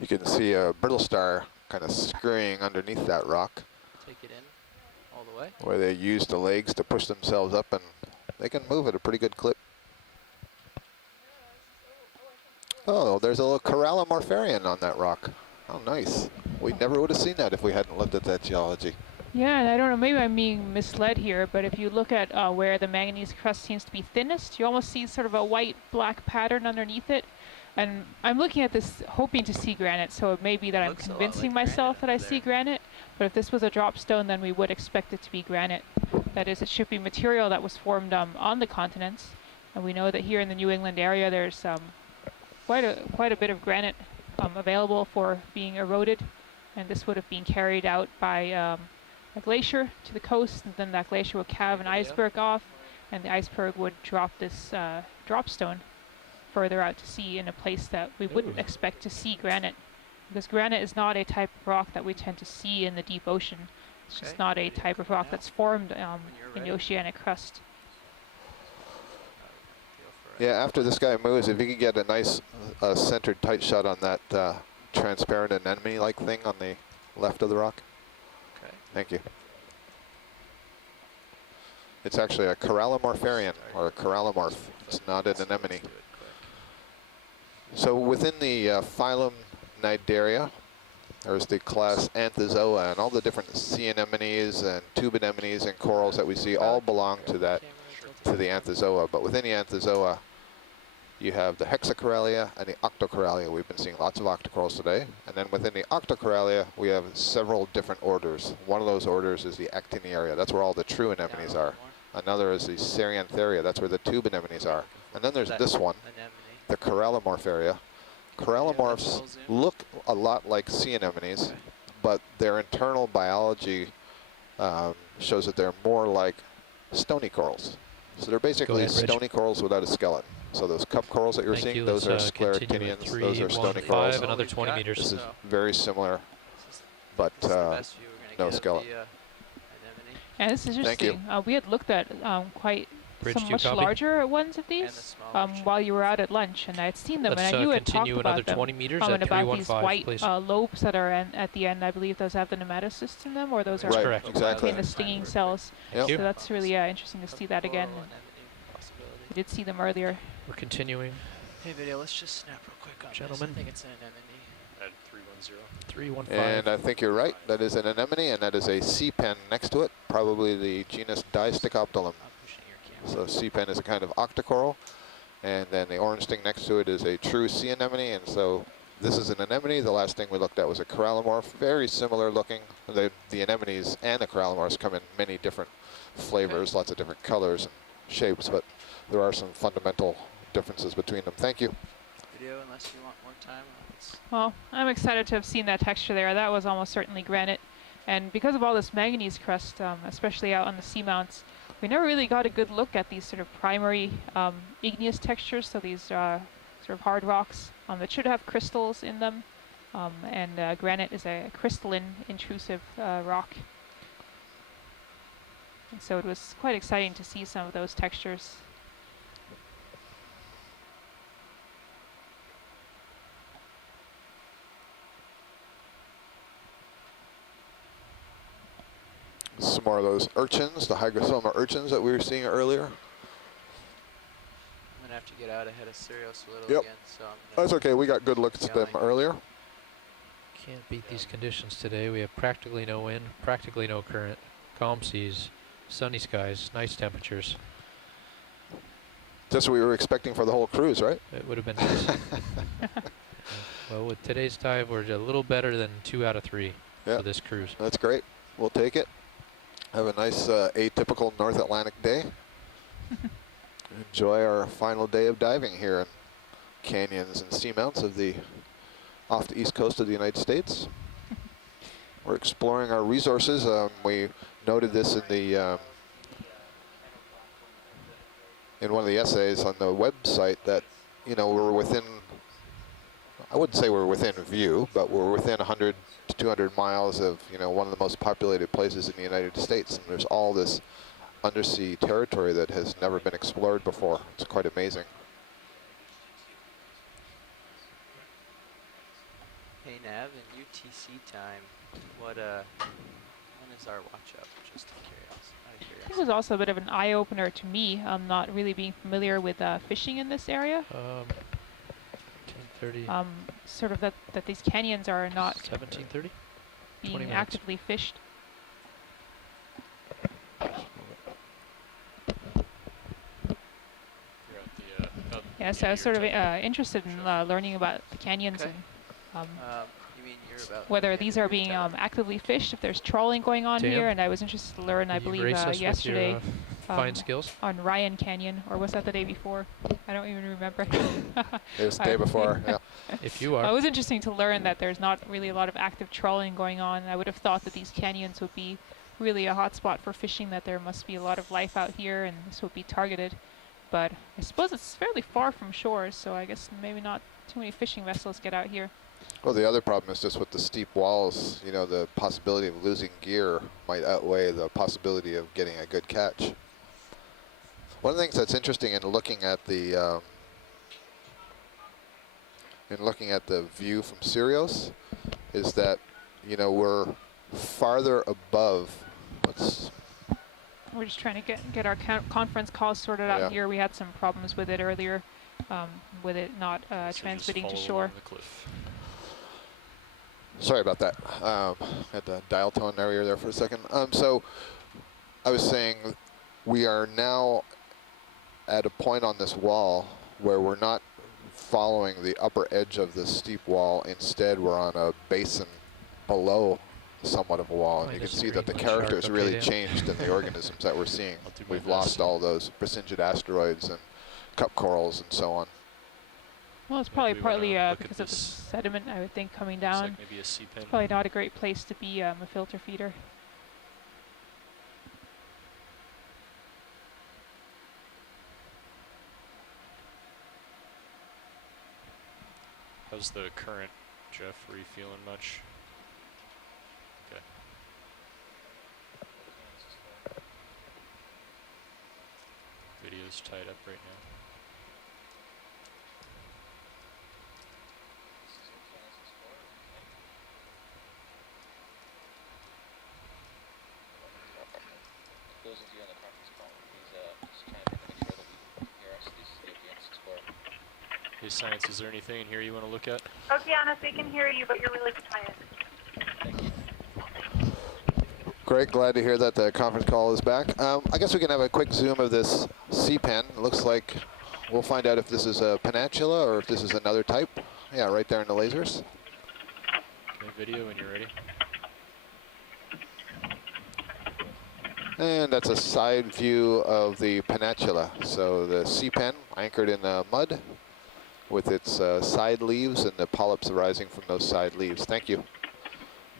You can see a brittle star kind of scurrying underneath that rock, Take it in all the way. where they use the legs to push themselves up, and they can move at a pretty good clip. Oh, there's a little Corallimorpharian on that rock. Oh, nice. We never would have seen that if we hadn't looked at that geology. Yeah, and I don't know, maybe I'm being misled here, but if you look at where the manganese crust seems to be thinnest, you almost see sort of a white-black pattern underneath it. And I'm looking at this hoping to see granite, so it may be that I'm Looks a lot convincing like myself that I granite see granite, but if this was a drop stone, then we would expect it to be granite. That is, it should be material that was formed on the continents, and we know that here in the New England area there's quite a bit of granite available for being eroded, and this would have been carried out by a glacier to the coast, and then that glacier would calve an iceberg off, and the iceberg would drop this drop stone further out to sea in a place that we wouldn't expect to see granite, because granite is not a type of rock that we tend to see in the deep ocean. It's just not a type of rock that's formed in the oceanic crust. Yeah, after this guy moves, if you could get a nice centered tight shot on that transparent anemone-like thing on the left of the rock. Okay. Thank you. It's actually a Corallimorpharian, or a corallimorph. It's not an anemone. So within the phylum Cnidaria, there's the class Anthozoa, and all the different sea anemones and tube anemones and corals that we see all belong to the Anthozoa. But within the Anthozoa, you have the Hexacoralia and the Octocoralia. We've been seeing lots of octocorals today. And then within the Octocoralia, we have several different orders. One of those orders is the Actiniaria. That's where all the true anemones are. Another is the Ceriantheria. That's where the tube anemones are. And then there's this one, the Corallimorpharia. Corallimorphs look a lot like sea anemones, but their internal biology shows that they're more like stony corals. So they're basically stony corals without a skeleton. So those cup corals that you're seeing, those are scleractinians, those are stony corals. Another 20 meters. This is very similar, but no skeleton. And this is Thank you. interesting. We had looked at some much larger ones of these while you were out at lunch, and I had seen them, and I knew it talked about them. 20 meters and at about these 315, white lobes that are at the end. I believe those have the nematocysts in them, or those are correct. Exactly. contain the stinging cells. Yep. So that's really interesting to see that again. We did see them earlier. We're continuing. Hey, video, let's just snap real quick on Gentlemen. this. I think it's an anemone. At 310. 315. And I think you're right. That is an anemone, and that is a sea pen next to it, probably the genus Disticoptilum. So sea pen is a kind of octocoral, and then the orange thing next to it is a true sea anemone, and so this is an anemone. The last thing we looked at was a corallimorph, very similar looking. The anemones and the corallimorphs come in many different flavors, lots of different colors and shapes, but there are some fundamental differences between them. Thank you. Video, unless you want more time. Well, I'm excited to have seen that texture there. That was almost certainly granite. And because of all this manganese crust, especially out on the seamounts, we never really got a good look at these sort of primary igneous textures, so these sort of hard rocks that should have crystals in them. And granite is a crystalline, intrusive rock. And so it was quite exciting to see some of those textures. Some more of those urchins, the hygrosoma urchins that we were seeing earlier. I'm gonna have to get out ahead of Sirius a little Yep. again, so I'm gonna That's okay. We got good looks at them earlier. Can't beat these conditions today. We have practically no wind, practically no current, calm seas, sunny skies, nice temperatures. That's what we were expecting for the whole cruise, right? It would have been nice. Well, with today's tide, we're a little better than 2 out of 3 for this cruise. That's great. We'll take it. Have a nice atypical North Atlantic day. Enjoy our final day of diving here in canyons and seamounts of the off the east coast of the United States. We're exploring our resources. We noted this in the in one of the essays on the website that, you know, we're within, I wouldn't say we're within view, but we're within 100 to 200 miles of, you know, one of the most populated places in the United States. And there's all this undersea territory that has never been explored before. It's quite amazing. Hey Nav, in UTC time, when is our watch up? Just out of curiosity. This was also a bit of an eye-opener to me, not really being familiar with fishing in this area. 10:30. Sort of that these canyons are not 17:30. being actively fished. Yeah, so I was sort of interested in learning about the canyons and you mean you're about whether these are being actively fished, if there's trawling going on Dan, here, and I was interested to learn, I believe, yesterday fine skills on Ryan Canyon, or was that the day before? I don't even remember. It was the day before, yeah. If you are. It was interesting to learn that there's not really a lot of active trawling going on. I would have thought that these canyons would be really a hot spot for fishing, that there must be a lot of life out here, and this would be targeted. But I suppose it's fairly far from shore, so I guess maybe not too many fishing vessels get out here. Well, the other problem is just with the steep walls, you know, the possibility of losing gear might outweigh the possibility of getting a good catch. One of the things that's interesting in looking at the view from Sirius is that, you know, we're farther above. We're just trying to get our conference calls sorted out here. We had some problems with it earlier, with it not transmitting to shore. Sorry about that. Had the dial tone area there for a second. So I was saying we are now at a point on this wall where we're not following the upper edge of the steep wall. Instead, we're on a basin below somewhat of a wall. And you can see that the character has really changed in the organisms that we're seeing. We've lost all those Brisingid asteroids and cup corals and so on. Well, it's probably partly because of the sediment, I would think, coming down. Like maybe a sea pen. It's probably not a great place to be a filter feeder. How's the current, Jeff? Are you feeling much? Okay. Video's tied up right now. Those of you on the conference call, please just chime in to make sure that we hear us. This is the Okeanos Explorer. Hey, Science, is there anything in here you want to look at? Okeanos, we can hear you, but you're really quiet. Thank you. Great, glad to hear that the conference call is back. I guess we can have a quick zoom of this sea pen. It looks like we'll find out if this is a peninsula or if this is another type. Yeah, right there in the lasers. Okay, video when you're ready. And that's a side view of the peninsula. So the sea pen anchored in mud with its side leaves and the polyps arising from those side leaves. Thank you.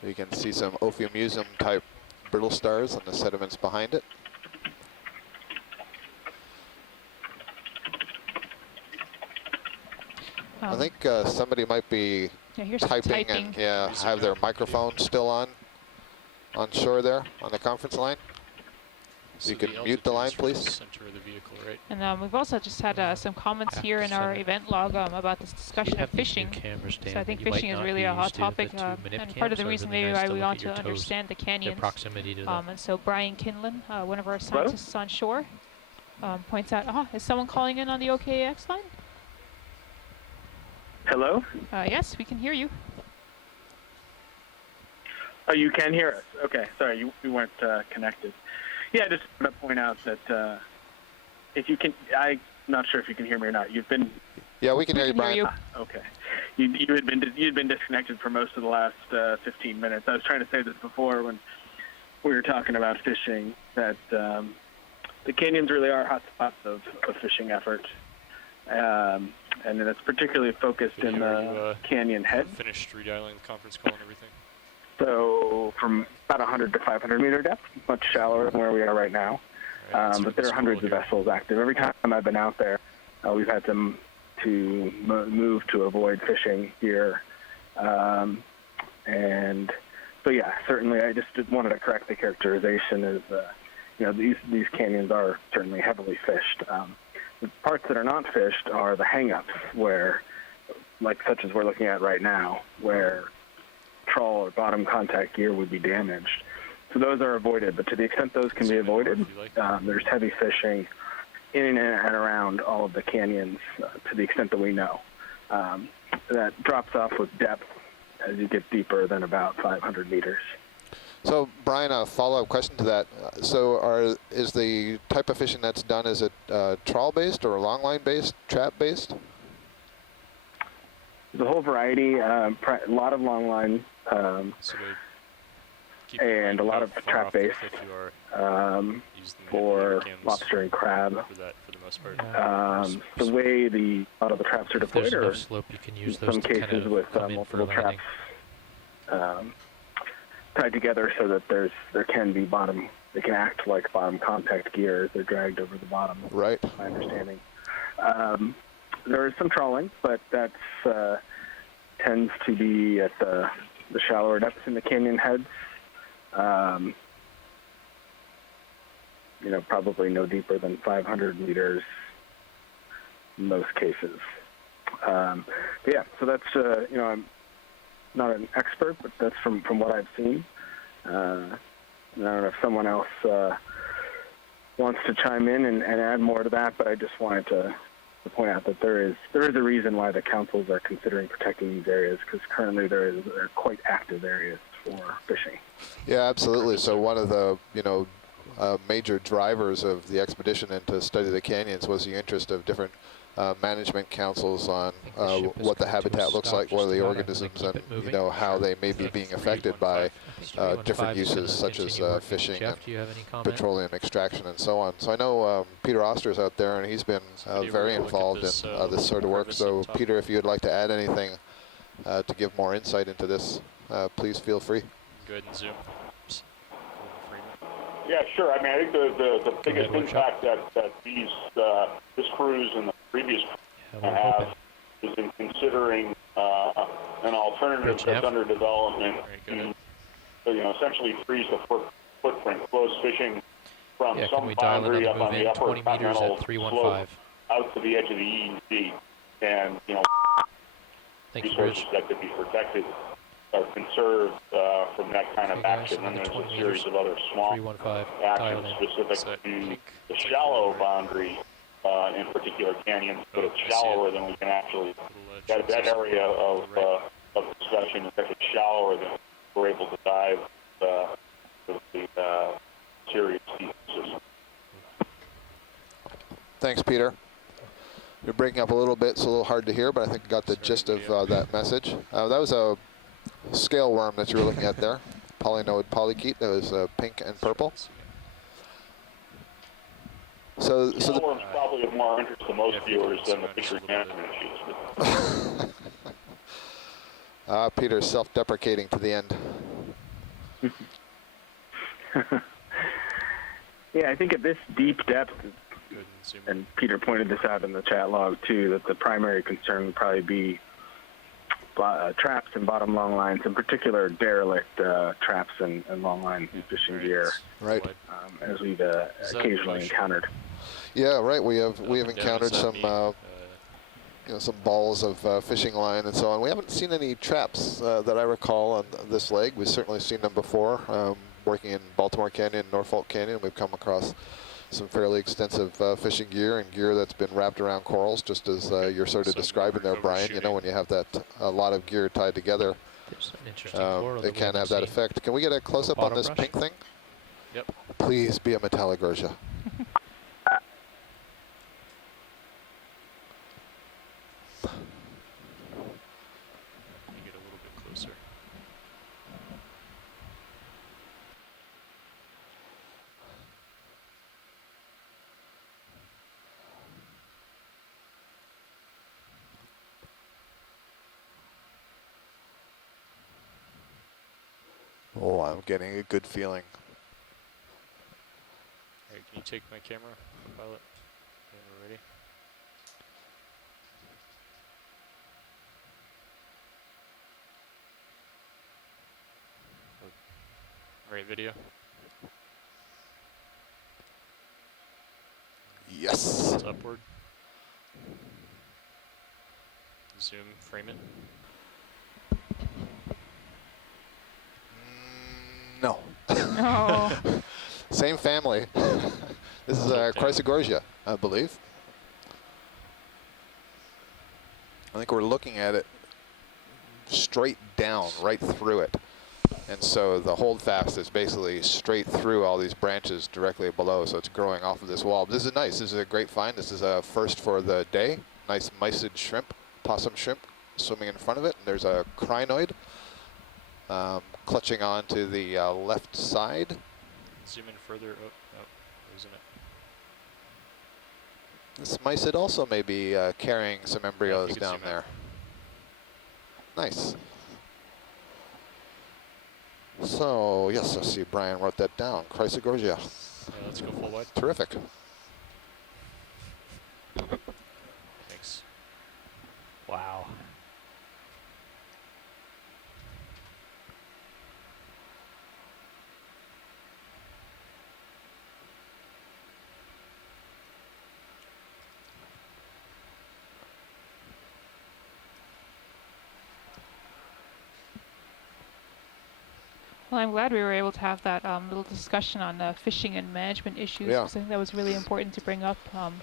You can see some Ophiumusum type brittle stars on the sediments behind it. I think somebody might be typing and have their microphone still on shore there on the conference line. So You can mute the line, please. Center of the vehicle, right? And we've also just had some comments here in our event log about this discussion of fishing. So I think fishing is really a hot topic, and part of the reason maybe why we want to understand the canyons. Proximity to them. And so Brian Kinlan, one of our scientists on shore, points out, is someone calling in on the OKAX line? Hello? Yes, we can hear you. Oh, you can hear us. Okay, sorry, you weren't connected. Yeah, just want to point out that if you can, I'm not sure if you can hear me or not. You've been. Yeah, we can hear you, Brian. Okay, you'd been disconnected for most of the last 15 minutes. I was trying to say this before when we were talking about fishing, that the canyons really are hotspots of fishing effort, and it's particularly focused in the canyon head. Finished redialing the conference call and everything. So from about 100 to 500 meter depth, much shallower than where we are right now. But there are hundreds of vessels active. Every time I've been out there, we've had to move to avoid fishing here. And so, yeah, certainly I just wanted to correct the characterization as, these canyons are certainly heavily fished. The parts that are not fished are the hang-ups where, such as we're looking at right now, where trawl or bottom contact gear would be damaged. So those are avoided, but to the extent those can be avoided, there's heavy fishing in and around all of the canyons to the extent that we know. That drops off with depth as you get deeper than about 500 meters. So, Brian, a follow-up question to that. Is the type of fishing that's done, is it trawl-based or longline-based, trap-based? The whole variety, a lot of longline, and a lot of trap-based for lobster and crab. For the most part. The way a lot of the traps are deployed are, slope, you can use in those some to cases, kind of with come in for multiple traps tied together so that there can be they can act like bottom contact gear as they're dragged over the bottom. Right. My understanding. There is some trawling, but that tends to be at the shallower depths in the canyon heads. Probably no deeper than 500 meters in most cases. Yeah, so that's, I'm not an expert, but that's from what I've seen. I don't know if someone else wants to chime in and add more to that, but I just wanted to point out that there is a reason why the councils are considering protecting these areas, because currently they're quite active areas for fishing. Yeah, absolutely. So one of the major drivers of the expedition and to study the canyons was the interest of different management councils on what the habitat looks like, what are the organisms, and how they may be being affected by different uses such as fishing and petroleum extraction and so on. So I know Peter Oster's out there, and he's been very involved in this sort of work. So Peter, if you'd like to add anything to give more insight into this, please feel free. Go ahead and zoom. Yeah, sure. I mean, I think the biggest impact that this cruise and the previous have is in considering an alternative that's under development to, essentially freeze the footprint, close fishing from some boundary up on the upper continental slope out to the edge of the EEZ, and resources that could be protected are conserved from that kind of action. And there's a series of other small actions specific to the shallow boundary, in particular canyons, but it's shallower than we can actually, that area of discussion is actually shallower than we're able to dive with the serious system. Thanks, Peter. You're breaking up a little bit. It's a little hard to hear, but I think I got the gist of that message. That was a scale worm that you were looking at there, Polynoid polychaete. That was pink and purple. So scale worms probably of more interest to most viewers than the fishery management issues. Peter's self-deprecating to the end. Yeah, I think at this deep depth, and Peter pointed this out in the chat log too, that the primary concern would probably be traps and bottom long lines, in particular derelict traps and long line fishing gear. Right. As we've occasionally encountered. Yeah, right. We have encountered some some balls of fishing line and so on. We haven't seen any traps that I recall on this lake. We've certainly seen them before. Working in Baltimore Canyon, Norfolk Canyon, we've come across some fairly extensive fishing gear and gear that's been wrapped around corals, just as you're sort of describing there, Brian. You know, when you have that a lot of gear tied together, it can have that effect. Can we get a close-up on this pink thing? Yep. Please be a Metallogorgia. Get a little bit closer. Oh, I'm getting a good feeling. Alright, can you take my camera, pilot? And we're ready. Right, video. Yes. It's upward. Zoom, frame it. No. No. Same family. This is Chrysogorgia, I believe. I think we're looking at it straight down, right through it. And so the holdfast is basically straight through all these branches directly below, so it's growing off of this wall. But this is nice. This is a great find. This is a first for the day. Nice mysid shrimp, possum shrimp, swimming in front of it. And there's a crinoid clutching on to the left side. Zoom in further. Oh, losing it. This mysid also may be carrying some embryos down there. Nice. So, yes, I see Brian wrote that down. Chrysogorgia. Let's go full wide. Terrific. Thanks. Wow. Well, I'm glad we were able to have that little discussion on fishing and management issues. Yeah. 'Cause I think that was really important to bring up. And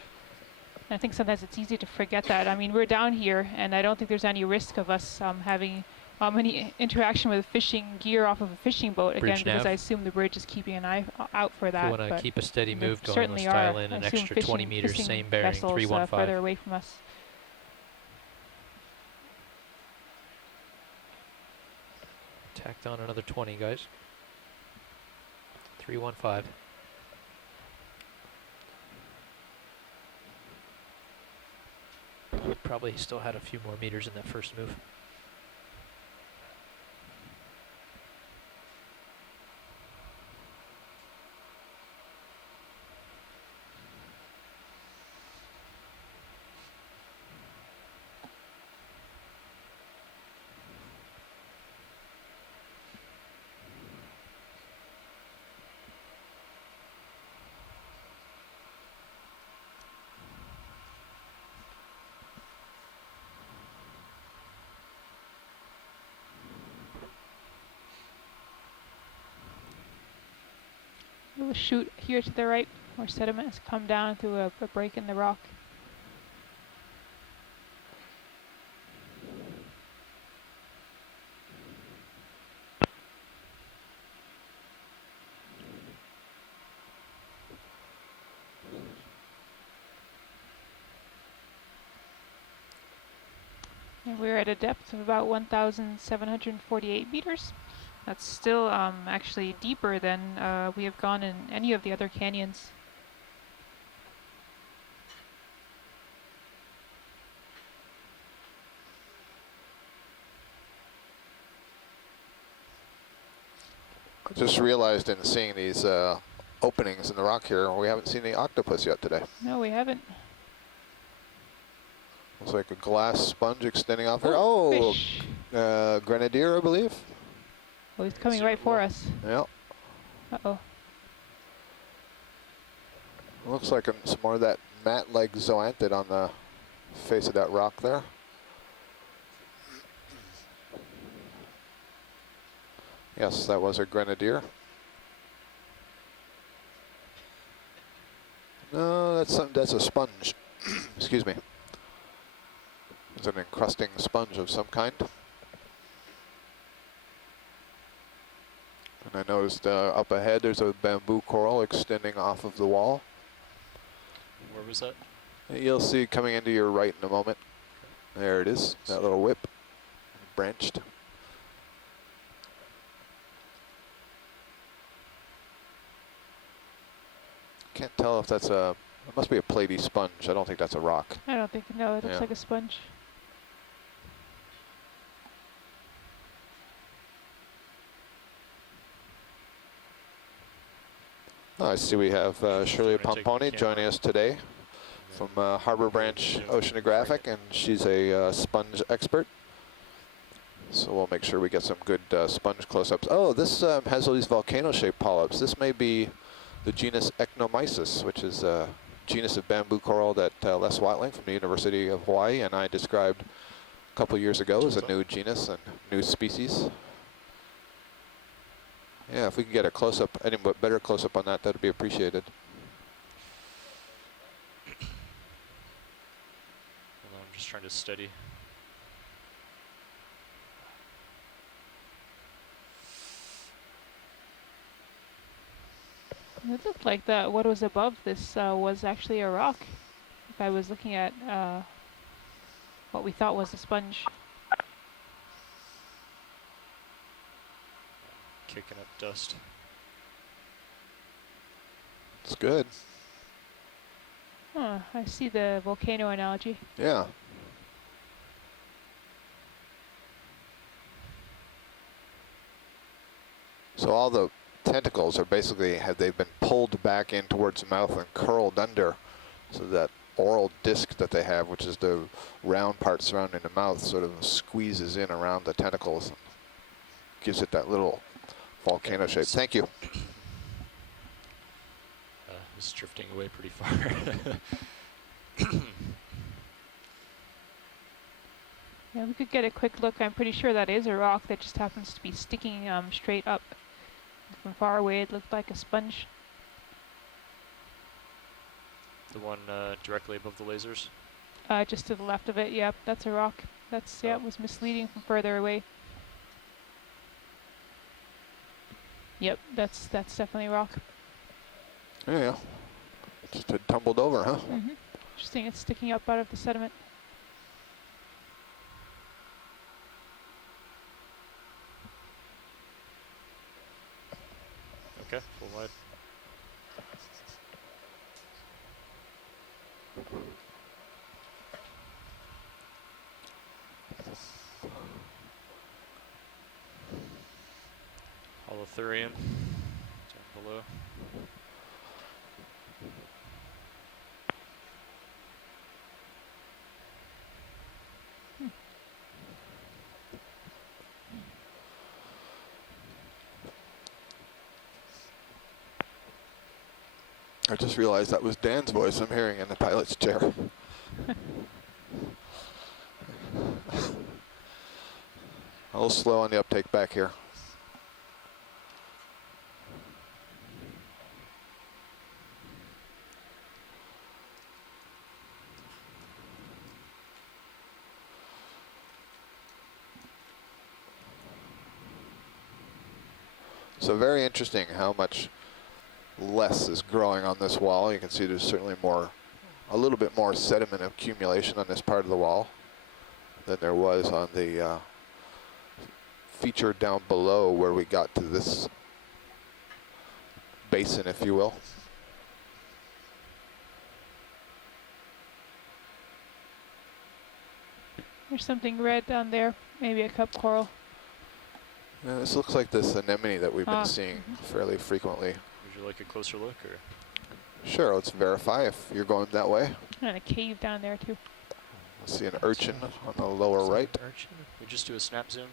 I think sometimes it's easy to forget that. I mean, we're down here, and I don't think there's any risk of us having any interaction with fishing gear off of a fishing boat, Bridge again, because nav. I assume the bridge is keeping an eye out for that. If you want to keep a steady there move going, certainly let's dial are, in I an assume, extra 20 meters, fishing same bearing, vessels, 315. further away from us. Tacked on another 20, guys. 315. Probably still had a few more meters in that first move. Little chute here to the right, where sediment has come down through a break in the rock. And we're at a depth of about 1,748 meters. That's still actually deeper than we have gone in any of the other canyons. I just realized in seeing these openings in the rock here, we haven't seen any octopus yet today. No, we haven't. Looks like a glass sponge extending off here. Oh, fish. Grenadier, I believe. Oh, he's coming right for us. Yep. Uh-oh. Looks like some more of that mat-like zoanthid on the face of that rock there. Yes, that was a Grenadier. No, that's a sponge. Excuse me. It's an encrusting sponge of some kind. And I noticed up ahead there's a bamboo coral extending off of the wall. Where was that? You'll see coming into your right in a moment. There it is, that little whip, branched. Can't tell if that's a, it must be a platy sponge. I don't think that's a rock. I don't think, no, it looks Yeah. like a sponge. Oh, I see we have Shirley Wanna take the Pomponi camera? joining us today from Harbor Branch Oceanographic, and she's a sponge expert. So we'll make sure we get some good sponge close-ups. Oh, this has all these volcano-shaped polyps. This may be the genus Ecnomyces, which is a genus of bamboo coral that Les Watling from the University of Hawaii and I described a couple years ago as a new genus and new species. Yeah, if we can get a close-up, any better close-up on that, that'd be appreciated. Hold on, I'm just trying to steady. It looked like that what was above this was actually a rock. If I was looking at what we thought was a sponge. Kicking up dust. It's good. Huh, I see the volcano analogy. Yeah. So all the tentacles are basically, they've been pulled back in towards the mouth and curled under, so that oral disc that they have, which is the round part surrounding the mouth, sort of squeezes in around the tentacles, and gives it that little volcano shape. Thank you. It's drifting away pretty far. Yeah, we could get a quick look. I'm pretty sure that is a rock that just happens to be sticking straight up. From far away, it looked like a sponge. The one directly above the lasers? Just to the left of it, yep, that's a rock. That's, yeah, it was misleading from further away. Yep, that's definitely a rock. Yeah, just had tumbled over, huh? Mm-hmm. Interesting, it's sticking up out of the sediment. Okay, full wide. Holothurian down below. I just realized that was Dan's voice I'm hearing in the pilot's chair. A little slow on the uptake back here. So very interesting how much less is growing on this wall. You can see there's certainly a little bit more sediment accumulation on this part of the wall than there was on the feature down below where we got to this basin, if you will. There's something red down there, maybe a cup coral. Yeah, this looks like this anemone that we've been seeing fairly frequently. Would you like a closer look, or? Sure, let's verify if you're going that way. And a cave down there too. See an urchin on the lower right. Urchin. We just do a snap zoom.